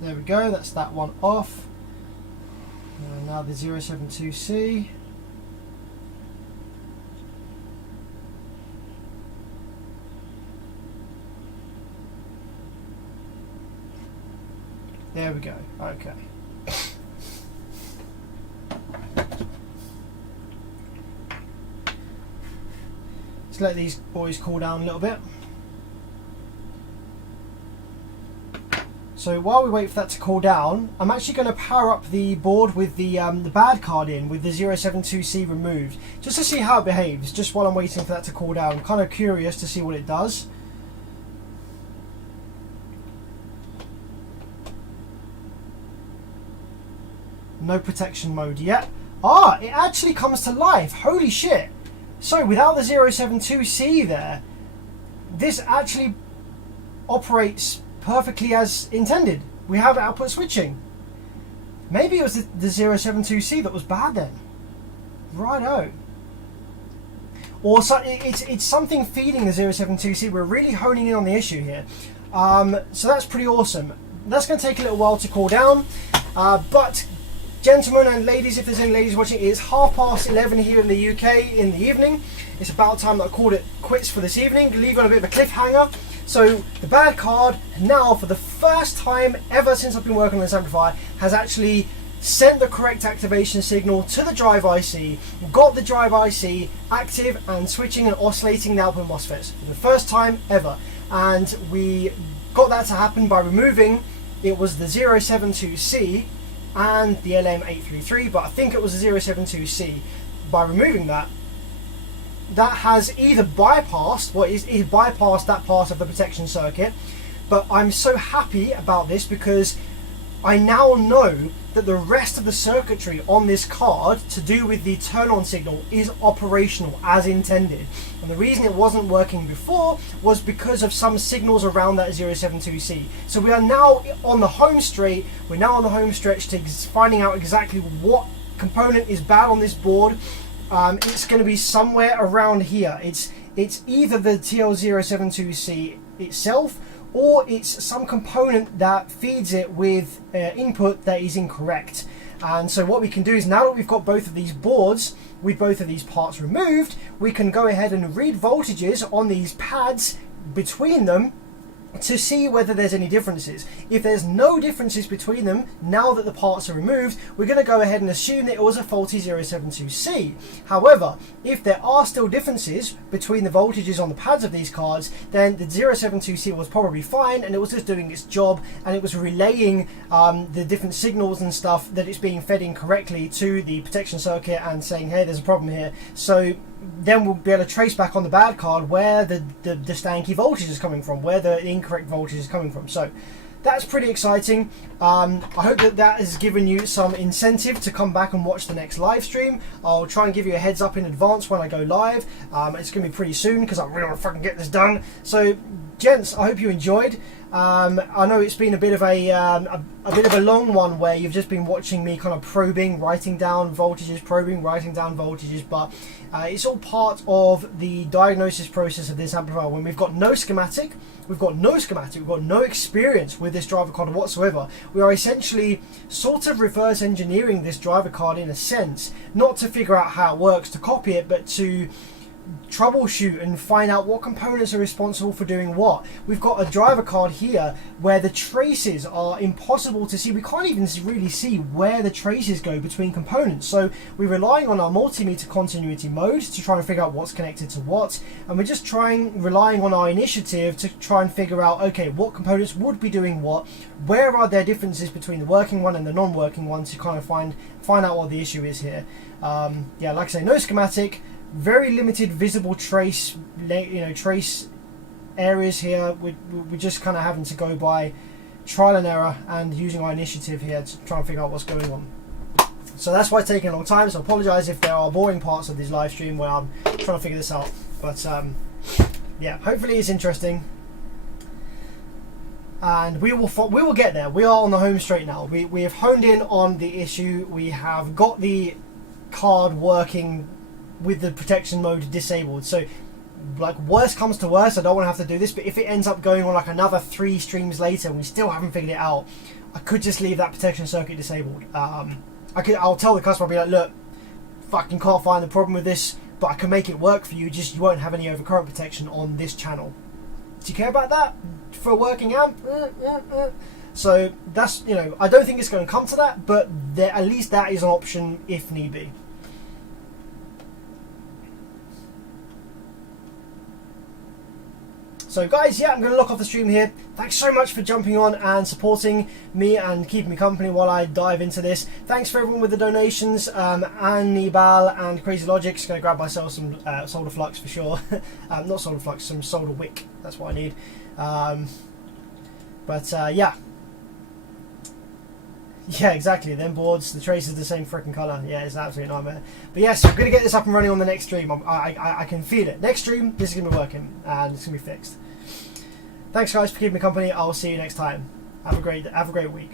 There we go, that's that one off. And now the 072C. There we go, okay. Let's let these boys cool down a little bit. So while we wait for that to cool down, I'm actually going to power up the board with the bad card in, with the 072C removed, just to see how it behaves, just while I'm waiting for that to cool down. I'm kind of curious to see what it does. No protection mode yet. Ah, it actually comes to life. Holy shit. So without the 072C there, this actually operates perfectly as intended. We have output switching. Maybe it was the 072C that was bad then. Righto. Or so, it's something feeding the 072C. We're really honing in on the issue here. So that's pretty awesome. That's going to take a little while to cool down. But gentlemen and ladies, if there's any ladies watching, it is 11:30 here in the UK in the evening. It's about time that I called it quits for this evening. Leave on a bit of a cliffhanger. So the bad card now, for the first time ever since I've been working on this amplifier, has actually sent the correct activation signal to the drive IC, got the drive IC active and switching and oscillating the output MOSFETs for the first time ever. And we got that to happen by removing, it was the 072C and the LM833, but I think it was the 072C. By removing that, that has either bypassed, bypassed that part of the protection circuit, but I'm so happy about this because I now know that the rest of the circuitry on this card to do with the turn on signal is operational as intended. And the reason it wasn't working before was because of some signals around that 072C. So we are now on the home straight, we're now on the home stretch to finding out exactly what component is bad on this board. It's going to be somewhere around here. It's either the TL072C itself, or it's some component that feeds it with input that is incorrect. And so what we can do is, now that we've got both of these boards with both of these parts removed, we can go ahead and read voltages on these pads between them to see whether there's any differences. If there's no differences between them, now that the parts are removed, we're going to go ahead and assume that it was a faulty 072C. However, if there are still differences between the voltages on the pads of these cards, then the 072C was probably fine and it was just doing its job, and it was relaying the different signals and stuff that it's being fed incorrectly to the protection circuit and saying, hey, there's a problem here. So then we'll be able to trace back on the bad card where the stanky voltage is coming from, where the incorrect voltage is coming from. So that's pretty exciting. I hope that has given you some incentive to come back and watch the next live stream. I'll try and give you a heads up in advance when I go live. It's going to be pretty soon because I really want to fucking get this done. So gents, I hope you enjoyed. I know it's been a bit of a long one where you've just been watching me kind of probing, writing down voltages, but it's all part of the diagnosis process of this amplifier. When we've got no schematic, we've got no experience with this driver card whatsoever, we are essentially sort of reverse engineering this driver card in a sense, not to figure out how it works to copy it, but to troubleshoot and find out what components are responsible for doing what. We've got a driver card here where the traces are impossible to see. We can't even really see where the traces go between components. So we're relying on our multimeter continuity mode to try and figure out what's connected to what, and we're just relying on our initiative to try and figure out, okay, what components would be doing what, where are there differences between the working one and the non-working one, to kind of find out what the issue is here. Yeah, like I say, no schematic, very limited visible trace, trace areas here. We're just kind of having to go by trial and error and using our initiative here to try and figure out what's going on. So that's why it's taking a long time. So I apologise if there are boring parts of this live stream where I'm trying to figure this out. But yeah, hopefully it's interesting, and we will get there. We are on the home straight now. We have honed in on the issue. We have got the card working with the protection mode disabled. So like, worst comes to worst, I don't want to have to do this, but if it ends up going on like another 3 streams later and we still haven't figured it out, I could just leave that protection circuit disabled. I'll tell the customer, I'll be like, look, fucking can't find the problem with this, but I can make it work for you, just you won't have any overcurrent protection on this channel. Do you care about that for a working amp? So that's, I don't think it's going to come to that, but at least that is an option if need be. So guys, yeah, I'm going to lock off the stream here. Thanks so much for jumping on and supporting me and keeping me company while I dive into this. Thanks for everyone with the donations. Annibal and Crazy Logic's going to grab myself some solder flux for sure. Not solder flux, some solder wick. That's what I need. Yeah. Yeah, exactly. Them boards, the trace is the same freaking colour. Yeah, it's an absolute nightmare. But yes, I'm going to get this up and running on the next stream. I can feel it. Next stream, this is going to be working and it's going to be fixed. Thanks guys for keeping me company. I'll see you next time. Have a great week.